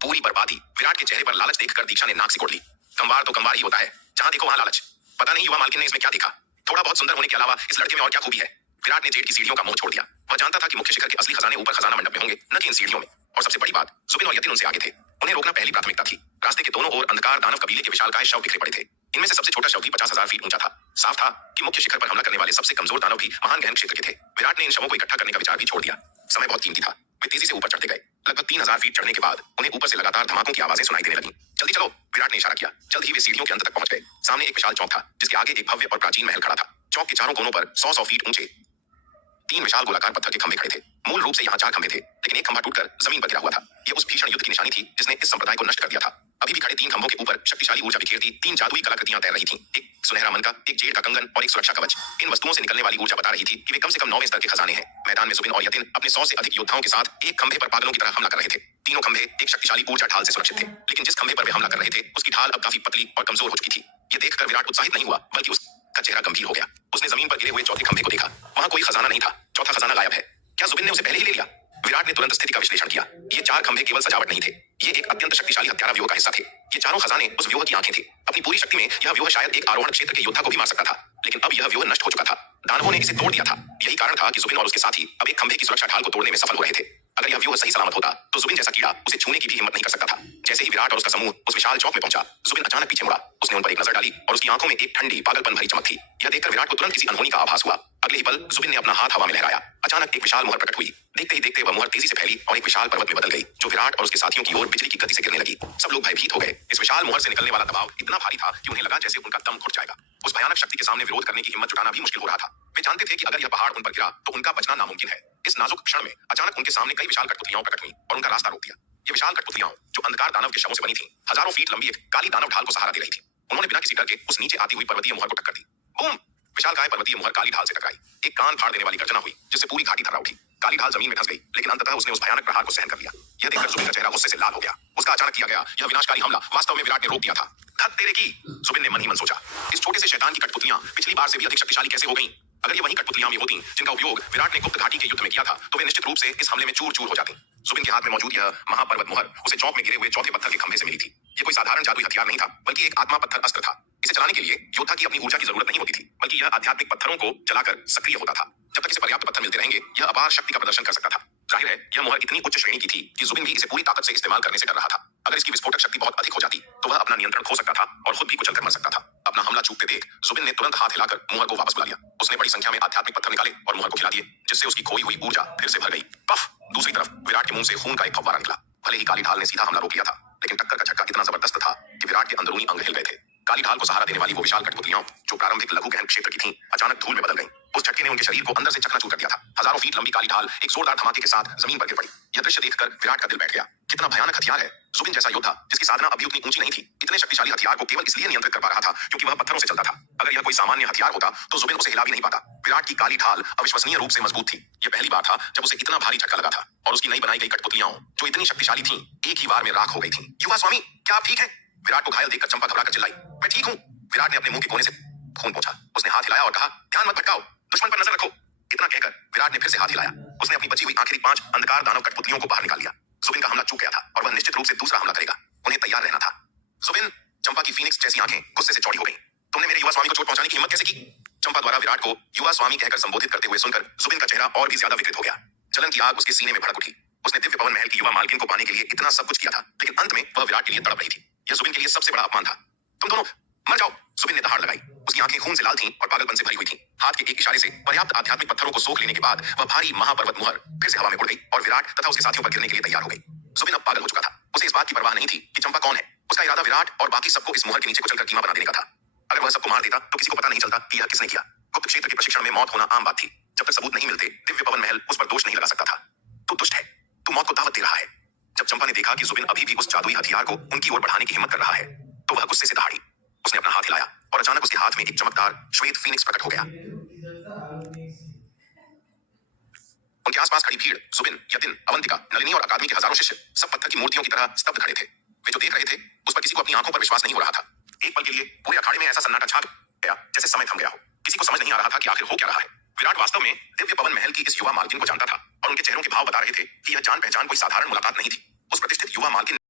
पूरी बर्बादी। विराट के चेहरे पर लालच देखकर दीक्षा ने नाक सिकोड़ ली। कमवार तो कमवार ही होता है, जहां देखो वहां लालच। पता नहीं युवा मालकिन ने इसमें क्या देखा। थोड़ा बहुत सुंदर होने के अलावा इस लड़के में और क्या खूबी है। विराट ने जेड की सीढ़ियों का मोह छोड़ दिया। वह जानता था कि मुख्य शिखर के असली खजाने ऊपर खजाना मंडप में होंगे, न कि इन सीढ़ियों में। और सबसे बड़ी बात, जुबिन और यतिन उनसे आगे थे। उन्हें रोकना पहली प्राथमिकता थी। रास्ते के दोनों ओर अंधकार दानव कबीले के विशालकाय शव बिखरे पड़े थे। इनमें से सबसे छोटा शव भी 50,000 फीट ऊंचा था। साफ था कि मुख्य शिखर पर हमला करने वाले सबसे कमजोर दानव भी महान गहन क्षेत्र के थे। विराट ने इन शवों को इकट्ठा करने का विचार भी छोड़ दिया। समय बहुत कीमती था। वे तेजी से ऊपर चढ़ते गए। लगभग 3000 फीट चढ़ने के बाद उन्हें ऊपर से लगातार धमाकों की आवाजें सुनाई देने लगी। जल्दी चलो, विराट ने इशारा किया। जल्द ही वे सीढ़ियों के अंत तक पहुंच गए। सामने एक विशाल चौक था, जिसके आगे एक भव्य और प्राचीन महल खड़ा था। चौक के चारों कोनों पर 100 फीट ऊंचे 3 विशाल गोलाकार पत्थर के खंभे खड़े थे। मूल रूप से यहाँ 4 खंभे थे, लेकिन एक खंभा टूटकर जमीन पर गिरा हुआ था। यह उस भीषण युद्ध की निशानी थी जिसने इस संप्रदाय को नष्ट कर दिया था। अभी भी खड़े 3 खंभों के ऊपर शक्तिशाली ऊर्जा बिखेरती 3 जादुई कलाकृतियां तैर रही थीं। एक सुनहरा मनका, एक जेड का कंगन और एक सुरक्षा कवच। इन वस्तुओं से निकलने वाली ऊर्जा बता रही थी कि वे कम से कम 9वें स्तर के खजाने हैं। मैदान में जुबिन और यतिन अपने 100 से अधिक योद्धाओं के साथ एक खंभे पर पागलों की तरह हमला कर रहे थे। तीनों खंभे एक शक्तिशाली ऊर्जा ढाल से सुरक्षित थे, लेकिन जिस खंभे पर वे हमला कर रहे थे उसकी ढाल अब काफी पतली और कमजोर हो चुकी थी। यह देखकर विराट उत्साहित नहीं हुआ, बल्कि उसका चेहरा गंभीर हो गया। उसने जमीन पर गिरे हुए चौथे खंभे को देखा। वहां कोई खजाना नहीं था। चौथा खजाना गायब है। क्या जुबिन ने उसे पहले ही ले लिया? विराट ने तुरंत स्थिति का विश्लेषण किया। ये 4 खंभे केवल सजावट नहीं थे, ये एक अत्यंत शक्तिशाली हत्यारा व्यूह का हिस्सा थे। ये चारों खजाने उस व्यूह की आंखें थे। अपनी पूरी शक्ति में यह व्यूह शायद एक आरोहण क्षेत्र के योद्धा को भी मार सकता था, लेकिन अब यह व्यूह नष्ट हो चुका था। दानवों ने इसे तोड़ दिया था। यही कारण था कि जुबिन और उसके साथी अब एक खंभे की सुरक्षा ढाल को तोड़ने में सफल हो रहे थे। अगर यह व्यूह सही सलामत होता तो जुबिन जैसा कीड़ा उसे छूने की भी हिम्मत नहीं कर सकता था। जैसे ही विराट और उसका समूह उस विशाल चौक में पहुंचा, जुबिन अचानक पीछे मुड़ा। उसने उन पर एक नजर डाली और उसकी आंखों में एक ठंडी पागलपन भरी चमक थी। यह देखकर विराट को तुरंत किसी अनहोनी का आभास हुआ। अगले ही पल जुबिन ने अपना हाथ हवा में लहराया। अचानक एक विशाल मुहर प्रकट हुई। देखते ही देखते वह मुहर तेजी से फैली और एक विशाल पर्वत में बदल गई, जो विराट और उसके साथियों की ओर बिजली की गति से गिरने लगी। सब लोग भयभीत हो गए। इस विशाल मुहर से निकलने वाला दबाव इतना भारी था कि उन्हें लगा जैसे उनका दम घुट जाएगा। उस भयानक शक्ति के सामने विरोध करने की हिम्मत जुटाना भी मुश्किल हो रहा था। वे जानते थे कि अगर यह पहाड़ उन पर गिरा तो उनका बचना नामुमकिन है। इस नाजुक क्षण में अचानक उनके सामने कई विशाल कठपुतलियां प्रकट हुई और उनका रास्ता रोक दिया। ये विशाल कठपुतलियां, जो अंधकार दानव के शवों से बनी थीं, हजारों फीट लंबी एक काली दानव ढाल को सहारा दे रही थी। उन्होंने बिना किसी डर के उस नीचे आती हुई पर्वतीय मुहर को टक्कर दी। बूम! विशालकाय पर्वतीय मुहर काली ढाल से टकराई। एक कान फाड़ देने वाली गर्जना हुई, जिससे पूरी घाटी थर्रा उठी। काली ढाल जमीन में धंस गई, लेकिन अंततः उसने उस भयानक प्रहार को सहन कर लिया। यह देखकर जुबिन का चेहरा गुस्से से लाल हो गया। उसका अचानक किया गया यह विनाशकारी हमला वास्तव में विराट ने रोक दिया था। धत तेरे की! जुबिन ने मन ही मन सोचा, इस छोटे से शैतान की कठपुतलियां पिछली बार से भी अधिक शक्तिशाली कैसे हो गईं? अगर ये वही कठपुतलियां भी होती जिनका उपयोग विराट ने गुप्त घाटी के युद्ध में किया था, तो वे निश्चित रूप से इस हमले में चूर-चूर हो जाती। जुबिन के हाथ में मौजूद यह महापर्वत मुहर उसे चौक में गिरे हुए चौथे पत्थर के खंभे से मिली थी। ये कोई साधारण जादुई हथियार नहीं था, बल्कि एक आत्मा पत्थर अस्त्र था। इसे चलाने के लिए योद्धा की अपनी ऊर्जा की जरूरत नहीं होती थी, बल्कि यह आध्यात्मिक पत्थरों को जलाकर सक्रिय होता था। जब तक इसे पर्याप्त पत्थर मिलते रहेंगे, यह अपार शक्ति का प्रदर्शन कर सकता था। जाहिर है, यह मुहर इतनी उच्च श्रेणी की थी कि जुबिन भी इसे पूरी ताकत से इस्तेमाल करने से डर रहा था। अगर इसकी विस्फोटक शक्ति बहुत अधिक हो जाती तो वह अपना नियंत्रण खो सकता था और खुद भी कुचल कर मर सकता था। अपना हमला चूकते देख जुबिन ने तुरंत हाथ हिलाकर मुहर को वापस बुला लिया। उसने बड़ी संख्या में आध्यात्मिक पत्थर निकाले और मुहर को खिला दिए, जिससे उसकी खोई हुई ऊर्जा फिर से भर गई। पफ! दूसरी तरफ विराट के मुंह से खून का एक फव्वारा निकला। भले ही काली ढाल ने सीधा हमला रोक लिया था, लेकिन टक्कर का झटका इतना जबरदस्त था कि विराट के अंदरूनी अंग हिल गए थे। काली ढाल को सहारा देने वाली वो विशाल कठपुतलियां, जो प्रारंभिक लघु गहन क्षेत्र की थीं, अचानक धूल में बदल गईं। उस झटके ने उनके शरीर को अंदर से चकनाचूर कर दिया था। हजारों फीट लंबी काली ढाल एक जोरदार धमाके के साथ जमीन पर गिर पड़ी। यह दृश्य देखकर विराट का दिल बैठ गया। कितना भयानक हथियार है! जुबिन जैसा योद्धा, जिसकी साधना अभी उतनी ऊंची नहीं थी, इतने शक्तिशाली हथियार को केवल इसलिए नियंत्रित कर पा रहा था क्योंकि वह पत्थरों से चलता था। अगर यह कोई सामान्य हथियार होता तो जुबिन उसे हिला भी नहीं पाता। विराट की काली ढाल अविश्वसनीय रूप से मजबूत थी। यह पहली बार था जब उसे इतना भारी झटका लगा था, और उसकी नई बनाई गई कठपुतलियां, जो इतनी शक्तिशाली थीं, एक ही बार में राख हो गई थीं। युवा स्वामी, क्या आप ठीक हैं? विराट को घायल देखकर चंपा घबराकर चिल्लाई। मैं ठीक हूं। विराट ने अपने मुंह के कोने से खून पोंछा। उसने हाथ हिलाया और कहा, ध्यान मत भटकाओ, दुश्मन पर नजर रखो। इतना कहकर विराट ने फिर से हाथ हिलाया। उसने अपनी बची हुई आखिरी 5 अंधकार दानव कठपुतलियों को बाहर निकाल लिया। जुबिन का हमला चूक गया था और वह निश्चित रूप से दूसरा हमला करेगा। उन्हें तैयार रहना था। जुबिन! चंपा की फीनिक्स जैसी आंखें गुस्से से चौड़ी हो गईं। तुमने मेरे युवा स्वामी को चोट पहुंचाने की हिम्मत कैसे की? चंपा द्वारा विराट को युवा स्वामी कहकर संबोधित करते हुए सुनकर जुबिन का चेहरा और भी ज्यादा विकृत हो गया। जलन की आग उसके सीने में भड़क उठी। उसने दिव्य पवन महल की युवा मालकिन को पाने के लिए इतना सब कुछ किया था, लेकिन अंत में वह विराट के लिए तड़प रही थी। यह जुबिन के लिए सबसे बड़ा अपमान था। तुम दोनों मर जाओ! जुबिन ने दहाड़ लगाई। उसकी आंखें खून से लाल थीं और पागलपन से भरी हुई थीं। हाथ के एक इशारे से पर्याप्त आध्यात्मिक पत्थरों को सोख लेने के बाद वह भारी महापर्वत मुहर फिर से हवा में उड़ गई और विराट तथा उसके साथियों पर गिरने के लिए तैयार हो गई। जुबिन अब पागल हो चुका था। उसे इस बात की परवाह नहीं थी कि चंपा कौन है। उसका इरादा विराट और बाकी सबको इस मुहर के नीचे कुचलकर कीमा बना देने का था। अगर वह सबको मार देता तो किसी को पता नहीं चलता कि यह किसने किया। गुप्त क्षेत्र के प्रशिक्षण में मौत होना आम बात थी। जब तक सबूत नहीं मिलते दिव्य पवन महल उस पर दोष नहीं लगा सकता था। तू दुष्ट है, तू मौत को दावत दे रहा है। जब चंपा ने देखा कि जुबिन अभी भी उस जादुई हथियार को उनकी ओर बढ़ाने की हिम्मत कर रहा है तो वह गुस्से से दहाड़ी। उसने अपना हाथ हिलाया और अचानक उसके हाथ में एक चमकदार श्वेत फीनिक्स प्रकट हो गया। उनके आसपास खड़ी भीड़, जुबिन, यतिन, अवंतिका, नलिनी और अकादमी के हजारों शिष्य सब पत्थर की मूर्तियों की तरह स्तब्ध खड़े थे। वे जो देख रहे थे उस पर किसी को अपनी आंखों पर विश्वास नहीं हो रहा था। एक पल के लिए पूरे अखाड़े में ऐसा सन्नाटा छा गया जैसे समय थम गया हो। किसी को समझ नहीं आ रहा था कि आखिर हो क्या रहा है। विराट वास्तव में दिव्य पवन महल की इस युवा मालकिन को जानता था और उनके चेहरों के भाव बता रहे थे कि यह जान पहचान कोई साधारण मुलाकात नहीं थी। उस प्रतिष्ठित युवा मालकिन